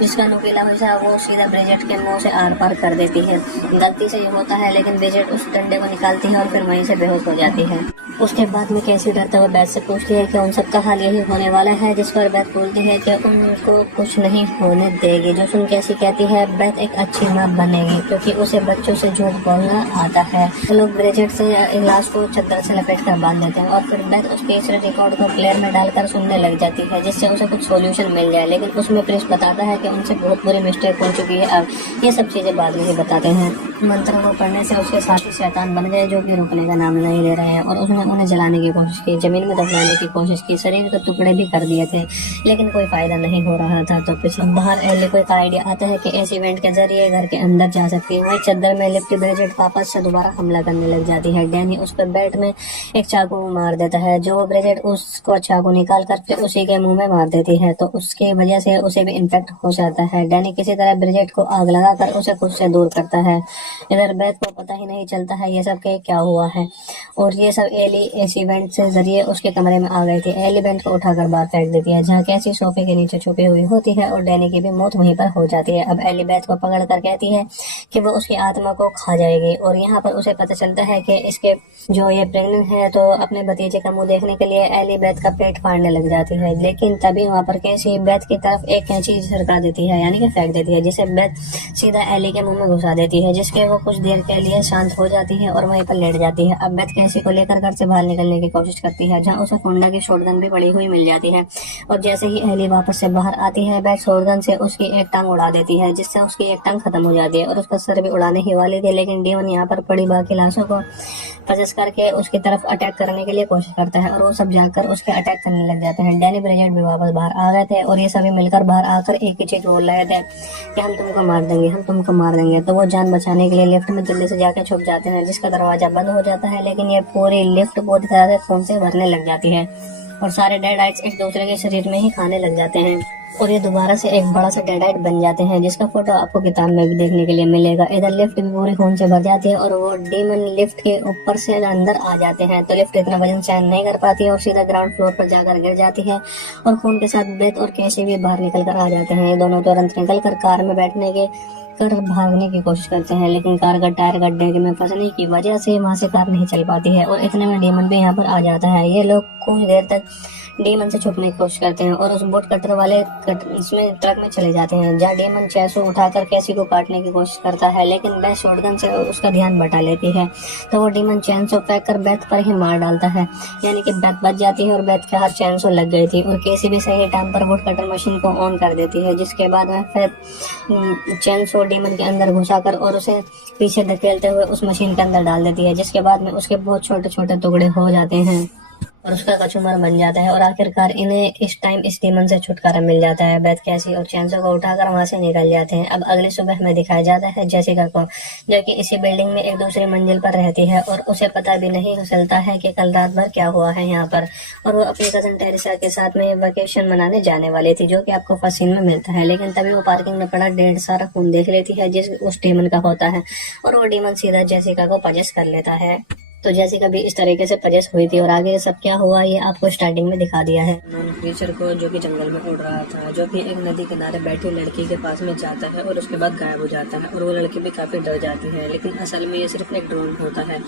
जिसका नुकीला हिस्सा वो सीधा ब्रिजेट के मुंह से आर पार कर देती है। गलती से ये होता है, लेकिन ब्रिजेट उस डंडे को निकालती है और फिर वहीं से बेहोश हो जाती है। उसके बाद में कैसी डरता हुआ बैथ से पूछती है कि उन सबका हाल यही होने वाला है, जिस पर बैथ बोलती है कि उनको कुछ नहीं होने देगी। जो सुन कैसी कहती है बैथ एक अच्छी माँ बनेगी, क्योंकि उसे बच्चों से झूठ बोलना आता है। तो लोग ब्रिजेट से लाश को चद्दर से लपेट कर बांध देते हैं और फिर बैथ उसके इस रिकॉर्ड को प्लेयर में डालकर सुनने लग जाती है, जिससे उसे कुछ सोल्यूशन मिल जाए। लेकिन उसमें प्रिंस बताता है कि उनसे बहुत बुरी मिस्टेक हो चुकी है। अब ये सब चीज़ें बाद में ही बताते हैं। मंत्रों को पढ़ने से उसके साथी शैतान बन गए, जो कि रुकने का नाम नहीं ले रहे हैं, और उसने उन्हें जलाने की कोशिश की, जमीन में दफनाने की कोशिश की, शरीर के टुकड़े भी कर दिए थे, लेकिन कोई फायदा नहीं हो रहा था। तो फिर बाहर एली को एक आइडिया आता है कि इस इवेंट के जरिए घर के अंदर जा सकती है। वही चद्दर में लिपटी ब्रिजेट वापस से दोबारा हमला करने लग जाती है। डैनी उस पर बेड में एक चाकू मार देता है, जो ब्रिजेट उसको चाकू निकाल कर फिर उसी के मुंह में मार देती है, तो उसकी वजह से उसे भी इन्फेक्ट हो जाता है। डैनी किसी तरह ब्रिजेट को आग लगाकर उसे खुद से दूर करता है। इधर बैथ को पता ही नहीं चलता है ये सब के क्या हुआ है, और ये सब एली इस इवेंट से जरिए उसके कमरे में आ गई थी। एली बेंच को उठाकर बाहर फेंक देती है, जहाँ कैसी सोफे के नीचे छुपी हुई होती है, और डैनी की भी मौत वहीं पर हो जाती है। अब एली बैथ को पकड़ कर कहती है कि वो उसकी आत्मा को खा जाएगी, और यहाँ पर उसे पता चलता है कि इसके जो ये प्रेग्नेंट है, तो अपने भतीजे का मुंह देखने के लिए एली बैथ का पेट फाड़ने लग जाती है। लेकिन तभी वहाँ पर कैसी बैथ की तरफ एक कैंची सरका देती है, यानी कि फेंक देती है, जिसे बैथ सीधा एली के मुंह में घुसा देती है, जिसके वो कुछ देर के लिए शांत हो जाती है और वहीं पर लेट जाती है। अब बैथ कैसी को लेकर घर से बाहर निकलने की कोशिश करती है, जहाँ उसे फोंडा की शॉटगन भी पड़ी हुई मिल जाती है। और जैसे ही एली वापस से बाहर आती है, बैट शॉटगन से उसकी एक टांग उड़ा देती है, जिससे उसकी एक टांग खत्म हो जाती है और उसका सर भी उड़ाने ही वाली थी, लेकिन डीमन यहाँ पर पड़ी बाकी लाशों को पजस करके उसकी तरफ अटैक करने के लिए कोशिश करता है और वो सब जाकर उसके अटैक करने लग जाते हैं। डैनी ब्रिजेट भी वापस बाहर आ गए थे और ये सभी मिलकर बाहर आकर एक ही चीज बोल रहे थे कि हम तुमको मार देंगे, हम तुमको मार देंगे। तो वो जान बचाने के लिए लिफ्ट में जल्दी से जाकर छुप जाते हैं, जिसका दरवाजा बंद हो जाता है, लेकिन ये पूरी लिफ्ट पूरी तरह से खून से भरने लग जाती है और सारे डेडाइट्स एक दूसरे के शरीर में ही खाने लग जाते हैं और ये दोबारा से एक बड़ा सा डेडाइट बन जाते हैं, जिसका फोटो आपको किताब में भी देखने के लिए मिलेगा। इधर लिफ्ट भी पूरी खून से भर जाती है और वो डीमन लिफ्ट के ऊपर से अंदर आ जाते हैं, तो लिफ्ट इतना वजन सहन नहीं कर पाती है और सीधा ग्राउंड फ्लोर पर जाकर गिर जाती है और खून के साथ बेथ और कैसे भी बाहर निकल कर आ जाते हैं। ये दोनों तुरंत निकल कर कार में बैठने के कर भागने की कोशिश करते हैं, लेकिन कार का टायर गड्ढे में फंसने की वजह से वहां से कार नहीं चल पाती है और इतने में डीमन भी यहाँ पर आ जाता है। ये लोग कुछ देर तक डीमन से छुपने की कोशिश करते हैं और उस बोट कटर वाले इसमें ट्रक में चले जाते हैं, जहाँ डीमन चैसो उठाकर कैसी को काटने की कोशिश करता है, लेकिन बेथ शॉटगन से उसका ध्यान बटा लेती है, तो वो डीमन चैनसो फेंक कर बेथ पर ही मार डालता है, यानी कि बेथ बच जाती है और बेथ के हाथ चैनसो लग गई थी और केसी भी सही टाइम पर बोट कटर मशीन को ऑन कर देती है, जिसके बाद में फिर चैनसो डीमन के अंदर घुसाकर और उसे पीछे धकेलते हुए उस मशीन के अंदर डाल देती है, जिसके बाद में उसके बहुत छोटे छोटे टुकड़े हो जाते हैं और उसका कचूमर बन जाता है और आखिरकार इन्हें इस टाइम इस डीमन से छुटकारा मिल जाता है। बेथ कैसी और चैनसो को उठाकर वहां से निकल जाते हैं। अब अगली सुबह में दिखाया जाता है जेसिका को, जो कि इसी बिल्डिंग में एक दूसरी मंजिल पर रहती है और उसे पता भी नहीं चलता है कि कल रात भर क्या हुआ है यहाँ पर, और वो अपनी कजन टेरिसा के साथ में वेकेशन मनाने जाने वाली थी, जो कि आपको फर्स्ट सीन में मिलता है, लेकिन तभी वो पार्किंग में पड़ा ढेर सारा खून देख लेती है जिस उस डीमन का होता है और वो डीमन सीधा जेसिका को पजेस कर लेता है। तो जेसिका भी इस तरीके से पजेस हुई थी और आगे सब क्या हुआ ये आपको स्टार्टिंग में दिखा दिया है। नॉन क्रीचर को, जो कि जंगल में उड़ रहा था, जो कि एक नदी किनारे बैठी लड़की के पास में जाता है और उसके बाद गायब हो जाता है और वो लड़की भी काफी डर जाती है, लेकिन असल में ये सिर्फ एक ड्रोन होता है।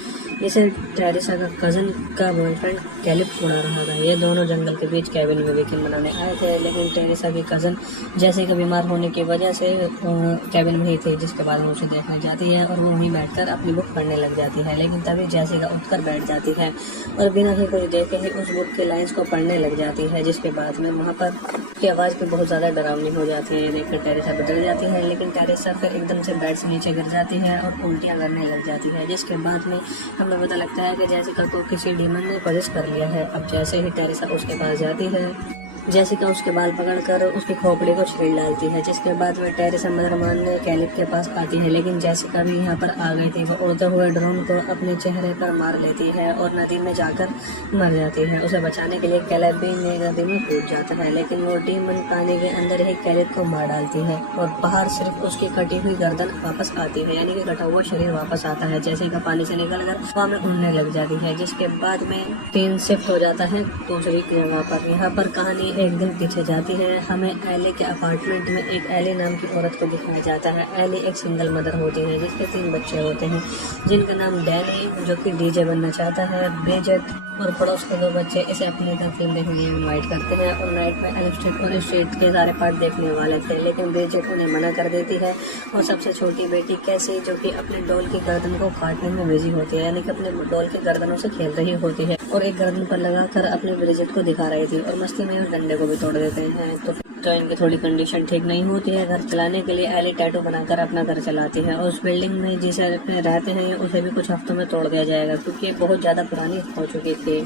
इसे टेरिसा का कजन का बॉयफ्रेंड कैलिप उड़ा रहा था। ये दोनों जंगल के बीच कैबिन में वीकेंड मनाने आए थे, लेकिन टेरिसा की कजन जेसिका बीमार होने की वजह से कैबिन में ही थी, जिसके बाद वो उसे देखने जाती है और वो वहीं बैठकर अपनी बुक पढ़ने लग जाती है, लेकिन तभी जेसिका उठकर बैठ जाती है और बिना ही कुछ देखे ही उस बुक के लाइंस को पढ़ने लग जाती है, जिसके बाद में वहाँ पर की आवाज़ भी बहुत ज़्यादा डरावनी हो जाती है। देखकर टेरिसा बदल जाती है, लेकिन टेरिसा फिर एकदम से बेड से नीचे गिर जाती है और उल्टियाँ करने लग जाती है, जिसके बाद में हमें पता लगता है कि जेसिका को किसी डीमन ने पजेस कर लिया है। अब जैसे ही टेरिसा उसके पास जाती है, जेसिका उसके बाल पकड़कर उसकी खोपड़ी को छील डालती है, जिसके बाद में टेरिसा मदर मानने कैलिप के पास आती है, लेकिन जेसिका भी यहाँ पर आ गई थी। वो उड़ते हुए ड्रोन को अपने चेहरे पर मार लेती है और नदी में जाकर मर जाती है। उसे बचाने के लिए कैलिप भी नदी में कूद जाता है, लेकिन वो डीमन पानी के अंदर ही कैलिप को मार डालती है और बाहर सिर्फ उसकी कटी हुई गर्दन वापस आती है, यानी कि कटा हुआ शरीर वापस आता है। जेसिका पानी से निकलकर हवा में उड़ने लग जाती है, जिसके बाद में सीन शिफ्ट हो जाता है दूसरी जगह पर। यहाँ पर कहानी एक दिन पीछे जाती है। हमें एली के अपार्टमेंट में एक एली नाम की औरत को दिखाया जाता है। एली एक सिंगल मदर होती है जिसके 3 बच्चे होते हैं, जिनका नाम डैनी, जो कि डीजे बनना चाहता है, ब्रिजेट और पड़ोस के 2 बच्चे इसे अपने घर फिल्म देखने के लिए इन्वाइट करते हैं और नाइट में एल स्ट्रीट और स्ट्रीट के सारे पार्ट देखने वाले थे, लेकिन ब्रिजेट उन्हें मना कर देती है और सबसे छोटी बेटी कैसी, जो कि अपने डॉल की गर्दन को काटने में बिजी होती है, यानी कि अपने डॉल की गर्दनों से खेल रही होती है और एक गर्दन पर लगाकर अपने ब्रिजेट को दिखा रही थी और मस्ती में डंडे को भी तोड़ देते हैं। तो इनकी थोड़ी कंडीशन ठीक नहीं होती है। घर चलाने के लिए एली टैटू बनाकर अपना घर चलाती है और उस बिल्डिंग में जिसे रहते हैं उसे भी कुछ हफ्तों में तोड़ दिया जाएगा, क्योंकि ये बहुत ज़्यादा पुरानी हो चुकी थी।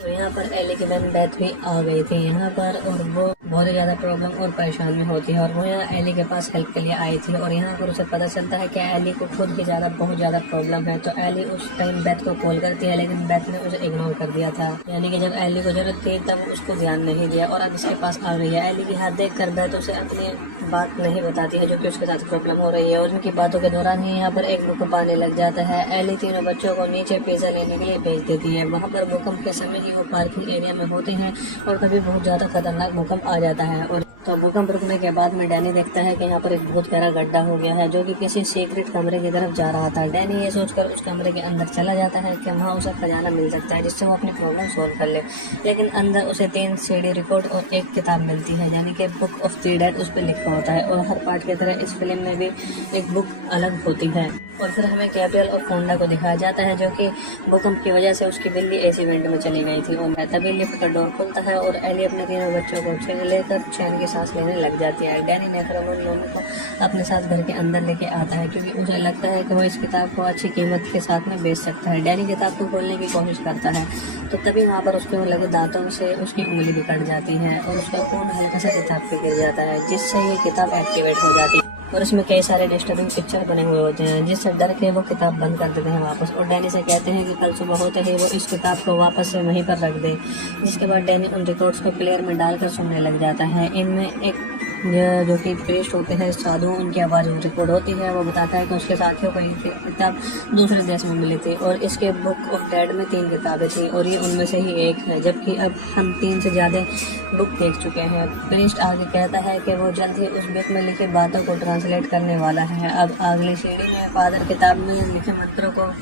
तो यहाँ पर एली की बहन बेथ भी आ गई थी यहाँ पर और वो बहुत ही ज़्यादा प्रॉब्लम और परेशानी होती है और वो यहाँ एली के पास हेल्प के लिए आई थी और यहाँ पर उसे पता चलता है कि एली को खुद ही बहुत ज़्यादा प्रॉब्लम है। तो एली उस टाइम बेथ को कॉल करती है, लेकिन बेथ ने उसे इग्नोर कर दिया था, यानी कि जब एली को जरूरत थी तब उसको ध्यान नहीं दिया और अब इसके पास आ गई है। एली की हाथ देख कर बेथ उसे अपनी बात नहीं बताती है जो कि उसके साथ प्रॉब्लम हो रही है और उनकी बातों के दौरान ही यहाँ पर एक भूकंप आने लग जाता है। एली तीनों बच्चों को नीचे पिज्जा लेने के लिए भेज देती है। वहाँ पर भूकंप के समय ही वो पार्किंग एरिया में होते हैं और तभी बहुत ज़्यादा खतरनाक भूकंप आ जाता है और तो भूकंप रुकने के बाद में डैनी देखता है कि यहाँ पर एक बहुत गहरा गड्ढा हो गया है जो कि किसी सीक्रेट कमरे की तरफ जा रहा था। डैनी ये सोचकर उस कमरे के अंदर चला जाता है कि वहाँ उसे खजाना मिल सकता है जिससे वो अपनी प्रॉब्लम सॉल्व कर ले। लेकिन अंदर उसे 3 सीडी रिकॉर्ड और एक किताब मिलती है यानी कि बुक ऑफ द डेड उस पर लिखा होता है। और हर पार्ट की तरह इस फिल्म में भी एक बुक अलग होती है। और फिर हमें गैब्रियल और फोंडा को दिखाया जाता है जो कि भूकंप की वजह से उसकी बिल्ली एसी वेंट में चली गई थी। और तभी लिफ्ट का डोर खुलता है और एली अपने 3 बच्चों को लेकर चैन की सांस लेने लग जाती है। डैनी नेक्रोमोन लोमी को अपने साथ घर के अंदर लेके आता है क्योंकि उसे लगता है कि वो इस किताब को अच्छी कीमत के साथ में बेच सकता है। डैनी किताब को खोलने की कोशिश करता है तो तभी वहाँ पर उसके लगे दांतों से उसकी उंगली भी कट जाती है और उसका खून हल्का सा किताब पे गिर जाता है जिससे ये किताब एक्टिवेट हो जाती है। और इसमें कई सारे डिस्टर्बिंग पिक्चर बने हुए होते हैं जिससे डर के वो किताब बंद कर देते हैं वापस। और डैनी से कहते हैं कि कल सुबह होते ही वो इस किताब को वापस से वहीं पर रख दे। जिसके बाद डैनी उन रिकॉर्ड्स को प्लेयर में डालकर सुनने लग जाता है। इनमें एक जो कि प्रीस्ट होते हैं साधु, उनकी आवाज़ रिकॉर्ड होती है। वो बताता है कि उसके साथियों को ये किताब दूसरे देश में मिली थी और इसके बुक ऑफ डेड में 3 किताबें थी और ये उनमें से ही एक है। जबकि अब हम 3 से ज़्यादा बुक देख चुके हैं। प्रीस्ट आगे कहता है कि वो जल्द ही उस बुक में लिखी बातों को ट्रांसलेट करने वाला है। अब अगली सीढ़ी में फादर किताब में लिखे मंत्रों को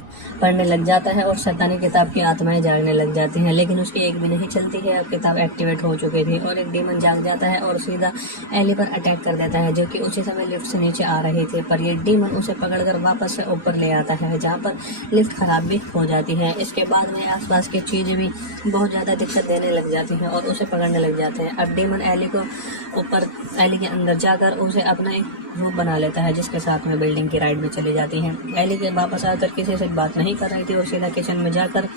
पढ़ने लग जाता है और शैतानी किताब की आत्माएं जागने लग जाती हैं। लेकिन उसकी एक भी नहीं चलती है। अब किताब एक्टिवेट हो चुकी थी और एक डीमन जाग जाता है और सीधा एली पर अटैक कर देता है जो कि उसी समय लिफ्ट से नीचे आ रही थी। पर ये डीमन उसे पकड़कर वापस से ऊपर ले आता है जहाँ पर लिफ्ट खराब भी हो जाती है। इसके बाद में आसपास की चीज़ें भी बहुत ज़्यादा दिक्कत देने लग जाती हैं और उसे पकड़ने लग जाते हैं। अब डीमन एली को ऊपर एली के अंदर जाकर उसे अपना एक रूप बना लेता है जिसके साथ में बिल्डिंग की राइड में चली जाती है। एली के वापस आकर किसी से बात नहीं कर रही थी और सीधा किचन में जाकर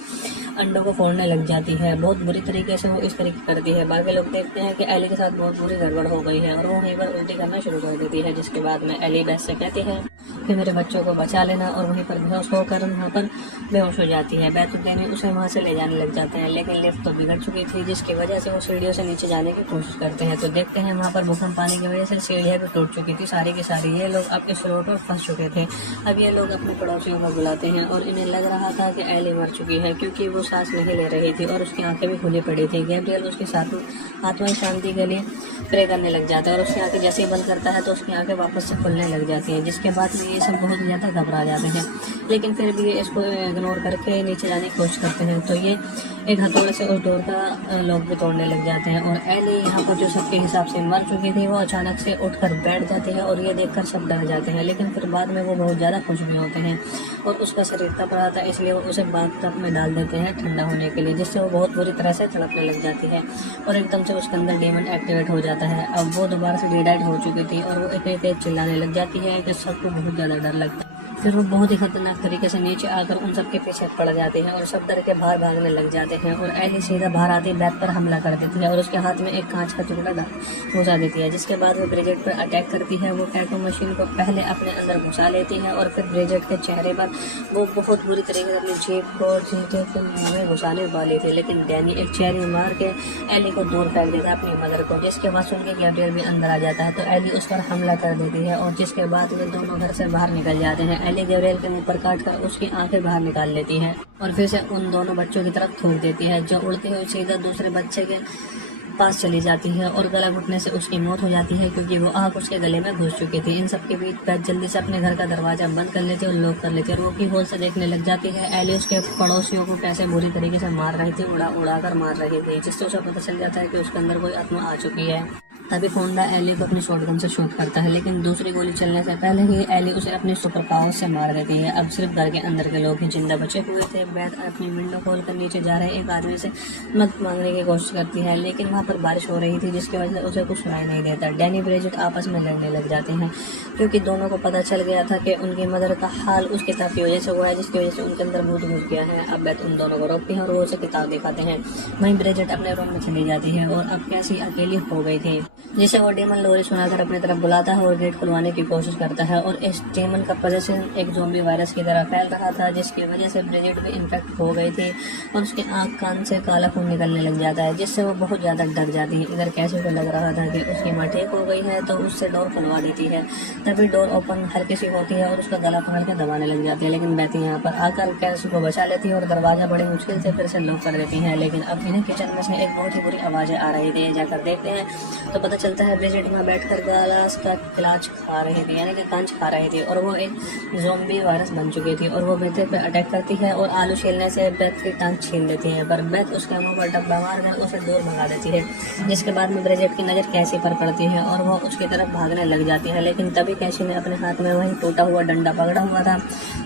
अंडों को फोड़ने लग जाती है। बहुत बुरी तरीके से वो इस तरीके करती है। बाकी लोग देखते हैं कि एली के साथ बहुत बुरी गड़बड़ हो गई है और वो वहीं पर उल्टी करना शुरू कर देती है। जिसके बाद में एली बेस से कहती है कि मेरे बच्चों को बचा लेना और वहीं पर बेहोश होकर वहाँ पर बेहोश हो जाती है। बैतुद्दीन उसे वहाँ से ले जाने लग जाते हैं लेकिन लिफ्ट तो बिगड़ चुकी थी जिसकी वजह से वो सीढ़ियों से नीचे जाने की कोशिश करते हैं। तो देखते हैं वहाँ पर भूकंप आने की वजह से सीढ़ियाँ भी टूट चुकी थी सारी की सारी। ये लोग अब इस रोड पर फंस चुके थे। अब ये लोग अपने पड़ोसियों को बुलाते हैं और इन्हें लग रहा था कि एली मर चुकी है क्योंकि वो सांस नहीं ले रही थी और उसकी आंखें भी खुली पड़ी थी। गैब्रियल उसके साथ आत्मा शांति के लिए प्रे करने लग जाता है और उसकी आंखें जैसे ही बंद करता है तो उसकी आंखें वापस से खुलने लग जाती हैं। जिसके बाद में ये सब बहुत ज़्यादा घबरा जाते हैं लेकिन फिर भी ये इसको इग्नोर करके नीचे जाने की कोशिश करते हैं। तो ये एक हथौड़े से उस डोर का लॉक भी तोड़ने लग जाते हैं और एली यहाँ पर जो सबके हिसाब से मर चुकी थी वो अचानक से उठकर बैठ जाती है और ये देखकर सब डर जाते हैं। लेकिन फिर बाद में वो बहुत ज़्यादा खुश भी होते हैं और उसका शरीर तप रहा था इसलिए वो उसे बाथ में डाल देते हैं ठंडा होने के लिए जिससे वो बहुत बुरी तरह से तड़पने लग जाती है और एकदम से उसके अंदर डेमन एक्टिवेट हो जाता है। अब वो दोबारा से डिडाइट हो चुकी थी और वो इतनी तेज चिल्लाने लग जाती है कि सबको बहुत ज़्यादा डर लगता है। फिर वो बहुत ही खतरनाक तरीके से नीचे आकर उन सबके पीछे पड़ जाते हैं और सब डर के बाहर भागने लग जाते हैं और एली सीधा बाहर आती बैथ पर हमला कर देती है और उसके हाथ में एक कांच का टुकड़ा घुसा देती है। जिसके बाद वो ब्रिजेट पर अटैक करती है। वो टैटू मशीन को पहले अपने अंदर घुसा लेती है और फिर ब्रिजेट के चेहरे पर वो बहुत बुरी तरीके से अपनी जेब को जीते के मुँह में घुसाने वाली थी लेकिन डैनी एक चेहरे मार के एली को दूर फेंक देता है अपनी मदर को। जिसके बाद सुन के गैब्रियल भी अंदर आ जाता है तो एली उस पर हमला कर देती है और जिसके बाद वे दोनों घर से बाहर निकल जाते हैं। एली गैब्रियल के मुंह पर काट कर उसकी आंखें बाहर निकाल लेती है और फिर से उन दोनों बच्चों की तरफ थूक देती है जो उड़ते हुए सीधा दूसरे बच्चे के पास चली जाती है और गला घुटने से उसकी मौत हो जाती है क्योंकि वो आग उसके गले में घुस चुकी थी। इन सब के बीच बैथ जल्दी से अपने घर का दरवाजा बंद कर लेती है और लॉक कर लेती है और वो की होल से देखने लग जाती है एली उसके पड़ोसियों को कैसे बुरी तरीके से मार रही थी, उड़ा कर मार रही थी जिससे उसे पता चल जाता है कि उसके अंदर कोई आत्मा आ चुकी है। तभी फोंडा एली को अपनी शॉटगन से शूट करता है लेकिन दूसरी गोली चलने से पहले ही एली उसे अपनी सुपर पावर से मार देती है। अब सिर्फ घर के अंदर के लोग ही जिंदा बचे हुए थे। बैथ अपनी विंडो खोल कर नीचे जा रहे एक आदमी से मदद मांगने की कोशिश करती है लेकिन वहाँ पर बारिश हो रही थी जिसकी वजह से उसे कुछ सुनाई नहीं देता। डैनी ब्रिजेट आपस में लड़ने लग जाते हैं क्योंकि दोनों को पता चल गया था कि उनकी मदर का हाल उस किताब की वजह से हुआ है जिसकी वजह से उनके अंदर भूत घुस गया है। अब बैथ उन दोनों को रोकती है और वो उसे किताब दिखाते हैं। वहीं ब्रिजेट अपने रूम में चली जाती है और अब कैसी अकेली हो गई थी जिसे वो डेमन लोरी सुनाकर अपनी तरफ बुलाता है और गेट खुलवाने की कोशिश करता है और इस डेमन का पोजेशन एक ज़ॉम्बी वायरस की तरह फैल रहा था जिसकी वजह से ब्रिजेट भी इन्फेक्ट हो गई थी और उसके आँख कान से काला खून निकलने लग जाता है जिससे वो बहुत ज़्यादा डर जाती है। इधर कैसे को लग रहा था कि उसकी माँ ठीक हो गई है तो उससे डोर खुलवा देती है। तभी डोर ओपन हल्की सी होती है और उसका गला पकड़ के दबाने लग जाती है लेकिन बैथी यहाँ पर आकर कैसे को बचा लेती है और दरवाजा बड़ी मुश्किल से फिर से लॉक कर देती है। लेकिन अब इन्हें किचन में से एक बहुत ही बुरी आवाज़ें आ रही थी। जाकर देखते हैं तो पता चलता है ब्रिजेट वहाँ बैठकर गलास का इलाज खा रही थी, यानी कि कंच खा रही थी, और वो एक ज़ॉम्बी वायरस बन चुकी थी और वो बेथे पे अटैक करती है और आलू छीलने से बेथ की टांग छीन देती है, पर बेथ उसके मुंह पर डब्बा मारकर उसे दूर भगा देती है, जिसके बाद में ब्रिजेट की नज़र कैसी पर पड़ती है और वो उसकी तरफ भागने लग जाती है। लेकिन तभी कैसी ने अपने हाथ में वही टूटा हुआ डंडा पकड़ा हुआ था,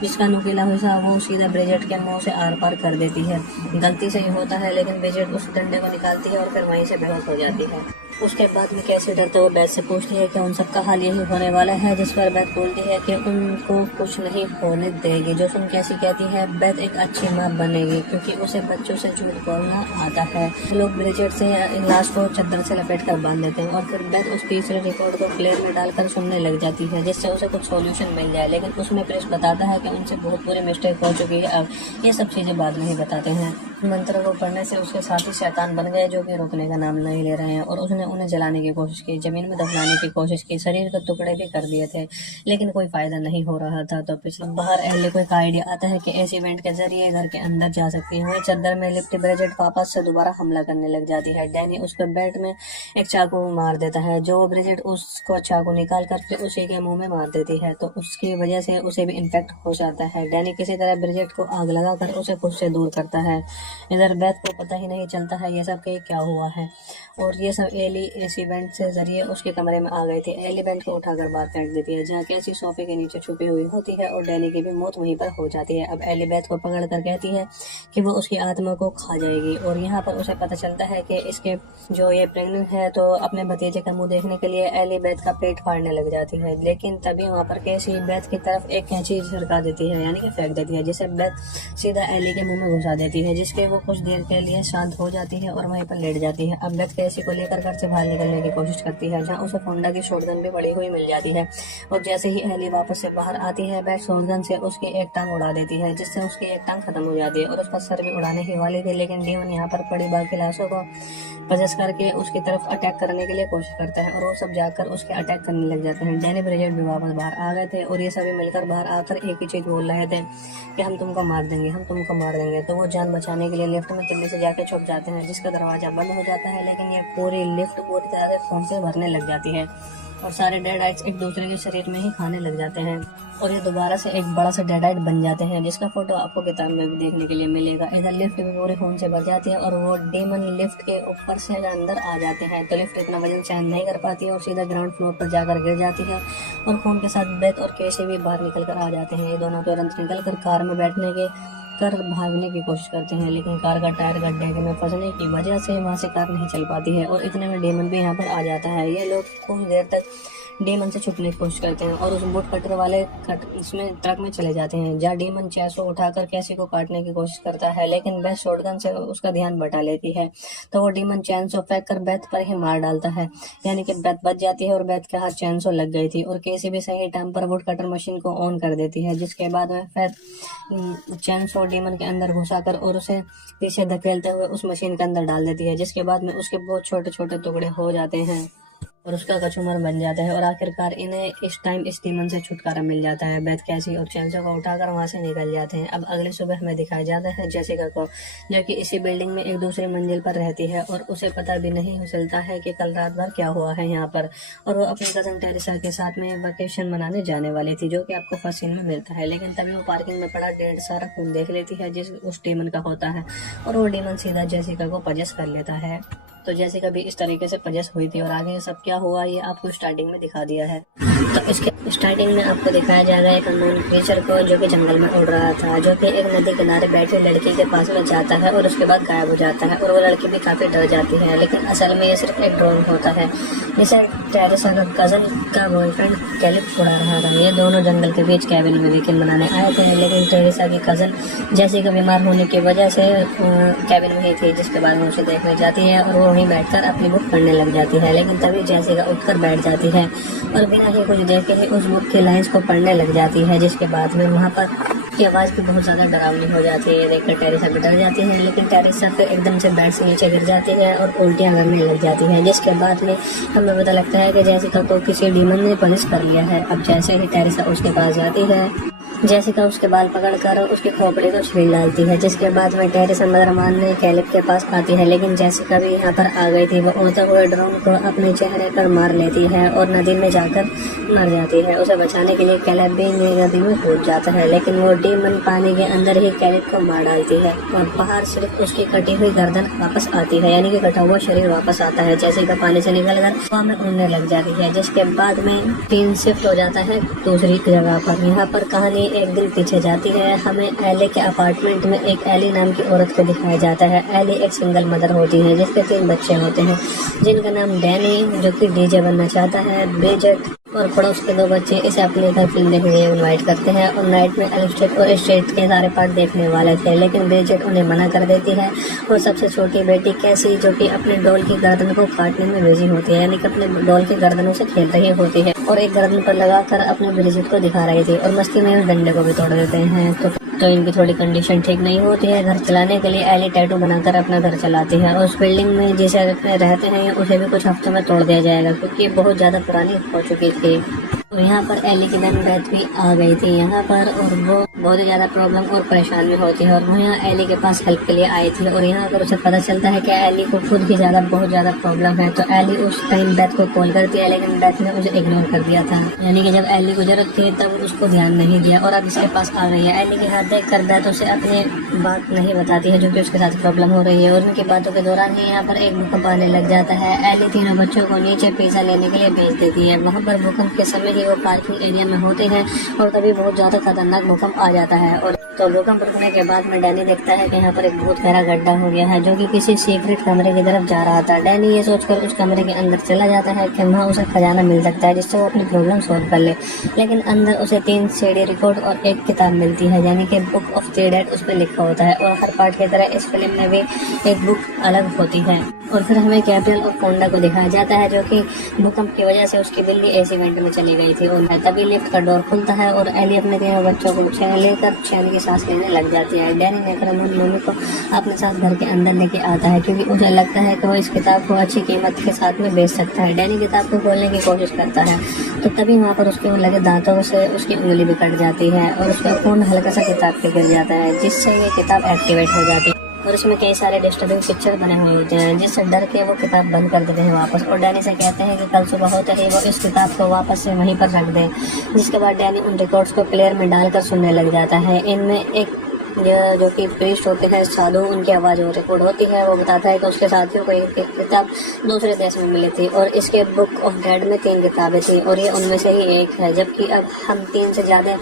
जिसका नुकीला हिस्सा वो सीधा ब्रिजेट के मुंह से आर पार कर देती है। गलती से ही होता है, लेकिन ब्रिजेट उस डंडे को निकालती है और फिर वहीं से बेहोश हो जाती है। उसके बाद में कैसे डरते हुए बैथ से पूछती है कि उन सबका हाल यही होने वाला है, जिस पर बैथ बोलती है कि उनको कुछ नहीं होने देगी। जो सुन कैसी कहती है बैथ एक अच्छी माँ बनेगी क्योंकि उसे बच्चों से झूठ बोलना आता है। लोग ब्रिजेट से लाश को चद्दर से लपेट कर बांध देते हैं और फिर बैथ उस तीसरे रिकॉर्ड को प्लेयर में डालकर सुनने लग जाती है, जिससे उसे कुछ सॉल्यूशन मिल जाए। लेकिन उसमें प्रेस बताता है कि उनसे बहुत बुरी मिस्टेक हो चुकी है, अब ये सब चीज़ें बाद में ही बताते हैं। मंत्र को पढ़ने से उसके साथी शैतान बन गए, जो कि रुकने का नाम नहीं ले रहे हैं, और उसने उन्हें जलाने की कोशिश की, जमीन में दफनाने की कोशिश की, शरीर के टुकड़े भी कर दिए थे, लेकिन कोई फायदा नहीं हो रहा था। तो पिछले बाहर एली को एक आइडिया आता है कि ऐसे इवेंट के जरिए घर के अंदर जा सकती है। वही चद्दर में लिपटी ब्रिजेट वापस से दोबारा हमला करने लग जाती है। डैनी उसके बेड में एक चाकू मार देता है, जो ब्रिजेट उसको चाकू निकाल कर फिर उसी के मुंह में मार देती है, तो उसकी वजह से उसे भी इन्फेक्ट हो जाता है। डैनी किसी तरह ब्रिजेट को आग लगाकर उसे खुद से दूर करता है। इधर बेथ को पता ही नहीं चलता है ये सब के क्या हुआ है, और ये सब एली इस इवेंट से जरिए उसके कमरे में आ गई थी। एली बेथ को उठाकर बाहर फेंक देती है, जहाँ कैसी सोफे के नीचे छुपी हुई होती है, और डैनी की भी मौत वहीं पर हो जाती है। अब एली बेथ को पकड़ कर कहती है कि वो उसकी आत्मा को खा जाएगी, और यहाँ पर उसे पता चलता है कि इसके जो ये प्रेग्नेंट है, तो अपने भतीजे का मुंह देखने के लिए एली बेथ का पेट फाड़ने लग जाती है। लेकिन तभी वहाँ पर कैसी बेथ की तरफ एक कैंची सरका देती है, यानी कि फेंक देती है, जिसे बेथ सीधा एली के मुंह में घुसा देती है, जिसके वो कुछ देर के लिए शांत हो जाती है और वहीं पर लेट जाती है। अब बेथ कैसी को लेकर घर से बाहर निकलने की कोशिश करती है, जहाँ उसे फोंडा की शॉटगन भी पड़ी हुई मिल जाती है, और जैसे ही एली वापस से बाहर आती है, बेथ शॉटगन से उसकी एक टांग उड़ा देती है, जिससे उसकी एक टांग खत्म हो जाती है, और उसका सर भी उड़ाने ही वाली थी। लेकिन डीमन यहाँ पर पड़ी बाकी लाशों को पजस करके उसकी तरफ अटैक करने के लिए कोशिश करता है, और वो सब जाकर उसके अटैक करने लग जाते हैं। डैनी ब्रिजेट भी वापस बाहर आ गए थे, और ये सभी मिलकर बाहर आकर एक ही चीज बोल रहे थे कि हम तुमको मार देंगे, हम तुमको मार देंगे। तो वो जान बचाने के लिए लिफ्ट में तिल्ली से जाके छुप जाते हैं, जिसका दरवाजा बंद हो जाता है। लेकिन ये पूरी लिफ्ट पूरी तरह से खून से भरने लग जाती है, और सारे डेडाइट्स एक दूसरे के शरीर में ही खाने लग जाते हैं, और ये दोबारा से एक बड़ा सा डेडाइट बन जाते हैं, जिसका फोटो आपको किताब में भी देखने के लिए मिलेगा। इधर लिफ्ट भी पूरे खून से भर जाती है, और वो डीमन लिफ्ट के ऊपर से अंदर आ जाते हैं, तो लिफ्ट इतना वजन सहन नहीं कर पाती है और सीधा ग्राउंड फ्लोर पर जाकर गिर जाती है, और खून के साथ बेथ और केसी भी बाहर निकल कर आ जाते हैं। ये दोनों तुरंत निकल कर कार में बैठने के कर भागने की कोशिश करते हैं, लेकिन कार का टायर गड्ढे में फंसने की वजह से वहां से कार नहीं चल पाती है, और इतने में डेमन भी यहाँ पर आ जाता है। ये लोग कुछ देर तक डेमन से छुपने की कोशिश करते हैं और उस वुड कटर वाले इसमें ट्रक में चले जाते हैं, जहाँ डेमन चैसो उठाकर कैसी को काटने की कोशिश करता है, लेकिन बेथ शॉटगन से उसका ध्यान बटा लेती है, तो वो डेमन चैनसो फेंक कर बेथ पर ही मार डालता है, यानी कि बेथ बच जाती है और बेथ के हाथ चैनसो लग गई थी, और केसी भी सही टाइम पर वुड कटर मशीन को ऑन कर देती है, जिसके बाद में फिर चैनसो डेमन के अंदर घुसाकर और उसे पीछे धकेलते हुए उस मशीन के अंदर डाल देती है, जिसके बाद में उसके बहुत छोटे छोटे टुकड़े हो जाते हैं और उसका कचूमर बन जाता है, और आखिरकार इन्हें इस टाइम इस डीमन से छुटकारा मिल जाता है। बेथ कैसी और चैनसो को उठाकर वहां से निकल जाते हैं। अब अगले सुबह हमें दिखाया जाता है जेसिका को, जो कि इसी बिल्डिंग में एक दूसरी मंजिल पर रहती है, और उसे पता भी नहीं चलता है कि कल रात भर क्या हुआ है यहाँ पर, और वो अपनी कजन टेरेसा के साथ में वेकेशन मनाने जाने वाली थी, जो कि आपको फर्स्ट सीन में मिलता है। लेकिन तभी वो पार्किंग में पड़ा ढेर सारा खून देख लेती है, जिस उस डीमन का होता है, और वो डीमन सीधा जेसिका को पजेस कर लेता है। तो जैसे कभी इस तरीके से पजेस हुई थी, और आगे सब क्या हुआ ये आपको स्टार्टिंग में दिखा दिया है। तो इसके स्टार्टिंग में आपको दिखाया जाएगा एक अननोन क्रीचर को, जो कि जंगल में उड़ रहा था, जो कि एक नदी किनारे बैठी लड़की के पास में जाता है और उसके बाद गायब हो जाता है, और वो लड़की भी काफी डर जाती है। लेकिन असल में ये सिर्फ एक ड्रोन होता है, जिसे टेरेसा का कजन का बॉयफ्रेंड कैलिप उड़ा रहा था। ये दोनों जंगल के बीच कैबिन में वीकेंड मनाने आए थे, लेकिन टेरेसा की कजन जेसिका बीमार होने की वजह से कैबिन में ही थी, जिसके बाद वो उसे देखने जाती है और वो वहीं बैठकर अपनी बुक पढ़ने लग जाती है। लेकिन तभी जेसिका उठकर बैठ जाती है और बिना ही कुछ देखे ही उस बुक की लाइंस को पढ़ने लग जाती है, जिसके बाद में वहाँ पर की आवाज़ भी बहुत ज़्यादा डरावनी हो जाती है। ये देखकर टेरेसा भी डर जाती है, लेकिन टेरेसा फिर एकदम से बेड से नीचे गिर जाती है और उल्टियाँ करने लग जाती है, जिसके बाद में हमें पता लगता है कि जेसिका को किसी डीमन ने पनिश कर लिया है। अब जैसे ही टेरेसा उसके पास जाती है जेसिका उसके बाल पकड़कर उसके खोपड़ी को छील डालती है, जिसके बाद में टेरी समुद्र मारने कैलिब के पास आती है, लेकिन जेसिका भी यहाँ पर आ गई थी। वो उड़ते हुए ड्रोन को अपने चेहरे पर मार लेती है और नदी में जाकर मर जाती है। उसे बचाने के लिए कैलिब भी नदी में कूद जाता है, लेकिन वो डीमन पानी के अंदर ही कैलिब को मार डालती है और बाहर सिर्फ उसकी कटी हुई गर्दन वापस आती है, यानी कि कटा हुआ शरीर वापस आता है। जेसिका पानी से निकलकर हवा में उड़ने लग जाती है, जिसके बाद में सीन शिफ्ट हो जाता है दूसरी जगह पर। यहाँ पर कहानी एक दिन पीछे जाती है। हमें एली के अपार्टमेंट में एक एली नाम की औरत को दिखाया जाता है। एली एक सिंगल मदर होती है जिसके 3 बच्चे होते हैं, जिनका नाम डैनी जो कि डीजे बनना चाहता है, ब्रिजेट और पड़ोस के 2 बच्चे इसे अपने घर फिल्म देखने के लिए इन्वाइट करते हैं। और नाइट में एलिस्टेट और स्ट्रेट के सारे पार्ट देखने वाले थे, लेकिन ब्रिजेट उन्हें मना कर देती है। और सबसे छोटी बेटी कैसी जो कि अपने डॉल की गर्दन को काटने में बिजी होती है, यानी कि अपने डॉल की गर्दनों से खेल रही होती है और एक गर्दन पर लगाकर अपने ब्रिजेट को दिखा रही थी और मस्ती में उस डंडे को भी तोड़ देते हैं। तो इनकी थोड़ी कंडीशन ठीक नहीं होती है। घर चलाने के लिए एली टैटू बनाकर अपना घर चलाती है और उस बिल्डिंग में जिसे रहते हैं उसे भी कुछ हफ्तों में तोड़ दिया जाएगा, क्योंकि बहुत ज़्यादा पुरानी हो चुकी थी। तो यहाँ पर एली की धन डेथ भी आ गई थी यहाँ पर, और वो बहुत ही ज़्यादा प्रॉब्लम और परेशान भी होती है और वो यहाँ एली के पास हेल्प के लिए आई थी। और यहाँ पर उसे पता चलता है कि एली को खुद ही बहुत ज़्यादा प्रॉब्लम है। तो एली उस टाइम डेथ को कॉल करती है, लेकिन डेथ ने उसे इग्नोर कर दिया था, यानी कि जब एली को जरूरत थी तब उसको ध्यान नहीं दिया और अब इसके पास आ गई है। एली के हाथ देख कर डेथ उसे अपनी बात नहीं बताती है जो कि उसके साथ प्रॉब्लम हो रही है, और उनकी बातों के दौरान ही यहाँ पर एक भूकंप आने लग जाता है। एली 3 बच्चों को नीचे पिज्जा लेने के लिए भेज देती है। वहाँ पर भूकंप के समय ही वो पार्किंग एरिया में होते हैं और तभी बहुत ज्यादा खतरनाक भूकंप आ जाता है। और तो भूकंप रुकने के बाद में डैनी देखता है कि यहाँ पर एक बहुत गहरा गड्ढा हो गया है जो कि किसी सीक्रेट कमरे की तरफ जा रहा था। डैनी ये सोचकर उस कमरे के अंदर चला जाता है कि वहाँ उसे खजाना मिल सकता है जिससे वो अपनी प्रॉब्लम सॉल्व कर ले, लेकिन अंदर उसे 3 सीडी रिकॉर्ड और एक किताब मिलती है, यानी कि बुक ऑफ द डेड उस पर लिखा होता है। और हर पार्ट की तरह इस फिल्म में भी एक बुक अलग होती है। और फिर हमें गैब्रियल और फोंडा को दिखाया जाता है जो कि भूकंप की वजह से उसकी बिल्ली एक्सीडेंट में चली गई थी। और तभी लिफ्ट का डोर खुलता है और एली अपने 3 बच्चों को लेकर चैन की सांस लेने लग जाती है। डैनी नेकरमन मम्मी को अपने साथ घर के अंदर लेके आता है क्योंकि उसे लगता है कि वो इस किताब को अच्छी कीमत के साथ में बेच सकता है। डैनी किताब को खोलने की कोशिश करता है तो तभी वहाँ पर उसके लगे दांतों से उसकी उंगली भी कट जाती है और उसका खून हल्का सा किताब पे गिर जाता है, जिससे ये किताब एक्टिवेट हो जाती है। और इसमें कई सारे डिस्टर्बिंग पिक्चर बने हुए होते हैं जिससे डर के वो किताब बंद कर देते हैं वापस। और डैनी से कहते हैं कि कल सुबह होते ही वो इस किताब को वापस से वहीं पर रख दें, जिसके बाद डैनी उन रिकॉर्ड्स को प्लेयर में डालकर सुनने लग जाता है। इनमें एक जो कि प्रीस्ट होते हैं साधु, उनकी आवाज़ वो रिकॉर्ड होती है। वो बताता है कि उसके साथियों को एक किताब दूसरे देश में मिली थी और इसके बुक ऑफ डेड में 3 किताबें थी और ये उनमें से ही एक है, जबकि अब हम 3 से ज़्यादा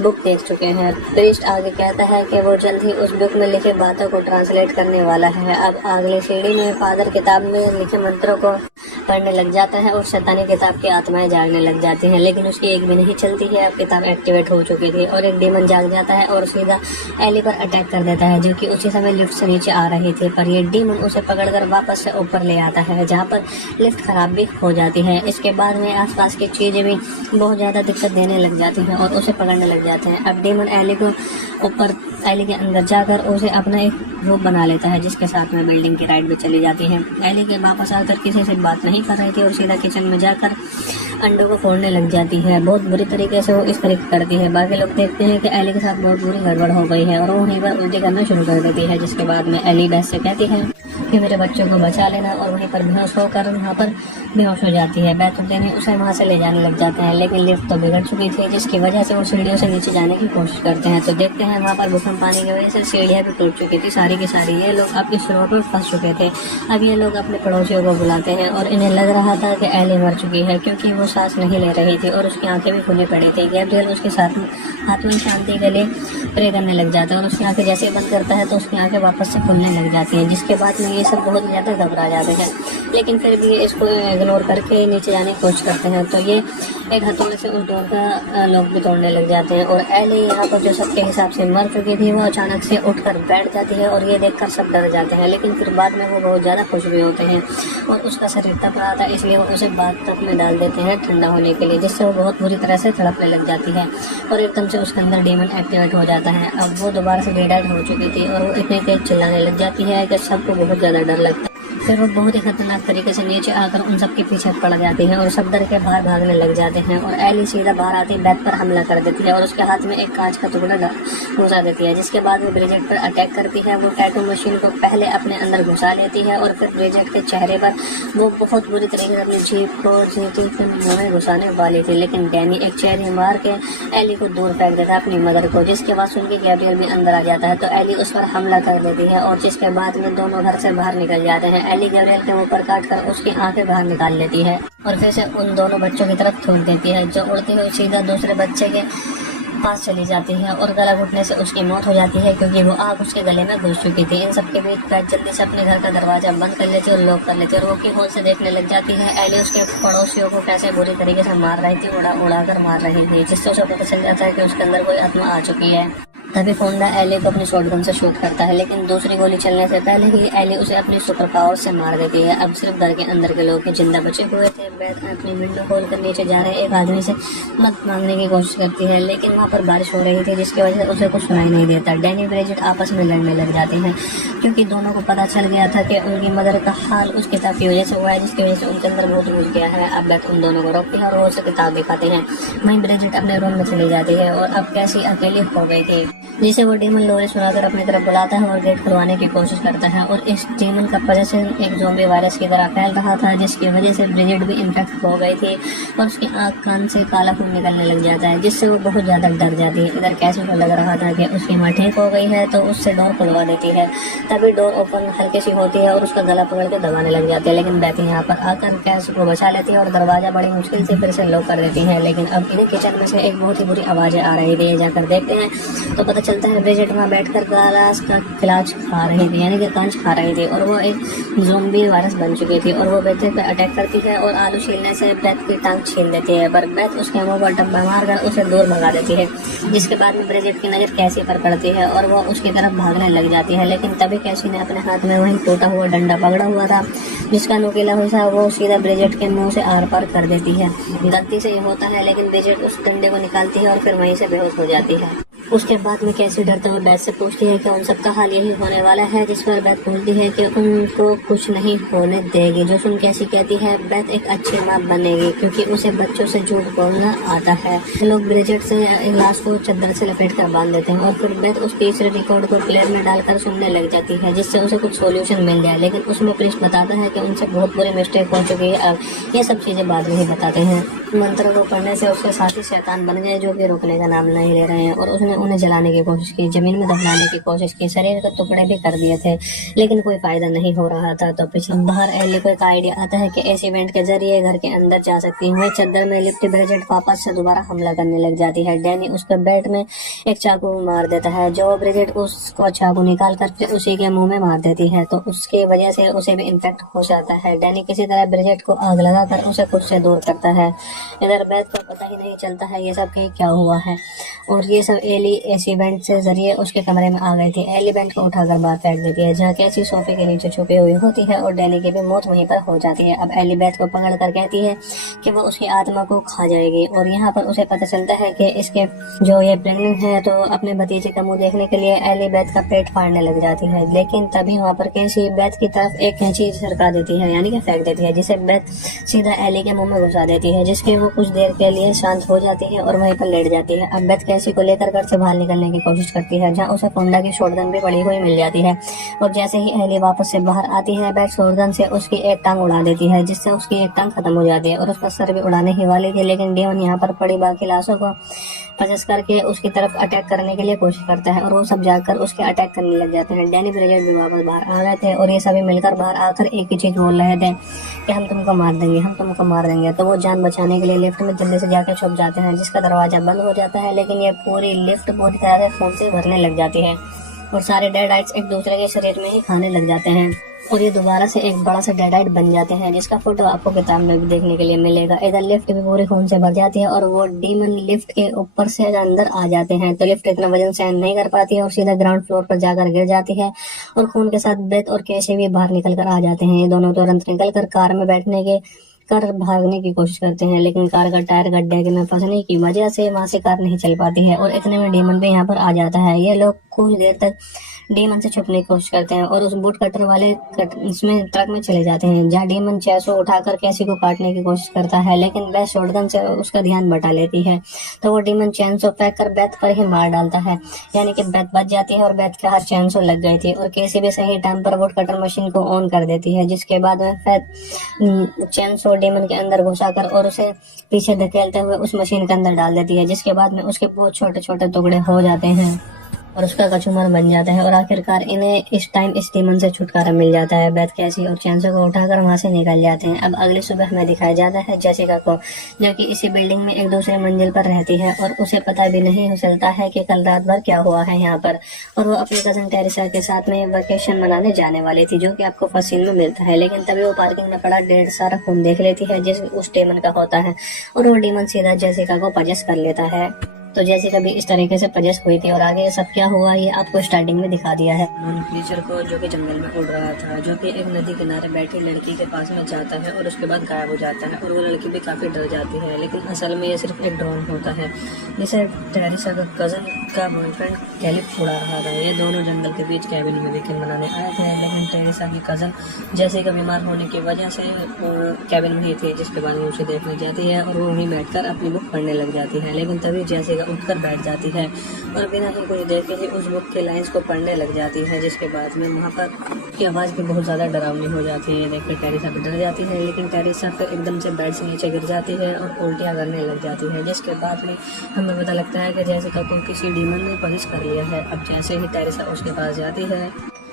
बुक देख चुके हैं। प्रीस्ट आगे कहता है कि वो जल्द ही उस बुक में लिखे बातों को ट्रांसलेट करने वाला है। अब अगली सीढ़ी में फादर किताब में लिखे मंत्रों को पढ़ने लग जाता है और शैतानी किताब की आत्माएं जागने लग जाती हैं, लेकिन उसकी एक भी नहीं चलती है। अब किताब एक्टिवेट हो चुकी थी और एक डीमन जाग जाता है और सीधा एली पर अटैक कर देता है जो कि उसी समय लिफ्ट से नीचे आ रही थी, पर ये डीमन उसे पकड़कर वापस से ऊपर ले आता है जहाँ पर लिफ्ट खराब भी हो जाती है। इसके बाद में आसपास की चीजें भी बहुत ज़्यादा दिक्कत देने लग जाती हैं और उसे पकड़ने लग जाते हैं। अब डीमन एली को ऊपर एली के अंदर जाकर उसे अपना एक रूप बना लेता है जिसके साथ में बिल्डिंग की राइड भी चली जाती है। एली के वापस आकर किसी से बात नहीं कर रही थी और सीधा किचन में जाकर अंडों को फोड़ने लग जाती है। बहुत बुरी तरीके से वो इस तरीके करती है। बाकी लोग देखते हैं कि एली के साथ बहुत बुरी गड़बड़ हो गई है और वो वहीं पर उल्टी करना शुरू कर देती है, जिसके बाद में एली बेस से कहती है कि मेरे बच्चों को बचा लेना और वहीं पर बेहोश होकर वहाँ पर बेहोश हो जाती है। बैत देने उसे वहाँ से ले जाने लग जाते हैं, लेकिन लिफ्ट तो बिगड़ चुकी थी जिसकी वजह से वो सीढ़ियों से नीचे जाने की कोशिश करते हैं। तो देखते हैं वहाँ पर भूकंप आने की वजह से सीढ़ियाँ भी टूट चुकी थी सारी की सारी। ये लोग अब इस रोड पर फंस चुके थे। अब ये लोग अपने पड़ोसियों को बुलाते हैं और इन्हें लग रहा था कि एली मर चुकी है क्योंकि वो सांस नहीं ले रही थी और उसकी आंखें भी खुली पड़ी थी। गैब्रियल उसके साथ आत्मा शांति के लिए प्रे करने लग जाता है और उसकी आंखें जैसे ही बंद करता है तो उसकी आंखें वापस से खुलने लग जाती हैं, जिसके बाद में ये सब बहुत ज़्यादा घबरा जाते हैं, लेकिन फिर भी इसको इग्नोर करके नीचे जाने की कोशिश करते हैं। तो ये एक हथौड़े से उस डोर का लोग भी तोड़ने लग जाते हैं और एली यहाँ पर जो सबके हिसाब से मर चुकी थी वो अचानक से उठकर बैठ जाती है और ये देखकर सब डर जाते हैं, लेकिन फिर बाद में वो बहुत ज़्यादा खुश भी होते हैं और उसका शरीर तप रहा था इसलिए वो उसे बाथ में डाल देते हैं ठंडा होने के लिए, जिससे वो बहुत बुरी तरह से तड़पने लग जाती है और एकदम से उसके अंदर डीमन एक्टिवेट हो जाता है। अब वो दोबारा से डेड हो चुकी थी और वो इतने तेज चिल्लाने लग जाती है कि सबको बहुत ज़्यादा डर लगता है। फिर वो बहुत ही खतरनाक तरीके से नीचे आकर उन सबके पीछे पड़ जाती है और सब डर के बाहर भागने लग जाते हैं और एली सीधा बाहर आती बेथ पर हमला कर देती है और उसके हाथ में एक कांच का टुकड़ा घुसा देती है, जिसके बाद वो ब्रिजेट पर अटैक करती है। वो टैटू मशीन को पहले अपने अंदर घुसा लेती है और फिर ब्रिजेट के चेहरे पर वो बहुत बुरी तरीके से अपनी जीभ को मुंह में घुसाने वाली थी, लेकिन डैनी एक चेहरे मार के एली को दूर फेंक देता है अपनी मदर को, जिसके बाद सुन के गैब्रियल भी अंदर आ जाता है तो एली उस पर हमला कर देती है और जिसके बाद में दोनों घर से बाहर निकल जाते हैं। एली गैब्रियल के ऊपर काट कर उसकी आंखें बाहर निकाल लेती है और फिर से उन दोनों बच्चों की तरफ थूक देती है, जो उड़ती हुई सीधा दूसरे बच्चे के पास चली जाती है और गला घुटने से उसकी मौत हो जाती है क्योंकि वो आग उसके गले में घुस चुकी थी। इन सबके बीच बैथ जल्दी से अपने घर का दरवाजा बंद कर लेती है और लॉक कर लेती है और वो की होल से देखने लग जाती है एली उसके पड़ोसियों को कैसे बुरी तरीके से मार रही थी, उड़ा कर मार रही थी, जिससे उसे पता चल जाता है कि उसके अंदर कोई आत्मा आ चुकी है। तभी फोंडा एली को अपनी शॉटगन से शूट करता है, लेकिन दूसरी गोली चलने से पहले ही एली उसे अपनी सुपर पावर से मार देती है। अब सिर्फ घर के अंदर के लोग जिंदा बचे हुए थे। बैथ अपनी विंडो खोल कर नीचे जा रहे एक आदमी से मदद मांगने की कोशिश करती है, लेकिन वहाँ पर बारिश हो रही थी जिसकी वजह से उसे कुछ सुनाई नहीं देता। डैनी ब्रिजेट आपस में लड़ने लग जाते हैं क्योंकि दोनों को पता चल गया था कि उनकी मदर का हाल उस किताब की वजह से हुआ है, जिसकी वजह से उनके अंदर भूत घुस गया है। अब बैथ उन दोनों को रोकती है और वो उसे किताब दिखाते हैं। वहीं ब्रिजेट अपने रूम में चली जाती है और अब कैसी अकेली हो गई थी, जिसे वो डीमन लोरी सुनाकर अपनी तरफ बुलाता है और गेट खुलवाने की कोशिश करता है और इस डीमन का पोजेशन एक ज़ॉम्बी वायरस की तरह फैल रहा था, जिसकी वजह से ब्रिजेट भी इन्फेक्ट हो गई थी और उसकी आँख कान से काला खून निकलने लग जाता है, जिससे वो बहुत ज़्यादा डर जाती है। इधर कैसे को लग रहा था कि उसकी माँ ठीक हो गई है तो उससे डोर खुलवा देती है। तभी डोर ओपन हल्की सी होती है और उसका गला पकड़ के दबाने लग जाती है, लेकिन बैथ यहाँ पर आकर कैस को बचा लेती है और दरवाजा बड़ी मुश्किल से फिर से लॉक कर देती है। लेकिन अब इन्हें किचन में से एक बहुत ही बुरी आवाज़ें आ रही थी। जाकर देखते हैं तो पता चलता है ब्रिजेट वहाँ बैठकर गालास का खिलाज खा रही थी, यानी कि कांच खा रही थी और वो एक ज़ॉम्बी वायरस बन चुकी थी और वो बैथ पे अटैक करती है और आलू छीलने से बैथ की टांग छीन देती है, पर बैथ उसके मुंह पर डब्बा मारकर उसे दूर भगा देती है, जिसके बाद में ब्रिजेट की नज़र कैसी पर पड़ती है और वो उसकी तरफ भागने लग जाती है। लेकिन तभी कैसी ने अपने हाथ में वही टूटा हुआ डंडा पकड़ा हुआ था, जिसका नुकीला हिस्सा वो सीधा ब्रिजेट के मुंह से आर पार कर देती है। गलती से ये होता है, लेकिन ब्रिजेट उस डंडे को निकालती है और फिर वहीं से बेहोश हो जाती है। उसके बाद में कैसी डरते हुए बैथ से पूछती है कि उन सबका हाल यही होने वाला है, जिस पर बैथ बोलती है कि उनको कुछ नहीं होने देगी। जो सुन कैसी कहती है बैथ एक अच्छी माँ बनेगी क्योंकि उसे बच्चों से झूठ बोलना आता है। लोग ब्रिजेट से लाश को चादर से लपेट कर बांध देते हैं और फिर बैथ उस तीसरे रिकॉर्ड को प्लेयर में डालकर सुनने लग जाती है, जिससे उसे कुछ सोल्यूशन मिल जाए। लेकिन उसमें प्रिंस बताता है कि उनसे बहुत बुरी मिस्टेक हो चुकी है, अब ये सब चीज़ें बाद में ही बताते हैं। मंत्र को पढ़ने से उसके साथी शैतान बन गए, जो कि रुकने का नाम नहीं ले रहे हैं और उसने उन्हें जलाने की कोशिश की, जमीन में दफनाने की कोशिश की, शरीर के टुकड़े भी कर दिए थे, लेकिन कोई फायदा नहीं हो रहा था। तो पीछे बाहर एली को एक आइडिया आता है कि इस इवेंट के जरिए घर के अंदर जा सकती है। चद्दर में लिपटी ब्रिजेट वापस से दोबारा हमला करने लग जाती है। डैनी उसके बेड में एक चाकू मार देता है, जो ब्रिजेट उसको चाकू निकाल कर फिर उसी के मुंह में मार देती है, तो उसकी वजह से उसे भी इन्फेक्ट हो जाता है। डैनी किसी तरह ब्रिजेट को आग लगाकर उसे खुद से दूर करता है। इधर बैथ को पता ही नहीं चलता है ये सब कहीं क्या हुआ है और ये सब एली इस इवेंट से जरिए उसके कमरे में आ गई थी। एली बेंट को उठाकर बाहर फेंक देती है, जहाँ कैसी सोफे के नीचे छुपी हुई होती है और डैनी की भी मौत वहीं पर हो जाती है। अब एली बेथ को पकड़ कर कहती है कि वो उसकी आत्मा को खा जाएगी और यहाँ पर उसे पता चलता है कि इसके जो ये प्रेग्नेंट है तो अपने भतीजे का मुंह देखने के लिए एली बेथ का पेट फाड़ने लग जाती है। लेकिन तभी वहाँ पर कैसी बेथ की तरफ एक कैंची सरका देती है, यानी कि फेंक देती है, जिसे बेथ सीधा एली के मुंह में घुसा देती है, जिसके वो कुछ देर के लिए शांत हो जाती है और वहीं पर लेट जाती है। अब बेथ कैसी को लेकर घर से बाहर निकलने की कोशिश करती है, जहाँ उसे फोंडा की शॉटगन भी पड़ी हुई मिल जाती है और जैसे ही एली वापस से बाहर आती है बेथ शॉटगन से उसकी एक टांग उड़ा देती है, जिससे उसकी एक टांग खत्म हो जाती है और उसका सर भी उड़ाने ही वाली थी। लेकिन डेमन यहाँ पर पड़ी बाकी लाशों को पचस करके उसकी तरफ अटैक करने के लिए कोशिश करता है और वो सब जाकर उसके अटैक करने लग जाते हैं। डैनी ब्रिजेट भी वापस बाहर आ गए थे और ये सभी मिलकर बाहर आकर एक ही चीज बोल रहे थे कि हम तुमको मार देंगे, हम तुमको मार देंगे। तो वो जान बचाने के लिए लिफ्ट में जल्दी से जाकर छुप जाते हैं, जिसका दरवाजा बंद हो जाता है। लेकिन ये पूरी लिफ्ट पूरी तरह से खून से भरने लग जाती है और सारे डेडाइट्स एक दूसरे के शरीर में ही खाने लग जाते हैं और ये दोबारा से एक बड़ा सा डेडाइट बन जाते हैं, जिसका फोटो आपको किताब में भी देखने के लिए मिलेगा। इधर लिफ्ट भी पूरे खून से भर जाती है और वो डीमन लिफ्ट के ऊपर से अंदर आ जाते हैं, तो लिफ्ट इतना वजन सहन नहीं कर पाती है और सीधा ग्राउंड फ्लोर पर जाकर गिर जाती है और खून के साथ बेथ और कैसे भी बाहर निकल कर आ जाते हैं। ये दोनों तुरंत निकल कर कार में बैठने के कर भागने की कोशिश करते हैं, लेकिन कार का टायर गड्ढे में फंसने की वजह से वहां से कार नहीं चल पाती है और इतने में डीमन भी यहाँ पर आ जाता है। ये लोग कुछ देर तक डीमन से छुपने की कोशिश करते हैं और उस बूट कटर वाले इसमें ट्रक में चले जाते हैं, जहाँ डीमन चैसो उठाकर कैसी को काटने की कोशिश करता है, लेकिन बेथ शॉटगन से उसका ध्यान बटा लेती है। तो वो डीमन चैनसो फेंक कर बेथ पर ही मार डालता है, यानी कि बेथ बच जाती है और बेथ के हाथ चैनसो लग गई थी और केसी भी सही टाइम पर बूट कटर मशीन को ऑन कर देती है, जिसके बाद में चैनसो डीमन के अंदर घुसाकर और उसे पीछे धकेलते हुए उस मशीन के अंदर डाल देती है, जिसके बाद में उसके बहुत छोटे छोटे टुकड़े हो जाते हैं और उसका कचूमर बन जाता है और आखिरकार इन्हें इस टाइम इस डीमन से छुटकारा मिल जाता है। बेथ कैसी और चैनसो को उठाकर वहां से निकल जाते हैं। अब अगली सुबह हमें दिखाया जाता है जेसिका को, जो कि इसी बिल्डिंग में एक दूसरे मंजिल पर रहती है और उसे पता भी नहीं चलता है कि कल रात भर क्या हुआ है यहाँ पर, और वो अपनी कजन टेरिसा के साथ में वेकेशन मनाने जाने वाली थी, जो कि आपको फर्स्ट सीन में मिलता है। लेकिन तभी वो पार्किंग में पड़ा ढेर सारा खून देख लेती है जिस उस डीमन का होता है और वो डीमन सीधा जेसिका को पजेस कर लेता है। तो जैसे कभी इस तरीके से पजेस हुई थी और आगे ये सब क्या हुआ ये आपको स्टार्टिंग में दिखा दिया है। नॉन क्रीचर को, जो कि जंगल में उड़ रहा था, जो कि एक नदी किनारे बैठी लड़की के पास में जाता है और उसके बाद गायब हो जाता है और वो लड़की भी काफी डर जाती है, लेकिन असल में ये सिर्फ एक ड्रोन होता है जिसे टेरिसा का कजन का बॉयफ्रेंड कैलिप उड़ा रहा था। ये दोनों जंगल के बीच कैबिन में वीकेंड मनाने आए थे, लेकिन टेरिसा की कजन जेसिका बीमार होने की वजह से कैबिन में ही थी, जिसके बाद वो उसे देखने जाती है और वो वहीं बैठकर अपनी बुक पढ़ने लग जाती है। लेकिन तभी जेसिका उठकर बैठ जाती है और बिना ही कुछ देखे ही उस बुक के लाइंस को पढ़ने लग जाती है, जिसके बाद में वहाँ पर की आवाज़ भी बहुत ज़्यादा डरावनी हो जाती है। देखकर टेरिसा भी डर जाती है, लेकिन टेरिसा फिर एकदम से बेड से नीचे गिर जाती है और उल्टियाँ करने लग जाती है, जिसके बाद में हमें पता लगता है कि जेसिका को किसी डीमन ने पनिश कर लिया है। अब जैसे ही टेरिसा उसके पास जाती है,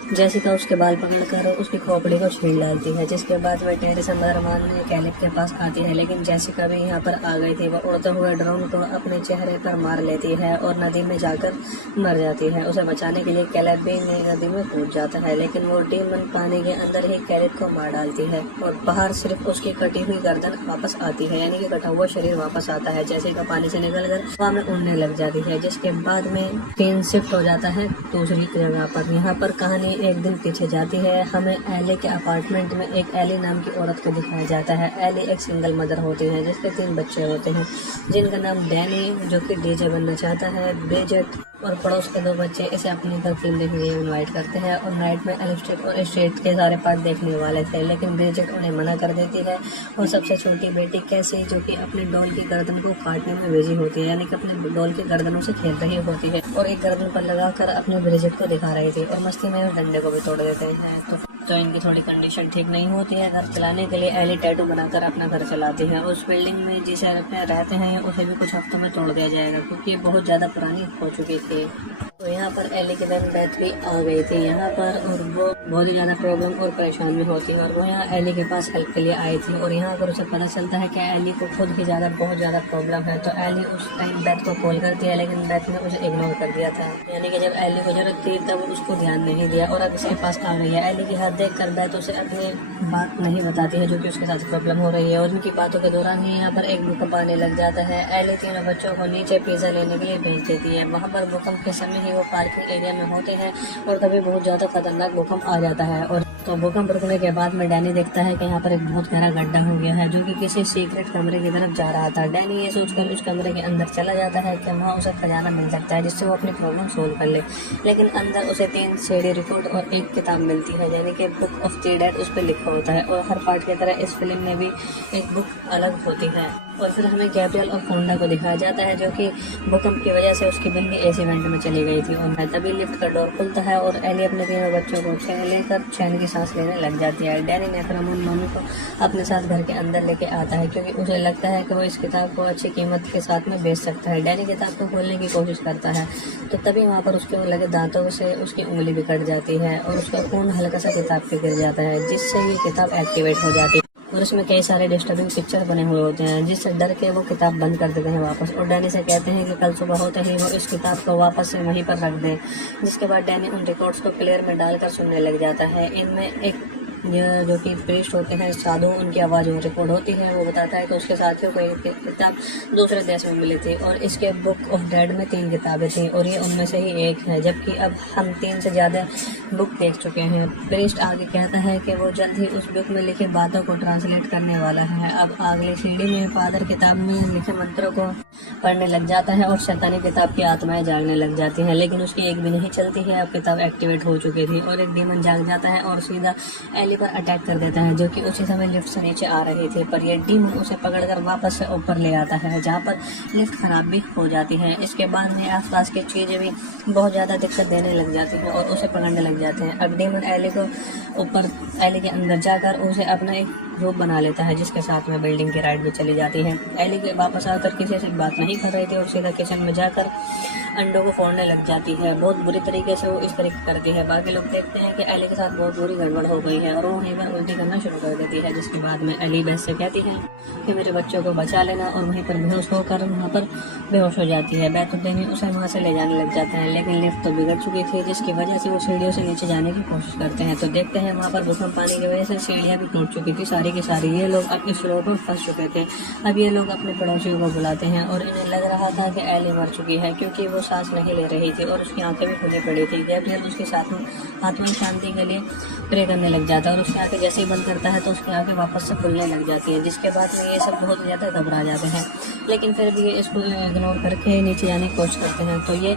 जेसिका उसके बाल पकड़कर उसकी खोपड़ी को छीन डालती है, जिसके बाद वह टेरिसा मदर मानने कैलिप के पास आती है, लेकिन जेसिका भी यहाँ पर आ गई थी। वह उड़ते हुए ड्रोन को अपने चेहरे पर मार लेती है और नदी में जाकर मर जाती है। उसे बचाने के लिए कैलिप भी नदी में कूद जाता है, लेकिन वो डीमन पानी के अंदर ही कैलिप को मार डालती है और बाहर सिर्फ उसकी कटी हुई गर्दन वापस आती है, यानी कि कटा हुआ शरीर वापस आता है। जेसिका पानी से निकलकर हवा में उड़ने लग जाती है, जिसके बाद में सीन शिफ्ट हो जाता है दूसरी जगह पर। यहाँ पर कहानी एक दिन पीछे जाती है। हमें एली के अपार्टमेंट में एक एली नाम की औरत को दिखाया जाता है। एली एक सिंगल मदर होती है जिसके 3 बच्चे होते हैं, जिनका नाम डैनी, जो कि डीजे बनना चाहता है, ब्रिजेट और पड़ोस के 2 बच्चे इसे अपने घर फिल्म देखने के लिए इन्वाइट करते हैं और नाइट में एलिस्टेट और स्ट्रीट के सारे पार्ट देखने वाले थे, लेकिन ब्रिजेट उन्हें मना कर देती है। और सबसे छोटी बेटी कैसी, जो कि अपने डॉल की गर्दन को काटने में बिजी होती है, यानी कि अपने डॉल की गर्दनों से खेल रही होती है और एक गर्दन पर लगाकर अपने ब्रिजेट को दिखा रही थी और मस्ती में उस डंडे को भी तोड़ देते हैं। तो इनकी थोड़ी कंडीशन ठीक नहीं होती है। घर चलाने के लिए एली टैटू बनाकर अपना घर चलाती है। उस बिल्डिंग में जिसे रहते हैं उसे भी कुछ हफ्तों में तोड़ दिया जाएगा, क्योंकि ये बहुत ज़्यादा पुरानी हो चुकी थी। तो यहाँ पर एली की बहन बेथ भी आ गई थी यहाँ पर, और वो बहुत ही ज़्यादा प्रॉब्लम और परेशान में होती है और वो यहाँ एली के पास हेल्प के लिए आई थी। और यहाँ अगर उसे पता चलता है कि एली को खुद ही बहुत ज़्यादा प्रॉब्लम है, तो एली उस टाइम बेथ को कॉल करती है, लेकिन बेथ ने उसे इग्नोर कर दिया था, यानी कि जब एली को जरूरत थी तब उसको ध्यान नहीं दिया और अब इसके पास आ गई है। एली की हाथ देख कर बेथ उसे अपनी बात नहीं बताती है जो कि उसके साथ प्रॉब्लम हो रही है, और उनकी बातों के दौरान ही यहाँ पर एक भूकंप आने लग जाता है। एली 3 बच्चों को नीचे पिज्जा लेने के लिए भेज देती है। वहाँ पर भूकंप के समय ही वो पार्किंग एरिया में होते हैं और तभी बहुत ज्यादा खतरनाक भूकंप आ जाता है। और तो भूकंप रुकने के बाद में डैनी देखता है कि यहाँ पर एक बहुत गहरा गड्ढा हो गया है, जो कि किसी सीक्रेट कमरे की तरफ जा रहा था। डैनी ये सोचकर उस कमरे के अंदर चला जाता है कि वहाँ उसे खजाना मिल सकता है जिससे वो अपनी प्रॉब्लम सोल्व कर ले, लेकिन अंदर उसे 3 सीडी रिपोर्ट और 1 किताब मिलती है, यानी कि बुक ऑफ द डेड उस पर लिखा होता है। और हर पार्ट की तरह इस फिल्म में भी एक बुक अलग होती है। और फिर हमें गैब्रियल और फोंडा को दिखाया जाता है, जो कि भूकंप की वजह से उसकी बिल्ली एसी वेंट में चली गई थी। और तभी लिफ्ट का डोर खुलता है और एली अपने 3 बच्चों को लेकर चैन की सांस लेने लग जाती है। डैनी ने फिर अमन मम्मी को अपने साथ घर के अंदर लेके आता है, क्योंकि उसे लगता है कि वो इस किताब को अच्छी कीमत के साथ में बेच सकता है। डैनी किताब को खोलने की कोशिश करता है, तो तभी वहाँ पर उसके लगे दांतों से उसकी उंगली भी कट जाती है और उसका खून हल्का सा किताब पे गिर जाता है, जिससे ये किताब एक्टिवेट हो जाती है। और इसमें कई सारे डिस्टर्बिंग पिक्चर बने हुए होते हैं, जिससे डर के वो किताब बंद कर देते हैं वापस। और डैनी से कहते हैं कि कल सुबह होते ही वो इस किताब को वापस से वहीं पर रख दें, जिसके बाद डैनी उन रिकॉर्ड्स को प्लेयर में डालकर सुनने लग जाता है। इनमें एक जो कि प्रीस्ट होते हैं, साधु, उनकी आवाज़ में रिकॉर्ड होती है। वो बताता है कि उसके साथियों को एक किताब दूसरे देश में मिली थी और इसके बुक ऑफ डेड में 3 किताबें थी और ये उनमें से ही एक है, जबकि अब हम 3 से ज़्यादा बुक देख चुके हैं। प्रीस्ट आगे कहता है कि वो जल्द ही उस बुक में लिखी बातों को ट्रांसलेट करने वाला है। अब अगली सीढ़ी में फादर किताब में लिखे मंत्रों को पढ़ने लग जाता है और शैतानी किताब की आत्माएं जागने लग जाती हैं, लेकिन उसकी एक भी नहीं चलती है। अब किताब एक्टिवेट हो चुकी थी और एक डीमन जाग जाता है और सीधा एली पर अटैक कर देता है, जो कि उसी समय लिफ्ट से नीचे आ रही थी। पर यह डीमन उसे पकड़कर वापस से ऊपर ले आता है, जहाँ पर लिफ्ट खराब भी हो जाती है। इसके बाद में आसपास की चीजें भी बहुत ज्यादा दिक्कत देने लग जाती हैं और उसे पकड़ने लग जाते हैं। अब डीमन एली को ऊपर, एली के अंदर जाकर उसे अपना एक रूप बना लेता है, जिसके साथ में बिल्डिंग की राइड भी चली जाती है। एली के वापस आकर किसी से बात नहीं कर रही थी और सीधा किचन में जाकर अंडों को फोड़ने लग जाती है। बहुत बुरी तरीके से वो इस तरीके करती है। बाकी लोग देखते हैं कि एली के साथ बहुत बुरी गड़बड़ हो गई है और वो वहीं पर उल्टी करना शुरू कर देती है, जिसके बाद में एली बेस से कहती है कि मेरे बच्चों को बचा लेना, और वहीं पर बेहोश होकर वहाँ पर बेहोश हो जाती है। बैतुल्लाह उसे वहाँ से ले जाने लग जाता है, लेकिन लिफ्ट तो बिगड़ चुकी थी, जिसकी वजह से वो सीढ़ियों से नीचे जाने की कोशिश करते हैं। तो देखते हैं वहाँ पर भूकंप पानी की वजह से सीढ़ियाँ भी टूट चुकी थी सारी की सारी। ये लोग अपने फ्लोर पर फंस चुके थे। अब ये लोग अपने पड़ोसियों को बुलाते हैं और इन्हें लग रहा था कि एली मर चुकी है, क्योंकि वो सांस नहीं ले रही थी और उसकी आंखें भी खुली पड़ी थी। गैब्रियल उसके साथ आत्मा शांति के लिए प्रे करने लग जाता है और उसकी आंखें जैसे ही बंद करता है तो उसकी आंखें वापस से खुलने लग जाती है, जिसके बाद में ये सब बहुत ज़्यादा घबरा जाते हैं, लेकिन फिर भी ये इसको इग्नोर करके नीचे जाने की कोशिश करते हैं। तो ये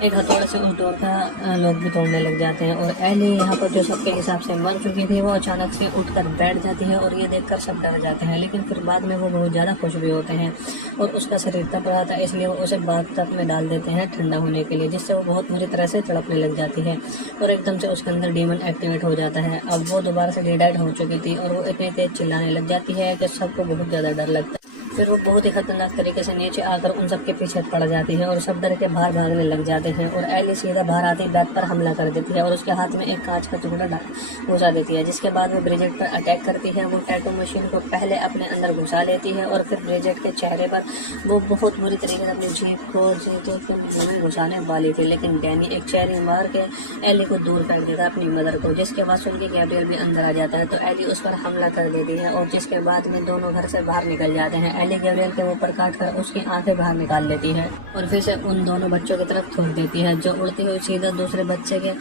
एक हथौड़े से उस डोर का लोग भी तोड़ने लग जाते हैं और एली यहाँ पर जो सबके हिसाब से मर चुकी थी वो अचानक से उठकर बैठ जाती है और ये देखकर सब डर जाते हैं, लेकिन फिर बाद में वो बहुत ज़्यादा खुश भी होते हैं और उसका शरीर तप रहा था, इसलिए वो उसे बाथ में डाल देते हैं ठंडा होने के लिए, जिससे वो बहुत बुरी तरह से तड़पने लग जाती है और एकदम से उसके अंदर डीमन एक्टिवेट हो जाता है। अब वो दोबारा से डिडाइट हो चुकी थी और वो इतनी तेज चिल्लाने लग जाती है कि सबको बहुत ज़्यादा डर लगता है। फिर वो बहुत ही खतरनाक तरीके से नीचे आकर उन सबके पीछे पड़ जाती है और सब डर के बाहर भागने लग जाते हैं और एली सीधा बाहर आती बैथ पर हमला कर देती है और उसके हाथ में एक कांच का टुकड़ा घुसा देती है, जिसके बाद वो ब्रिजेट पर अटैक करती है। वो टैटू मशीन को पहले अपने अंदर घुसा लेती है और फिर ब्रिजेट के चेहरे पर वो बहुत बुरी तरीके से अपनी जीभ को मुंह में घुसाने वाली थी, लेकिन डैनी एक चेहरे मार के एली को दूर कर देता अपनी मदर को, जिसके बाद सुन के गैब्रियल भी अंदर आ जाता है। तो एली उस पर हमला कर देती है और जिसके बाद में दोनों घर से बाहर निकल जाते हैं। एली गैब्रियल के ऊपर काट कर उसकी आंखें बाहर निकाल लेती है और फिर से उन दोनों बच्चों की तरफ थूक देती है, जो उड़ती हुई सीधा दूसरे बच्चे के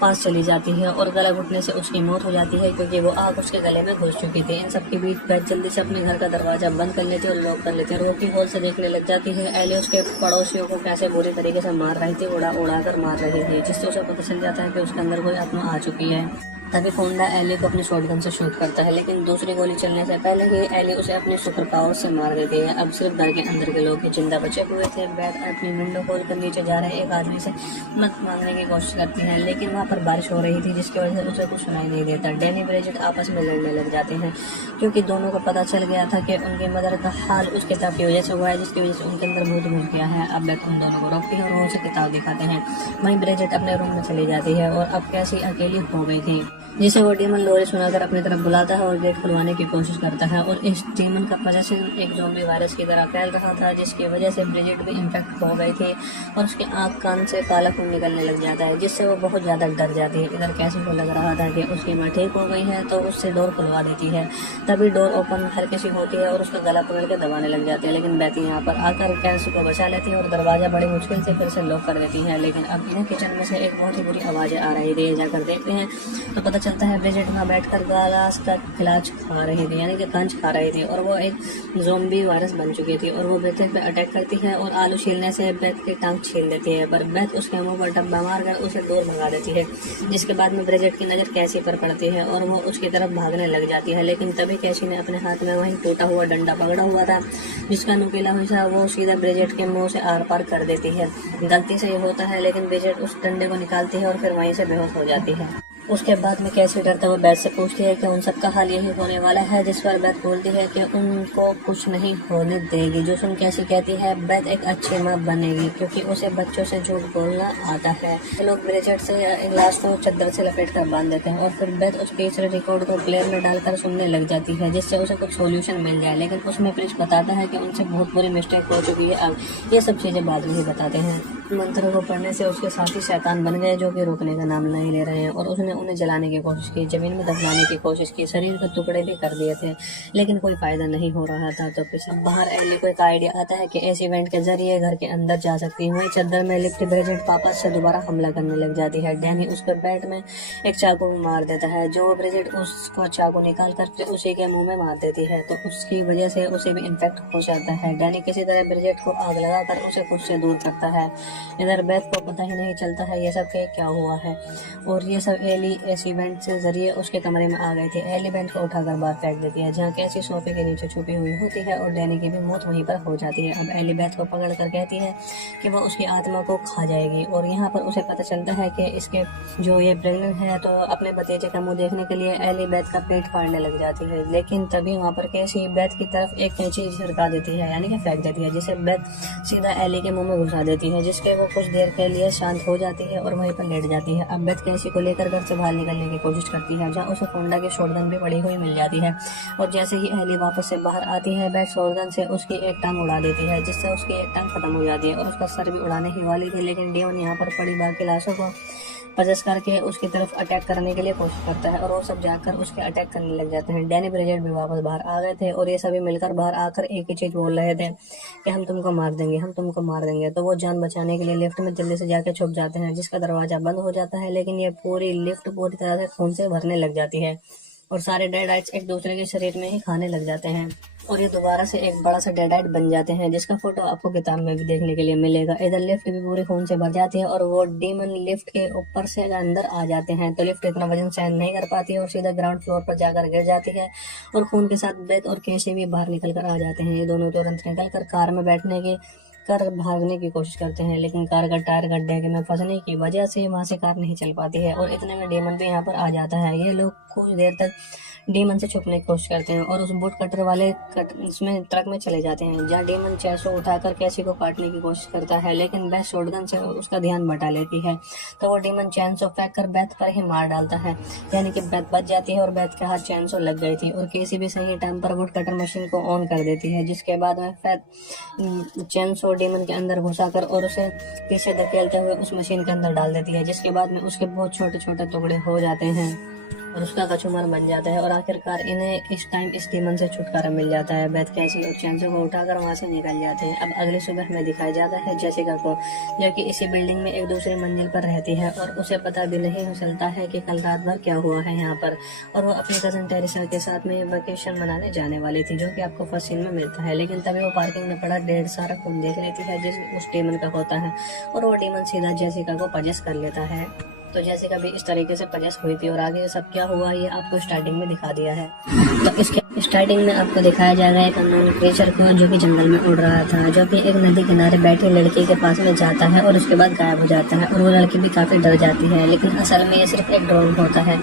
पास चली जाती है और गला घुटने से उसकी मौत हो जाती है, क्योंकि वो आग उसके गले में घुस चुकी थी। इन सब के बीच बैथ जल्दी से अपने घर का दरवाजा बंद कर लेती है और लॉक कर लेती है और वो की होल से देखने लग जाती है एली उसके पड़ोसियों को कैसे बुरी तरीके से मार रही थी, उड़ा कर मार रही थी, जिससे उसे पता चल जाता है कि उसके अंदर कोई आत्मा आ चुकी है। तभी फोंडा एली को अपनी शॉटगन से शूट करता है, लेकिन दूसरी गोली चलने से पहले ही एली उसे अपने सुपर पावर से मार देती है। अब सिर्फ घर के अंदर के लोग ही जिंदा बचे हुए थे। बैठ अपनी विंडो खोल कर नीचे जा रहे एक आदमी से मदद मांगने की कोशिश करती है, लेकिन वहाँ पर बारिश हो रही थी, जिसकी वजह से उसे कुछ सुनाई नहीं देता। डैनी ब्रिजेट आपस में लड़ने लग जाते हैं, क्योंकि दोनों को पता चल गया था कि उनकी मदर का हाल उस किताब की वजह से हुआ है, जिसकी वजह से उनके अंदर भूत घुस गया है। अब बैठ उन दोनों को रोकती है और वो उसे किताब दिखाते हैं। वहीं ब्रिजेट अपने रूम में चली जाती है और अब कैसी अकेली हो गई थी, जिसे वो डीमन लोरी सुनाकर अपनी तरफ बुलाता है और गेट खुलवाने की कोशिश करता है और इस डीमन का पोजेशन एक ज़ॉम्बी वायरस की तरह फैल रहा था, जिसकी वजह से ब्रिजेट भी इन्फेक्ट हो गई थी और उसके आँख कान से काला खून निकलने लग जाता है, जिससे वो बहुत ज़्यादा डर जाती है। इधर कैसी को लग रहा था कि उसकी माँ ठीक हो गई है, तो उससे डोर खुलवा देती है। तभी डोर ओपन हल्की सी होती है और उसका गला पकड़ के दबाने लग जाती है, लेकिन बैती यहाँ पर आकर कैसी को बचा लेती है और दरवाजा बड़ी मुश्किल से फिर से लॉक कर देती है। लेकिन अब इन्हें किचन में से एक बहुत ही बुरी आवाज़ें आ रही थी। जाकर देखते हैं तो पता चलता है ब्रिजेट वहाँ बैठकर गालास का खिलाज खा रही थी, यानी कि कंच खा रही थी और वो एक ज़ॉम्बी वायरस बन चुकी थी और वो ब्रिजेट पे अटैक करती है और आलू छीलने से बेथ की टांग छील देती है, पर बेथ उसके मुंह पर डब्बा मारकर उसे दूर भगा देती है, जिसके बाद में ब्रिजेट की नज़र कैसी पर पड़ती है और वो उसकी तरफ भागने लग जाती है। लेकिन तभी कैसी ने अपने हाथ में वही टूटा हुआ डंडा पकड़ा हुआ था, जिसका नुकीला हिस्सा वो सीधा ब्रिजेट के मुंह से आर पार कर देती है। गलती से ये होता है, लेकिन ब्रिजेट उस डंडे को निकालती है और फिर वहीं से बेहोश हो जाती है। उसके बाद में कैसे डरता हुआ बैथ से पूछती है कि उन सबका हाल यही होने वाला है, जिस पर बैथ बोलती है कि उनको कुछ नहीं होने देगी। जो सुन कैसी कहती है बैथ एक अच्छी माँ बनेगी, क्योंकि उसे बच्चों से झूठ बोलना आता है। लोग ब्रिजेट से लाश को चद्दर से लपेट कर बांध देते हैं और फिर बैथ उस तीसरे रिकॉर्ड को प्लेयर में डालकर सुनने लग जाती है, जिससे उसे कुछ सोल्यूशन मिल जाए। लेकिन उसमें प्रिंस बताता है कि उनसे बहुत बुरी मिस्टेक हो चुकी है, अब ये सब चीज़ें बाद में ही बताते हैं। मंत्रों को पढ़ने से उसके साथी शैतान बन गए, जो कि रोकने का नाम नहीं ले रहे हैं और उसने उन्हें जलाने की कोशिश की, जमीन में दफनाने की कोशिश की, शरीर के टुकड़े भी कर दिए थे, लेकिन कोई फायदा नहीं हो रहा था। तो फिर बाहर एली को एक आइडिया आता है कि इस इवेंट के जरिए घर के अंदर जा सकती है। वहीं चद्दर में लिपटी ब्रिजेट वापस से दोबारा हमला करने लग जाती है। डैनी उसके बैट में एक चाकू मार देता है, जो ब्रिजेट उसको चाकू निकाल कर फिर उसी के मुंह में मार देती है, तो उसकी वजह से उसे भी इन्फेक्ट हो जाता है। डैनी किसी तरह ब्रिजेट को आग लगाकर उसे खुद से दूर करता है। इधर बेथ को पता ही नहीं चलता है ये सब क्या हुआ है, और ये सब एली इस इवेंट से जरिए उसके कमरे में आ गई थी। एली बेथ को उठाकर बाहर फेंक देती है, जहाँ कैसी सोफे के नीचे छुपी हुई होती है, और डैनी की भी मौत वहीं पर हो जाती है। अब एली बेथ को पकड़ कर कहती है कि वो उसकी आत्मा को खा जाएगी, और यहाँ पर उसे पता चलता है कि इसके जो ये प्रेग्नेंट है, तो अपने भतीजे का मुंह देखने के लिए एली बेथ का पेट फाड़ने लग जाती है। लेकिन तभी वहाँ पर कैसी बेथ की तरफ एक कैंची छिड़का देती है, यानी कि फेंक देती है, जिसे बेथ सीधा एली के मुंह में घुसा देती है, जिसके वो कुछ देर के लिए शांत हो जाती है और वहीं पर लेट जाती है। अब बेथ कैसी को लेकर घर से बाहर निकलने की कोशिश करती है, जहाँ उसे फोंडा की शॉटगन भी पड़ी हुई मिल जाती है, और जैसे ही एली वापस से बाहर आती है, बेथ शॉटगन से उसकी एक टांग उड़ा देती है, जिससे उसकी एक टांग खत्म हो जाती है, और उसका सर भी उड़ाने ही वाली थी। लेकिन डेमन यहाँ पर पड़ी बाकी लाशों को पजेस करके उसकी तरफ अटैक करने के लिए कोशिश करता है, और वो सब जाकर उसके अटैक करने लग जाते हैं। डैनी ब्रिजेट भी वापस बाहर आ गए थे, और ये सभी मिलकर बाहर आकर एक ही चीज बोल रहे थे कि हम तुमको मार देंगे, हम तुमको मार देंगे। तो वो जान बचाने के लिए लिफ्ट में जल्दी से जाके छुप जाते हैं, जिसका दरवाजा बंद हो जाता है। लेकिन ये पूरी लिफ्ट पूरी तरह से खून से भरने लग जाती है, और सारे डेडाइट्स एक दूसरे के शरीर में ही खाने लग जाते हैं, और ये दोबारा से एक बड़ा सा डेडाइट बन जाते हैं, जिसका फोटो आपको किताब में भी देखने के लिए मिलेगा। इधर लिफ्ट भी पूरी खून से भर जाती है, और वो डीमन लिफ्ट के ऊपर से अंदर आ जाते हैं, तो लिफ्ट इतना वजन सहन नहीं कर पाती है और सीधा ग्राउंड फ्लोर पर जाकर गिर जाती है, और खून के साथ बेथ और केशी भी बाहर निकल कर आ जाते हैं। ये दोनों तुरंत निकल कर कार में बैठने की भागने की कोशिश करते हैं, लेकिन कार का टायर गड्ढे में फंसने की वजह से वहां से कार नहीं चल पाती है, और इतने में डेमन भी यहाँ पर आ जाता है। ये लोग कुछ देर तक डेमन से छुपने की कोशिश करते हैं, और उस बूट कटर वाले इसमें ट्रक में चले जाते हैं, जहाँ डेमन चैसो उठाकर कैसी को काटने की कोशिश करता है, लेकिन बेथ शॉटगन से उसका ध्यान बटा लेती है, तो वो डेमन चैनसो फेंक कर बेथ पर ही मार डालता है, यानी कि बेथ बच जाती है, और बेथ के हाथ चैनसो लग गई थी, और केसी भी सही टाइम पर वुड कटर मशीन को ऑन कर देती है, जिसके बाद में चैनसो डेमन के अंदर घुसाकर और उसे पीछे धकेलते हुए उस मशीन के अंदर डाल देती है, जिसके बाद में उसके बहुत छोटे छोटे टुकड़े हो जाते हैं, और उसका कचूमर बन जाता है, और आखिरकार इन्हें इस टाइम इस डीमन से छुटकारा मिल जाता है। बेथ कैसी और चैनसो को उठाकर वहां से निकल जाते हैं। अब अगली सुबह में दिखाया जाता है जेसिका को, जो कि इसी बिल्डिंग में एक दूसरी मंजिल पर रहती है, और उसे पता भी नहीं हो चलता है कि कल रात भर क्या हुआ है यहाँ पर, और वो अपनी कजन टेरेसा के साथ में वेकेशन मनाने जाने वाली थी, जो कि आपको फर्स्ट सीन में मिलता है। लेकिन तभी वो पार्किंग में पड़ा ढेर सारा खून देख लेती है, जिस उस डीमन का होता है, और वो डीमन सीधा जेसिका को पजेस कर लेता है। तो जैसे कभी इस तरीके से पजेस हुई थी, और आगे सब क्या हुआ ये आपको स्टार्टिंग में दिखा दिया है। तो इसके स्टार्टिंग में आपको दिखाया जाएगा एक अननोन क्रिएचर को, जो कि जंगल में उड़ रहा था, जो कि एक नदी किनारे बैठी लड़की के पास में जाता है, और उसके बाद गायब हो जाता है, और वो लड़की भी काफी डर जाती है। लेकिन असल में ये सिर्फ एक ड्रोन होता है,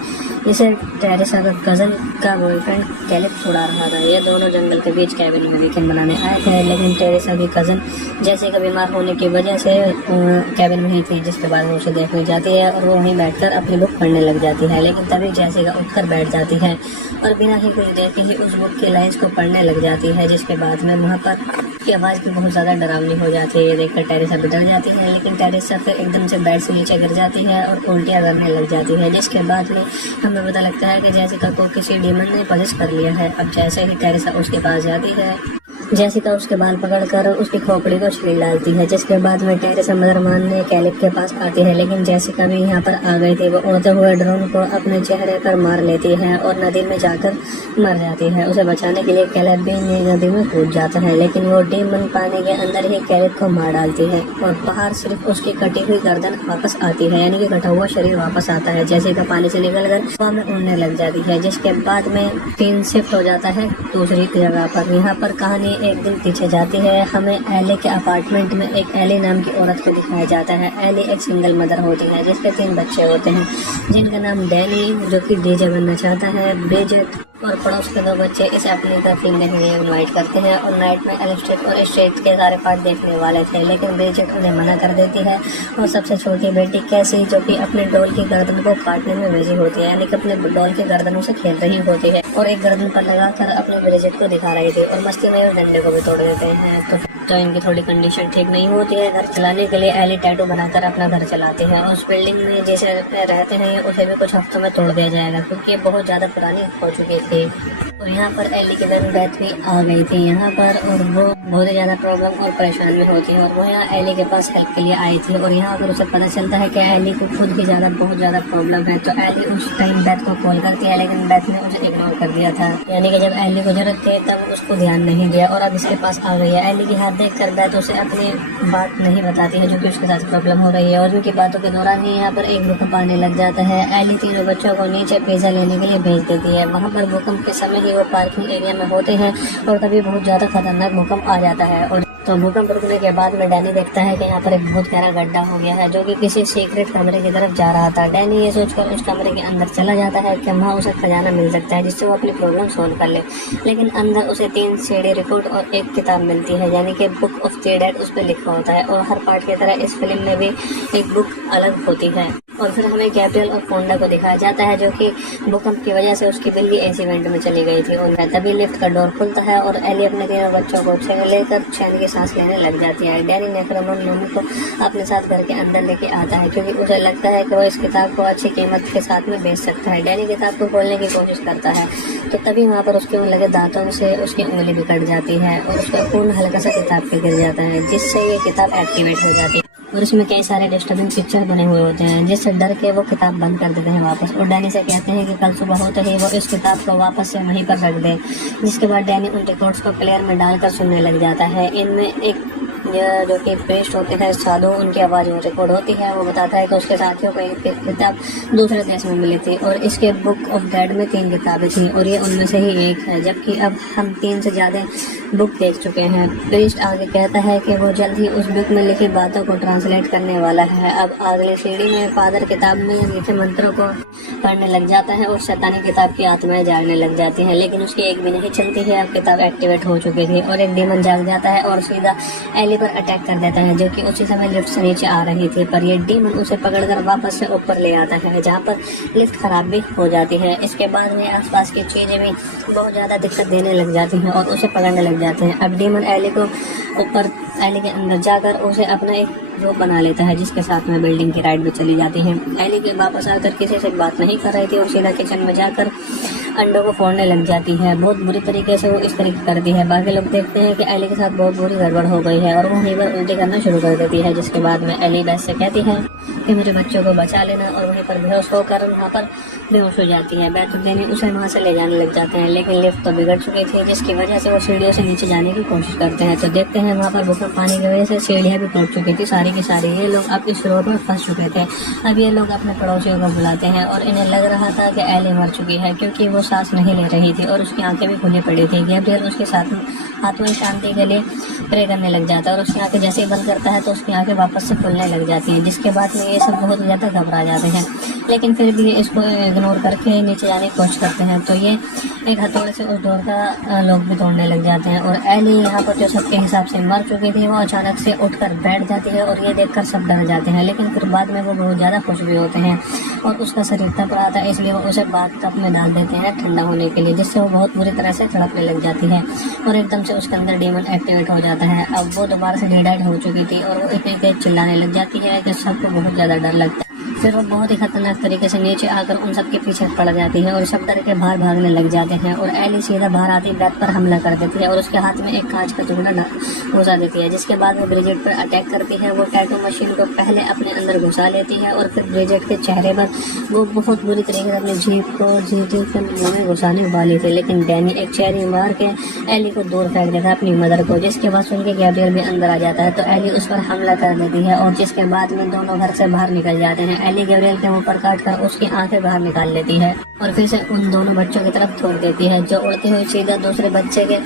जिसे टेरेसा का कजन का बॉयफ्रेंड कैलिप छुड़ा रहा था। ये दोनों जंगल के बीच कैबिन में वीकेंड बनाने आए थे, लेकिन टेरेसा की कजन जैसे का बीमार होने की वजह से कैबिन में ही थी, जिसके बाद वो उसे देखने जाती है, और वो वहीं बैठकर अपनी बुक पढ़ने लग जाती है। लेकिन तभी जैसिका उठकर बैठ जाती है, और बिना ही कुछ देखे ही उस बुक के लाइन्स को पढ़ने लग जाती है, जिसके बाद में वहाँ पर की आवाज़ भी बहुत ज़्यादा डरावनी हो जाती है। ये देखकर टेरेसा भी डर जाती है, लेकिन टेरेसा फिर एकदम से बेड से नीचे गिर जाती है और उल्टियाँ करने लग जाती है, जिसके बाद में हमें पता लगता है कि जेसिका को किसी डीमन ने पजेस कर लिया है। अब जैसे ही टेरेसा उसके पास जाती है, जेसिका उसके बाल पकड़कर उसकी खोपड़ी को छील डालती है, जिसके बाद में टेरेसा मदर मानने कैलिप के पास आती है। लेकिन जेसिका भी यहाँ पर आ गई थी। वो उड़ते हुए ड्रोन को अपने चेहरे पर मार लेती है और नदी में जाकर मर जाती है। उसे बचाने के लिए कैलिप भी नदी में कूद जाता है, लेकिन वो डीमन पानी के अंदर ही कैलिप को मार डालती है और बाहर सिर्फ उसकी कटी हुई गर्दन वापस आती है, यानी कि कटा हुआ शरीर वापस आता है। जेसिका पानी से निकलकर हवा में उड़ने लग जाती है, जिसके बाद में सीन शिफ्ट हो जाता है दूसरी जगह पर। यहाँ पर कहानी एक दिन पीछे जाती है। हमें एली के अपार्टमेंट में एक एली नाम की औरत को दिखाया जाता है। एली एक सिंगल मदर होती है, जिसके 3 बच्चे होते हैं, जिनका नाम डैनी, जो कि डीजे बनना चाहता है, ब्रिजेट और पड़ोस के 2 बच्चे इसे अपनी तरफ फिल्म देखने के लिए इन्वाइट करते हैं और नाइट में इलेक्ट्रिक और स्ट्रीट के सारे पार्ट देखने वाले थे, लेकिन ब्रिजेट उन्हें मना कर देती है। और सबसे छोटी बेटी कैसी, जो कि अपने डॉल की गर्दन को काटने में बिजी होती है, यानी कि अपने डॉल की गर्दनों से खेल रही होती है और एक गर्दन पर लगाकर अपने ब्रिजेट को दिखा रही थी और मस्ती में उस डंडे को भी तोड़ देते हैं। तो इनकी थोड़ी कंडीशन ठीक नहीं होती है। घर चलाने के लिए एली टैटू बनाकर अपना घर चलाते हैं और उस बिल्डिंग में जैसे रहते हैं उसे भी कुछ हफ्तों में तोड़ दिया जाएगा, क्योंकि ये बहुत ज़्यादा पुरानी हो चुकी थी। और यहाँ पर एली की बहन बेथ भी आ गई थी यहाँ पर, और वो बहुत ही ज़्यादा प्रॉब्लम और परेशान भी होती है और वो यहाँ एली के पास हेल्प के लिए आई थी। और यहाँ अगर उसे पता चलता है कि एली को खुद ही बहुत ज़्यादा प्रॉब्लम है, तो एली उस टाइम बेथ को कॉल करती है, लेकिन बेथ ने उसे इग्नोर कर दिया था, यानी कि जब एली को जरूरत थी तब उसको ध्यान नहीं दिया और अब इसके पास आ गई है। एली की हाथ देख कर बेथ उसे अपनी बात नहीं बताती है जो कि उसके साथ प्रॉब्लम हो रही है, और उनकी बातों के दौरान ही यहाँ पर एक भूकंप आने लग जाता है। एली तीनों बच्चों को नीचे पिज्जा लेने के लिए भेज देती है। वहाँ पर भूकंप के समय ही वो पार्किंग एरिया में होते हैं और तभी बहुत ज़्यादा खतरनाक भूकंप आ जाता है। और तो भूकंप रुकने के बाद में डैनी देखता है कि यहाँ पर एक बहुत गहरा गड्ढा हो गया है, जो कि किसी सीक्रेट कमरे की तरफ जा रहा था। डैनी ये सोचकर उस कमरे के अंदर चला जाता है कि वहाँ उसे खजाना मिल सकता है जिससे वो अपनी प्रॉब्लम सॉल्व कर ले, लेकिन अंदर उसे 3 सीडी रिकॉर्ड और एक किताब मिलती है, यानी कि बुक ऑफ द डेड उस पर लिखा होता है। और हर पार्ट की तरह इस फिल्म में भी एक बुक अलग होती है। और फिर हमें गैब्रियल और फोंडा को दिखाया जाता है, जो कि भूकंप की वजह से उसकी बिल्ली ऐसी इवेंट में चली गई थी। और तभी लिफ्ट का डोर खुलता है और एली अपने 3 बच्चों को लेकर चैन की सांस लेने लग जाती है। डैनी नेक्रोमन नोमी को अपने साथ घर के अंदर लेके आता है, क्योंकि उसे लगता है कि वो इस किताब को अच्छी कीमत के साथ में बेच सकता है। डैनी किताब को खोलने की कोशिश करता है, तो तभी वहाँ पर उसके लगे दांतों से उसकी उंगली भी कट जाती है और उसका खून हल्का सा किताब पे गिर जाता है, जिससे ये किताब एक्टिवेट हो जाती है। और इसमें कई सारे डिस्टर्बिंग पिक्चर बने हुए होते हैं, जिससे डर के वो किताब बंद कर देते हैं वापस। और डैनी से कहते हैं कि कल सुबह होते ही वो इस किताब को वापस से वहीं पर रख दे। जिसके बाद डैनी उन रिकॉर्ड्स को प्लेयर में डालकर सुनने लग जाता है। इनमें एक जो कि पेस्ट होते हैं साधु, उनकी आवाज़ में रिकॉर्ड होती है। वो बताता है कि उसके साथियों को एक किताब दूसरे देश में मिली थी और इसके बुक ऑफ डेड में 3 किताबें थी और ये उनमें से ही एक है, जबकि अब हम 3 से ज़्यादा बुक देख चुके हैं। प्रीस्ट आगे कहता है कि वो जल्द ही उस बुक में लिखी बातों को ट्रांसलेट करने वाला है। अब अगली सीढ़ी में फादर किताब में लिखे मंत्रों को पढ़ने लग जाता है और शैतानी किताब की आत्माएं जागने लग जाती हैं, लेकिन उसकी एक भी नहीं चलती है। अब किताब एक्टिवेट हो चुकी थी और एक डीमन जाग जाता है और सीधा एली पर अटैक कर देता है, जो कि उसी समय लिफ्ट से नीचे आ रही थी। पर ये डीमन उसे पकड़कर वापस से ऊपर ले आता है, जहाँ पर लिफ्ट खराब भी हो जाती है। इसके बाद में आसपास की चीजें भी बहुत ज्यादा दिक्कत देने लग जाती हैं और उसे पकड़ने लग जाते हैं। अब डीमन एली को ऊपर एली के अंदर जाकर उसे अपना एक ग्रुप बना लेता है, जिसके साथ में बिल्डिंग की राइड भी चली जाती है। एली के वापस आकर किसी से बात नहीं कर रही थी और सीधा किचन में जाकर अंडों को फोड़ने लग जाती है। बहुत बुरी तरीके से वो इस तरीके करती है। बाकी लोग देखते हैं कि एली के साथ बहुत बुरी गड़बड़ हो गई है और वो वहीं पर उल्टी करना शुरू कर देती है, जिसके बाद में एली बेथ से कहती है कि मेरे बच्चों को बचा लेना, और वहीं पर बेहोश होकर वहाँ पर बेहोश हो जाती है। बेथ डैनी उसे वहाँ से ले जाने लग जाते हैं, लेकिन लिफ्ट तो बिगड़ चुकी थी, जिसकी वजह से वो सीढ़ियों से नीचे जाने की कोशिश करते हैं। तो देखते हैं वहाँ पर भूकंप पानी की वजह से सीढ़ियाँ भी टूट चुकी थी सारी की सारी। ये लोग अब इस रोड में फंस चुके थे। अब ये लोग अपने पड़ोसियों को बुलाते हैं और इन्हें लग रहा था कि एली मर चुकी है, क्योंकि वो सांस नहीं ले रही थी और उसकी आंखें भी खुली पड़ी थी। गैब्रियल उसके साथ आत्मा शांति के लिए प्रे करने लग जाता है और उसकी आंखें जैसे ही बंद करता है तो उसकी आंखें वापस से खुलने लग जाती हैं, जिसके बाद में ये सब बहुत ज़्यादा घबरा जाते हैं, लेकिन फिर भी इसको इग्नोर करके नीचे जाने की कोशिश करते हैं। तो ये एक हथौड़े से उस डोर का लोग भी तोड़ने लग जाते हैं और एली यहाँ पर जो सबके हिसाब से मर चुकी थी, वो अचानक से उठकर बैठ जाती है और ये देखकर सब डर जाते हैं, लेकिन फिर बाद में वो बहुत ज़्यादा खुश भी होते हैं और उसका शरीर तप रहा था, इसलिए वो उसे बाथ में डाल देते हैं ठंडा होने के लिए, जिससे वो बहुत बुरी तरह से तड़पने लग जाती है और एकदम से उसके अंदर डीमन एक्टिवेट हो जाता है। अब वो दोबारा से डेड हो चुकी थी और वो इतनी तेज चिल्लाने लग जाती है कि सबको बहुत ज़्यादा डर लगता है। फिर वो बहुत ही खतरनाक तरीके से नीचे आकर उन सबके पीछे पड़ जाती है और सब डर के बाहर भागने लग जाते हैं और एली सीधा बाहर आती बेथ पर हमला कर देती है और उसके हाथ में एक कांच का टुकड़ा घुसा देती है, जिसके बाद वो ब्रिजेट पर अटैक करती है। वो टैटू मशीन को पहले अपने अंदर घुसा लेती है और फिर ब्रिजेट के चेहरे पर वो बहुत बुरी तरीके से अपनी जीभ को के मुँह में घुसाने वाली थी, लेकिन डैनी एक चेहरी मार के एली को दूर फेंक देता है अपनी मदर को, जिसके बाद सुन के गैब्रियल भी अंदर आ जाता है। तो एली उस पर हमला कर देती है और जिसके बाद में दोनों घर से बाहर निकल जाते हैं। एली गैब्रियल के मुंह पर काट कर उसकी आंखें बाहर निकाल लेती है और फिर से उन दोनों बच्चों की तरफ छोड़ देती है, जो उड़ती हुई सीधा दूसरे बच्चे के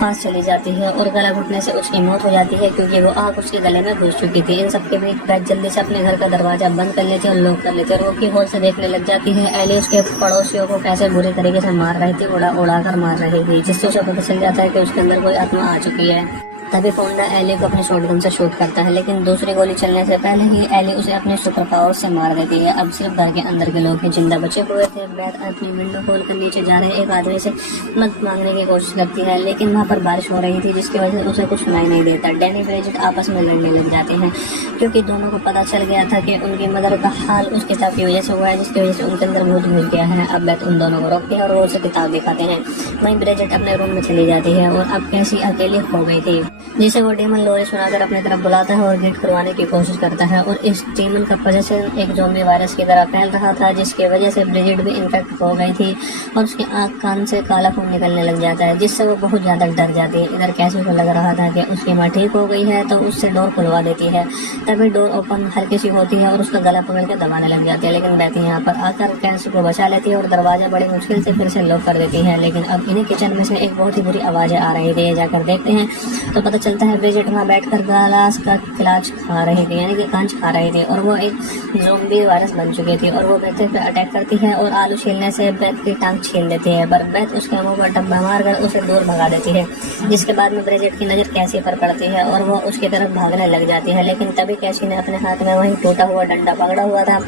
पास चली जाती है और गला घुटने से उसकी मौत हो जाती है, क्योंकि वो आग उसके गले में घुस चुकी थी। इन सब के बीच बेथ जल्दी से अपने घर का दरवाजा बंद कर लेती है और लॉक कर लेती है और वो की होल से देखने लग जाती है एली उसके पड़ोसियों को कैसे बुरी तरीके से मार रही थी, उड़ा कर मार रही थी, जिससे उसे पता चल जाता है कि उसके अंदर कोई आत्मा आ चुकी है। तभी फोंडा एली को अपने शॉटगन से शूट करता है, लेकिन दूसरी गोली चलने से पहले ही एली उसे अपने सुपर पावर से मार देती है। अब सिर्फ घर के अंदर के लोग ही जिंदा बचे हुए थे। बेथ अपनी विंडो खोल कर नीचे जा रहे एक आदमी से मदद मांगने की कोशिश करती है, लेकिन वहाँ पर बारिश हो रही थी, जिसकी वजह से उसे कुछ सुनाई नहीं देता। डैनी ब्रिजेट आपस में लड़ने लग जाते हैं, क्योंकि दोनों को पता चल गया था कि उनकी मदर का हाल उस किताब की वजह से हुआ है, जिसकी वजह से उनके अंदर भूत घुस गया है। अब बेथ उन दोनों को रोकती है और वो उसे किताब दिखाते हैं। वहीं ब्रिजेट अपने रूम में चली जाती है और अब कैसी अकेली हो गई थी, जिसे वो डेमन लोरी सुनाकर अपनी तरफ बुलाता है और गेट करवाने की कोशिश करता है। और इस डेमन का पोजेशन एक ज़ॉम्बी वायरस की तरह फैल रहा था, जिसकी वजह से ब्रिजेट भी इन्फेक्ट हो गई थी और उसकी आंख कान से काला खून निकलने लग जाता है, जिससे वो बहुत ज़्यादा डर जाती है। इधर कैसी को लग रहा था कि उसकी माँ ठीक हो गई है, तो उससे डोर खुलवा देती है। तभी डोर ओपन हल्की सी होती है और उसका गला पकड़ के दबाने लग जाती है, लेकिन बेथ यहाँ पर आकर कैसी को बचा लेती है और दरवाजा बड़ी मुश्किल से फिर से लॉक कर देती है। लेकिन अब इन्हीं किचन में से एक बहुत ही बुरी आवाज़ें आ रही थी। जाकर देखते हैं तो पता चलता है ब्रिजेट वहाँ बैठकर ग्लास का गिलास खा रही थी, यानी कि कांच खा रही थी, और वो एक ज़ॉम्बी वायरस बन चुकी थी और वो बेथ पे अटैक करती है और आलू छीलने से बेथ की टांग छील देती है। पर बेथ उसके मुंह पर डब्बा मारकर उसे दूर भगा देती है, जिसके बाद में ब्रिजेट की नज़र कैसी पर पड़ती है और वो उसकी तरफ भागने लग जाती है। लेकिन तभी कैसी ने अपने हाथ में वही टूटा हुआ डंडा पकड़ा हुआ था,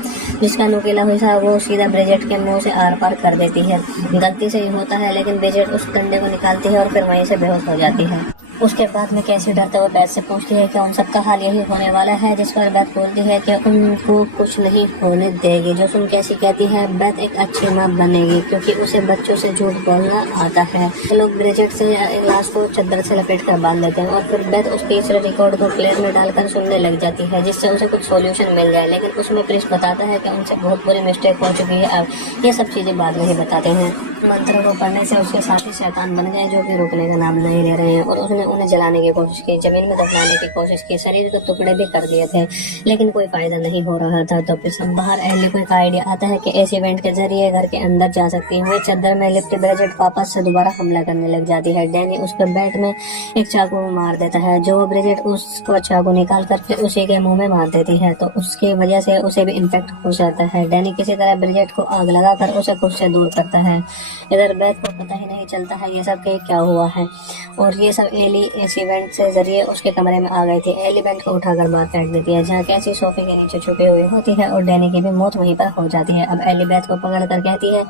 जिसका नुकीला हिस्सा वो सीधा ब्रिजेट के मुंह से आर पार कर देती है। गलती से ही होता है, लेकिन ब्रिजेट उस डंडे को निकालती है और फिर वहीं से बेहोश हो जाती है। उसके बाद में कैसी डरते हुए बेथ से पूछती है कि उन सबका हाल यही होने वाला है, जिस पर बेथ बोलती है कि उनको कुछ नहीं होने देगी। जो सुन कैसी कहती है बेथ एक अच्छी माँ बनेगी, क्योंकि उसे बच्चों से झूठ बोलना आता है। लोग ब्रिजेट से लाश को चद्दर से लपेट कर बांध देते हैं और फिर बेथ उस तीसरे रिकॉर्ड को प्लेट में डालकर सुनने लग जाती है, जिससे उसे कुछ सोल्यूशन मिल जाए। लेकिन उसमें प्रिंस बताता है कि उनसे बहुत बुरी मिस्टेक हो चुकी है। अब ये सब चीजें बाद में ही बताते हैं। मंत्र को पढ़ने से उसके साथी शैतान बन गए, जो कि रुकने का नाम नहीं ले रहे हैं, और उसने उन्हें जलाने की कोशिश की, जमीन में दफनाने की कोशिश की, शरीर को टुकड़े भी कर दिए थे, लेकिन कोई फायदा नहीं हो रहा था। तो फिर सब बाहर एली को एक आइडिया आता है कि इस इवेंट के जरिए घर के अंदर जा सकती है। चद्दर में लिपटी ब्रिजेट वापस से दोबारा हमला करने लग जाती है। डैनी उसके बेड में एक चाकू मार देता है, जो ब्रिजेट उसको चाकू निकाल कर फिर उसी के मुंह में मार देती है, तो उसकी वजह से उसे भी इन्फेक्ट हो जाता है। डैनी किसी तरह ब्रिजेट को आग लगाकर उसे खुद से दूर करता है। इधर बेथ को पता ही नहीं चलता है ये सब क्या हुआ है, और ये सब एली इस इवेंट से जरिए उसके कमरे में आ गई थी। एली बेथ को उठाकर बाहर फेंक देती है, जहाँ कैसी सोफे के नीचे छुपी हुई होती है, और डैनी की भी मौत वहीं पर हो जाती है। अब एली बेथ को पकड़ कर कहती है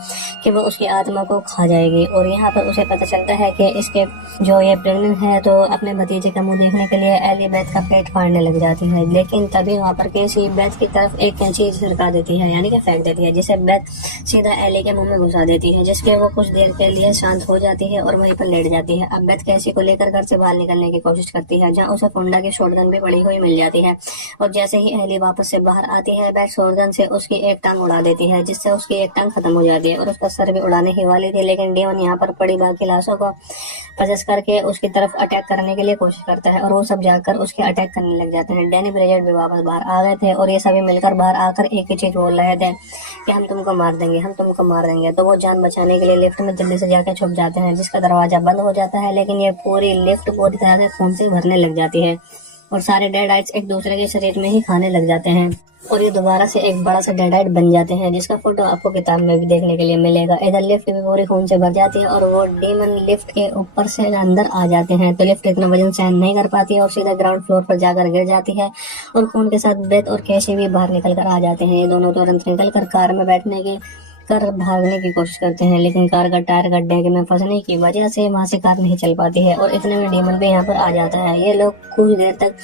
कि वो उसकी आत्मा को खा जाएगी, और यहाँ पर उसे पता चलता है कि इसके जो ये प्रेग्नेंट है, तो अपने भतीजे का मुंह देखने के लिए एली बेथ का पेट फाड़ने लग जाती है। लेकिन तभी वहाँ पर कैसी बेथ की तरफ एक कैंची छिड़का देती है, यानी कि फेंक देती है, जिसे बेथ सीधा एली के मुंह में घुसा देती है, जिसके वो कुछ देर के लिए शांत हो जाती है और वहीं पर लेट जाती है। अब बेथ कैसी को लेकर घर से बाहर निकलने की कोशिश करती है, जहाँ उसे फोंडा की शॉटगन भी पड़ी हुई मिल जाती है, और जैसे ही एली वापस से बाहर आती है, बेथ शॉटगन से उसकी एक टांग उड़ा देती है, जिससे उसकी एक टांग खत्म हो जाती है, और उसका सर भी उड़ाने ही वाली थी। लेकिन डेमन यहाँ पर पड़ी बाकी लाशों को पजेस करके उसकी तरफ अटैक करने के लिए कोशिश करता है, और वो सब जाकर उसके अटैक करने लग जाते हैं। डैनी ब्रिजेट भी वापस बाहर आ गए थे, और ये सभी मिलकर बाहर आकर एक ही चीज बोल रहे थे कि हम तुमको मार देंगे, हम तुमको मार देंगे। तो वो जान बचाने के लिए लिफ्ट में जल्दी से जाकर छुप जाते हैं, जिसका दरवाजा बंद हो जाता है। लेकिन ये पूरी लिफ्ट पूरी तरह से खून से भरने लग जाती है, और सारे डेडाइट्स एक दूसरे के शरीर में ही खाने लग जाते हैं, और ये दोबारा से एक बड़ा सा डेडाइट बन जाते हैं, जिसका फोटो आपको किताब में भी देखने के लिए मिलेगा। इधर लिफ्ट भी पूरी खून से भर जाती है, और वो डीमन लिफ्ट के ऊपर से अंदर आ जाते हैं, तो लिफ्ट इतना वजन सहन नहीं कर पाती है और सीधा ग्राउंड फ्लोर पर जाकर गिर जाती है, और खून के साथ बेथ और कैशी भी बाहर निकल कर आ जाते हैं। ये दोनों तुरंत निकल कर कार में बैठने की भागने की कोशिश करते हैं, लेकिन कार का टायर गड्ढे में फंसने की वजह से वहां से कार नहीं चल पाती है, और इतने में डीमन भी यहाँ पर आ जाता है। ये लोग कुछ देर तक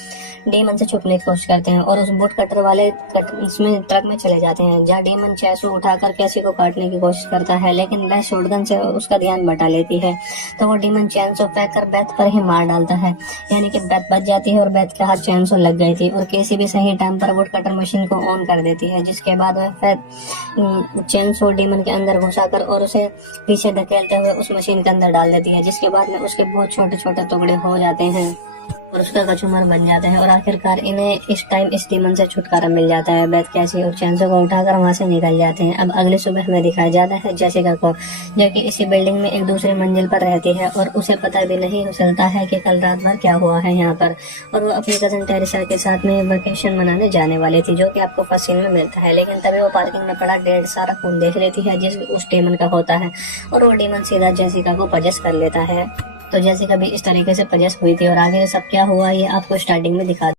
डीमन से छुपने की कोशिश करते हैं और उस बोट कटर वाले इसमें ट्रक में चले जाते हैं, जहाँ डीमन चैसू उठाकर कैसी को काटने की कोशिश करता है, लेकिन बेथ शॉटगन से उसका ध्यान बटा लेती है, तो वो डीमन चैनसो फेंक कर बेथ पर ही मार डालता है, यानी कि बेथ बच जाती है और बेथ के हाथ चैनसो लग गई थी, और कैसी भी सही टाइम पर वुड कटर मशीन को ऑन कर देती है, जिसके बाद वह चैनसो डीमन के अंदर घुसाकर और उसे पीछे धकेलते हुए उस मशीन के अंदर डाल देती है, जिसके बाद में उसके बहुत छोटे छोटे टुकड़े हो जाते हैं। और उसका कचूमर बन जाता है। और आखिरकार इन्हें इस टाइम इस डीमन से छुटकारा मिल जाता है। बेथ कैसी और चैंसो को उठाकर वहां से निकल जाते हैं। अब अगली सुबह हमें दिखाया जाता है जेसिका को, जो कि इसी बिल्डिंग में एक दूसरी मंजिल पर रहती है और उसे पता भी नहीं चलता है कि कल रात भर क्या हुआ है यहाँ पर। और वो अपनी कजन टेरेसा के साथ में वेकेशन मनाने जाने वाली थी, जो कि आपको फर्स्ट सीन में मिलता है। लेकिन तभी वो पार्किंग में पड़ा ढेर सारा खून देख लेती है, जिस उस डीमन का होता है, और वो डीमन सीधा जेसिका को पजेस कर लेता है। तो जैसे कभी इस तरीके से पजेस हुई थी और आगे सब क्या हुआ ये आपको स्टार्टिंग में दिखा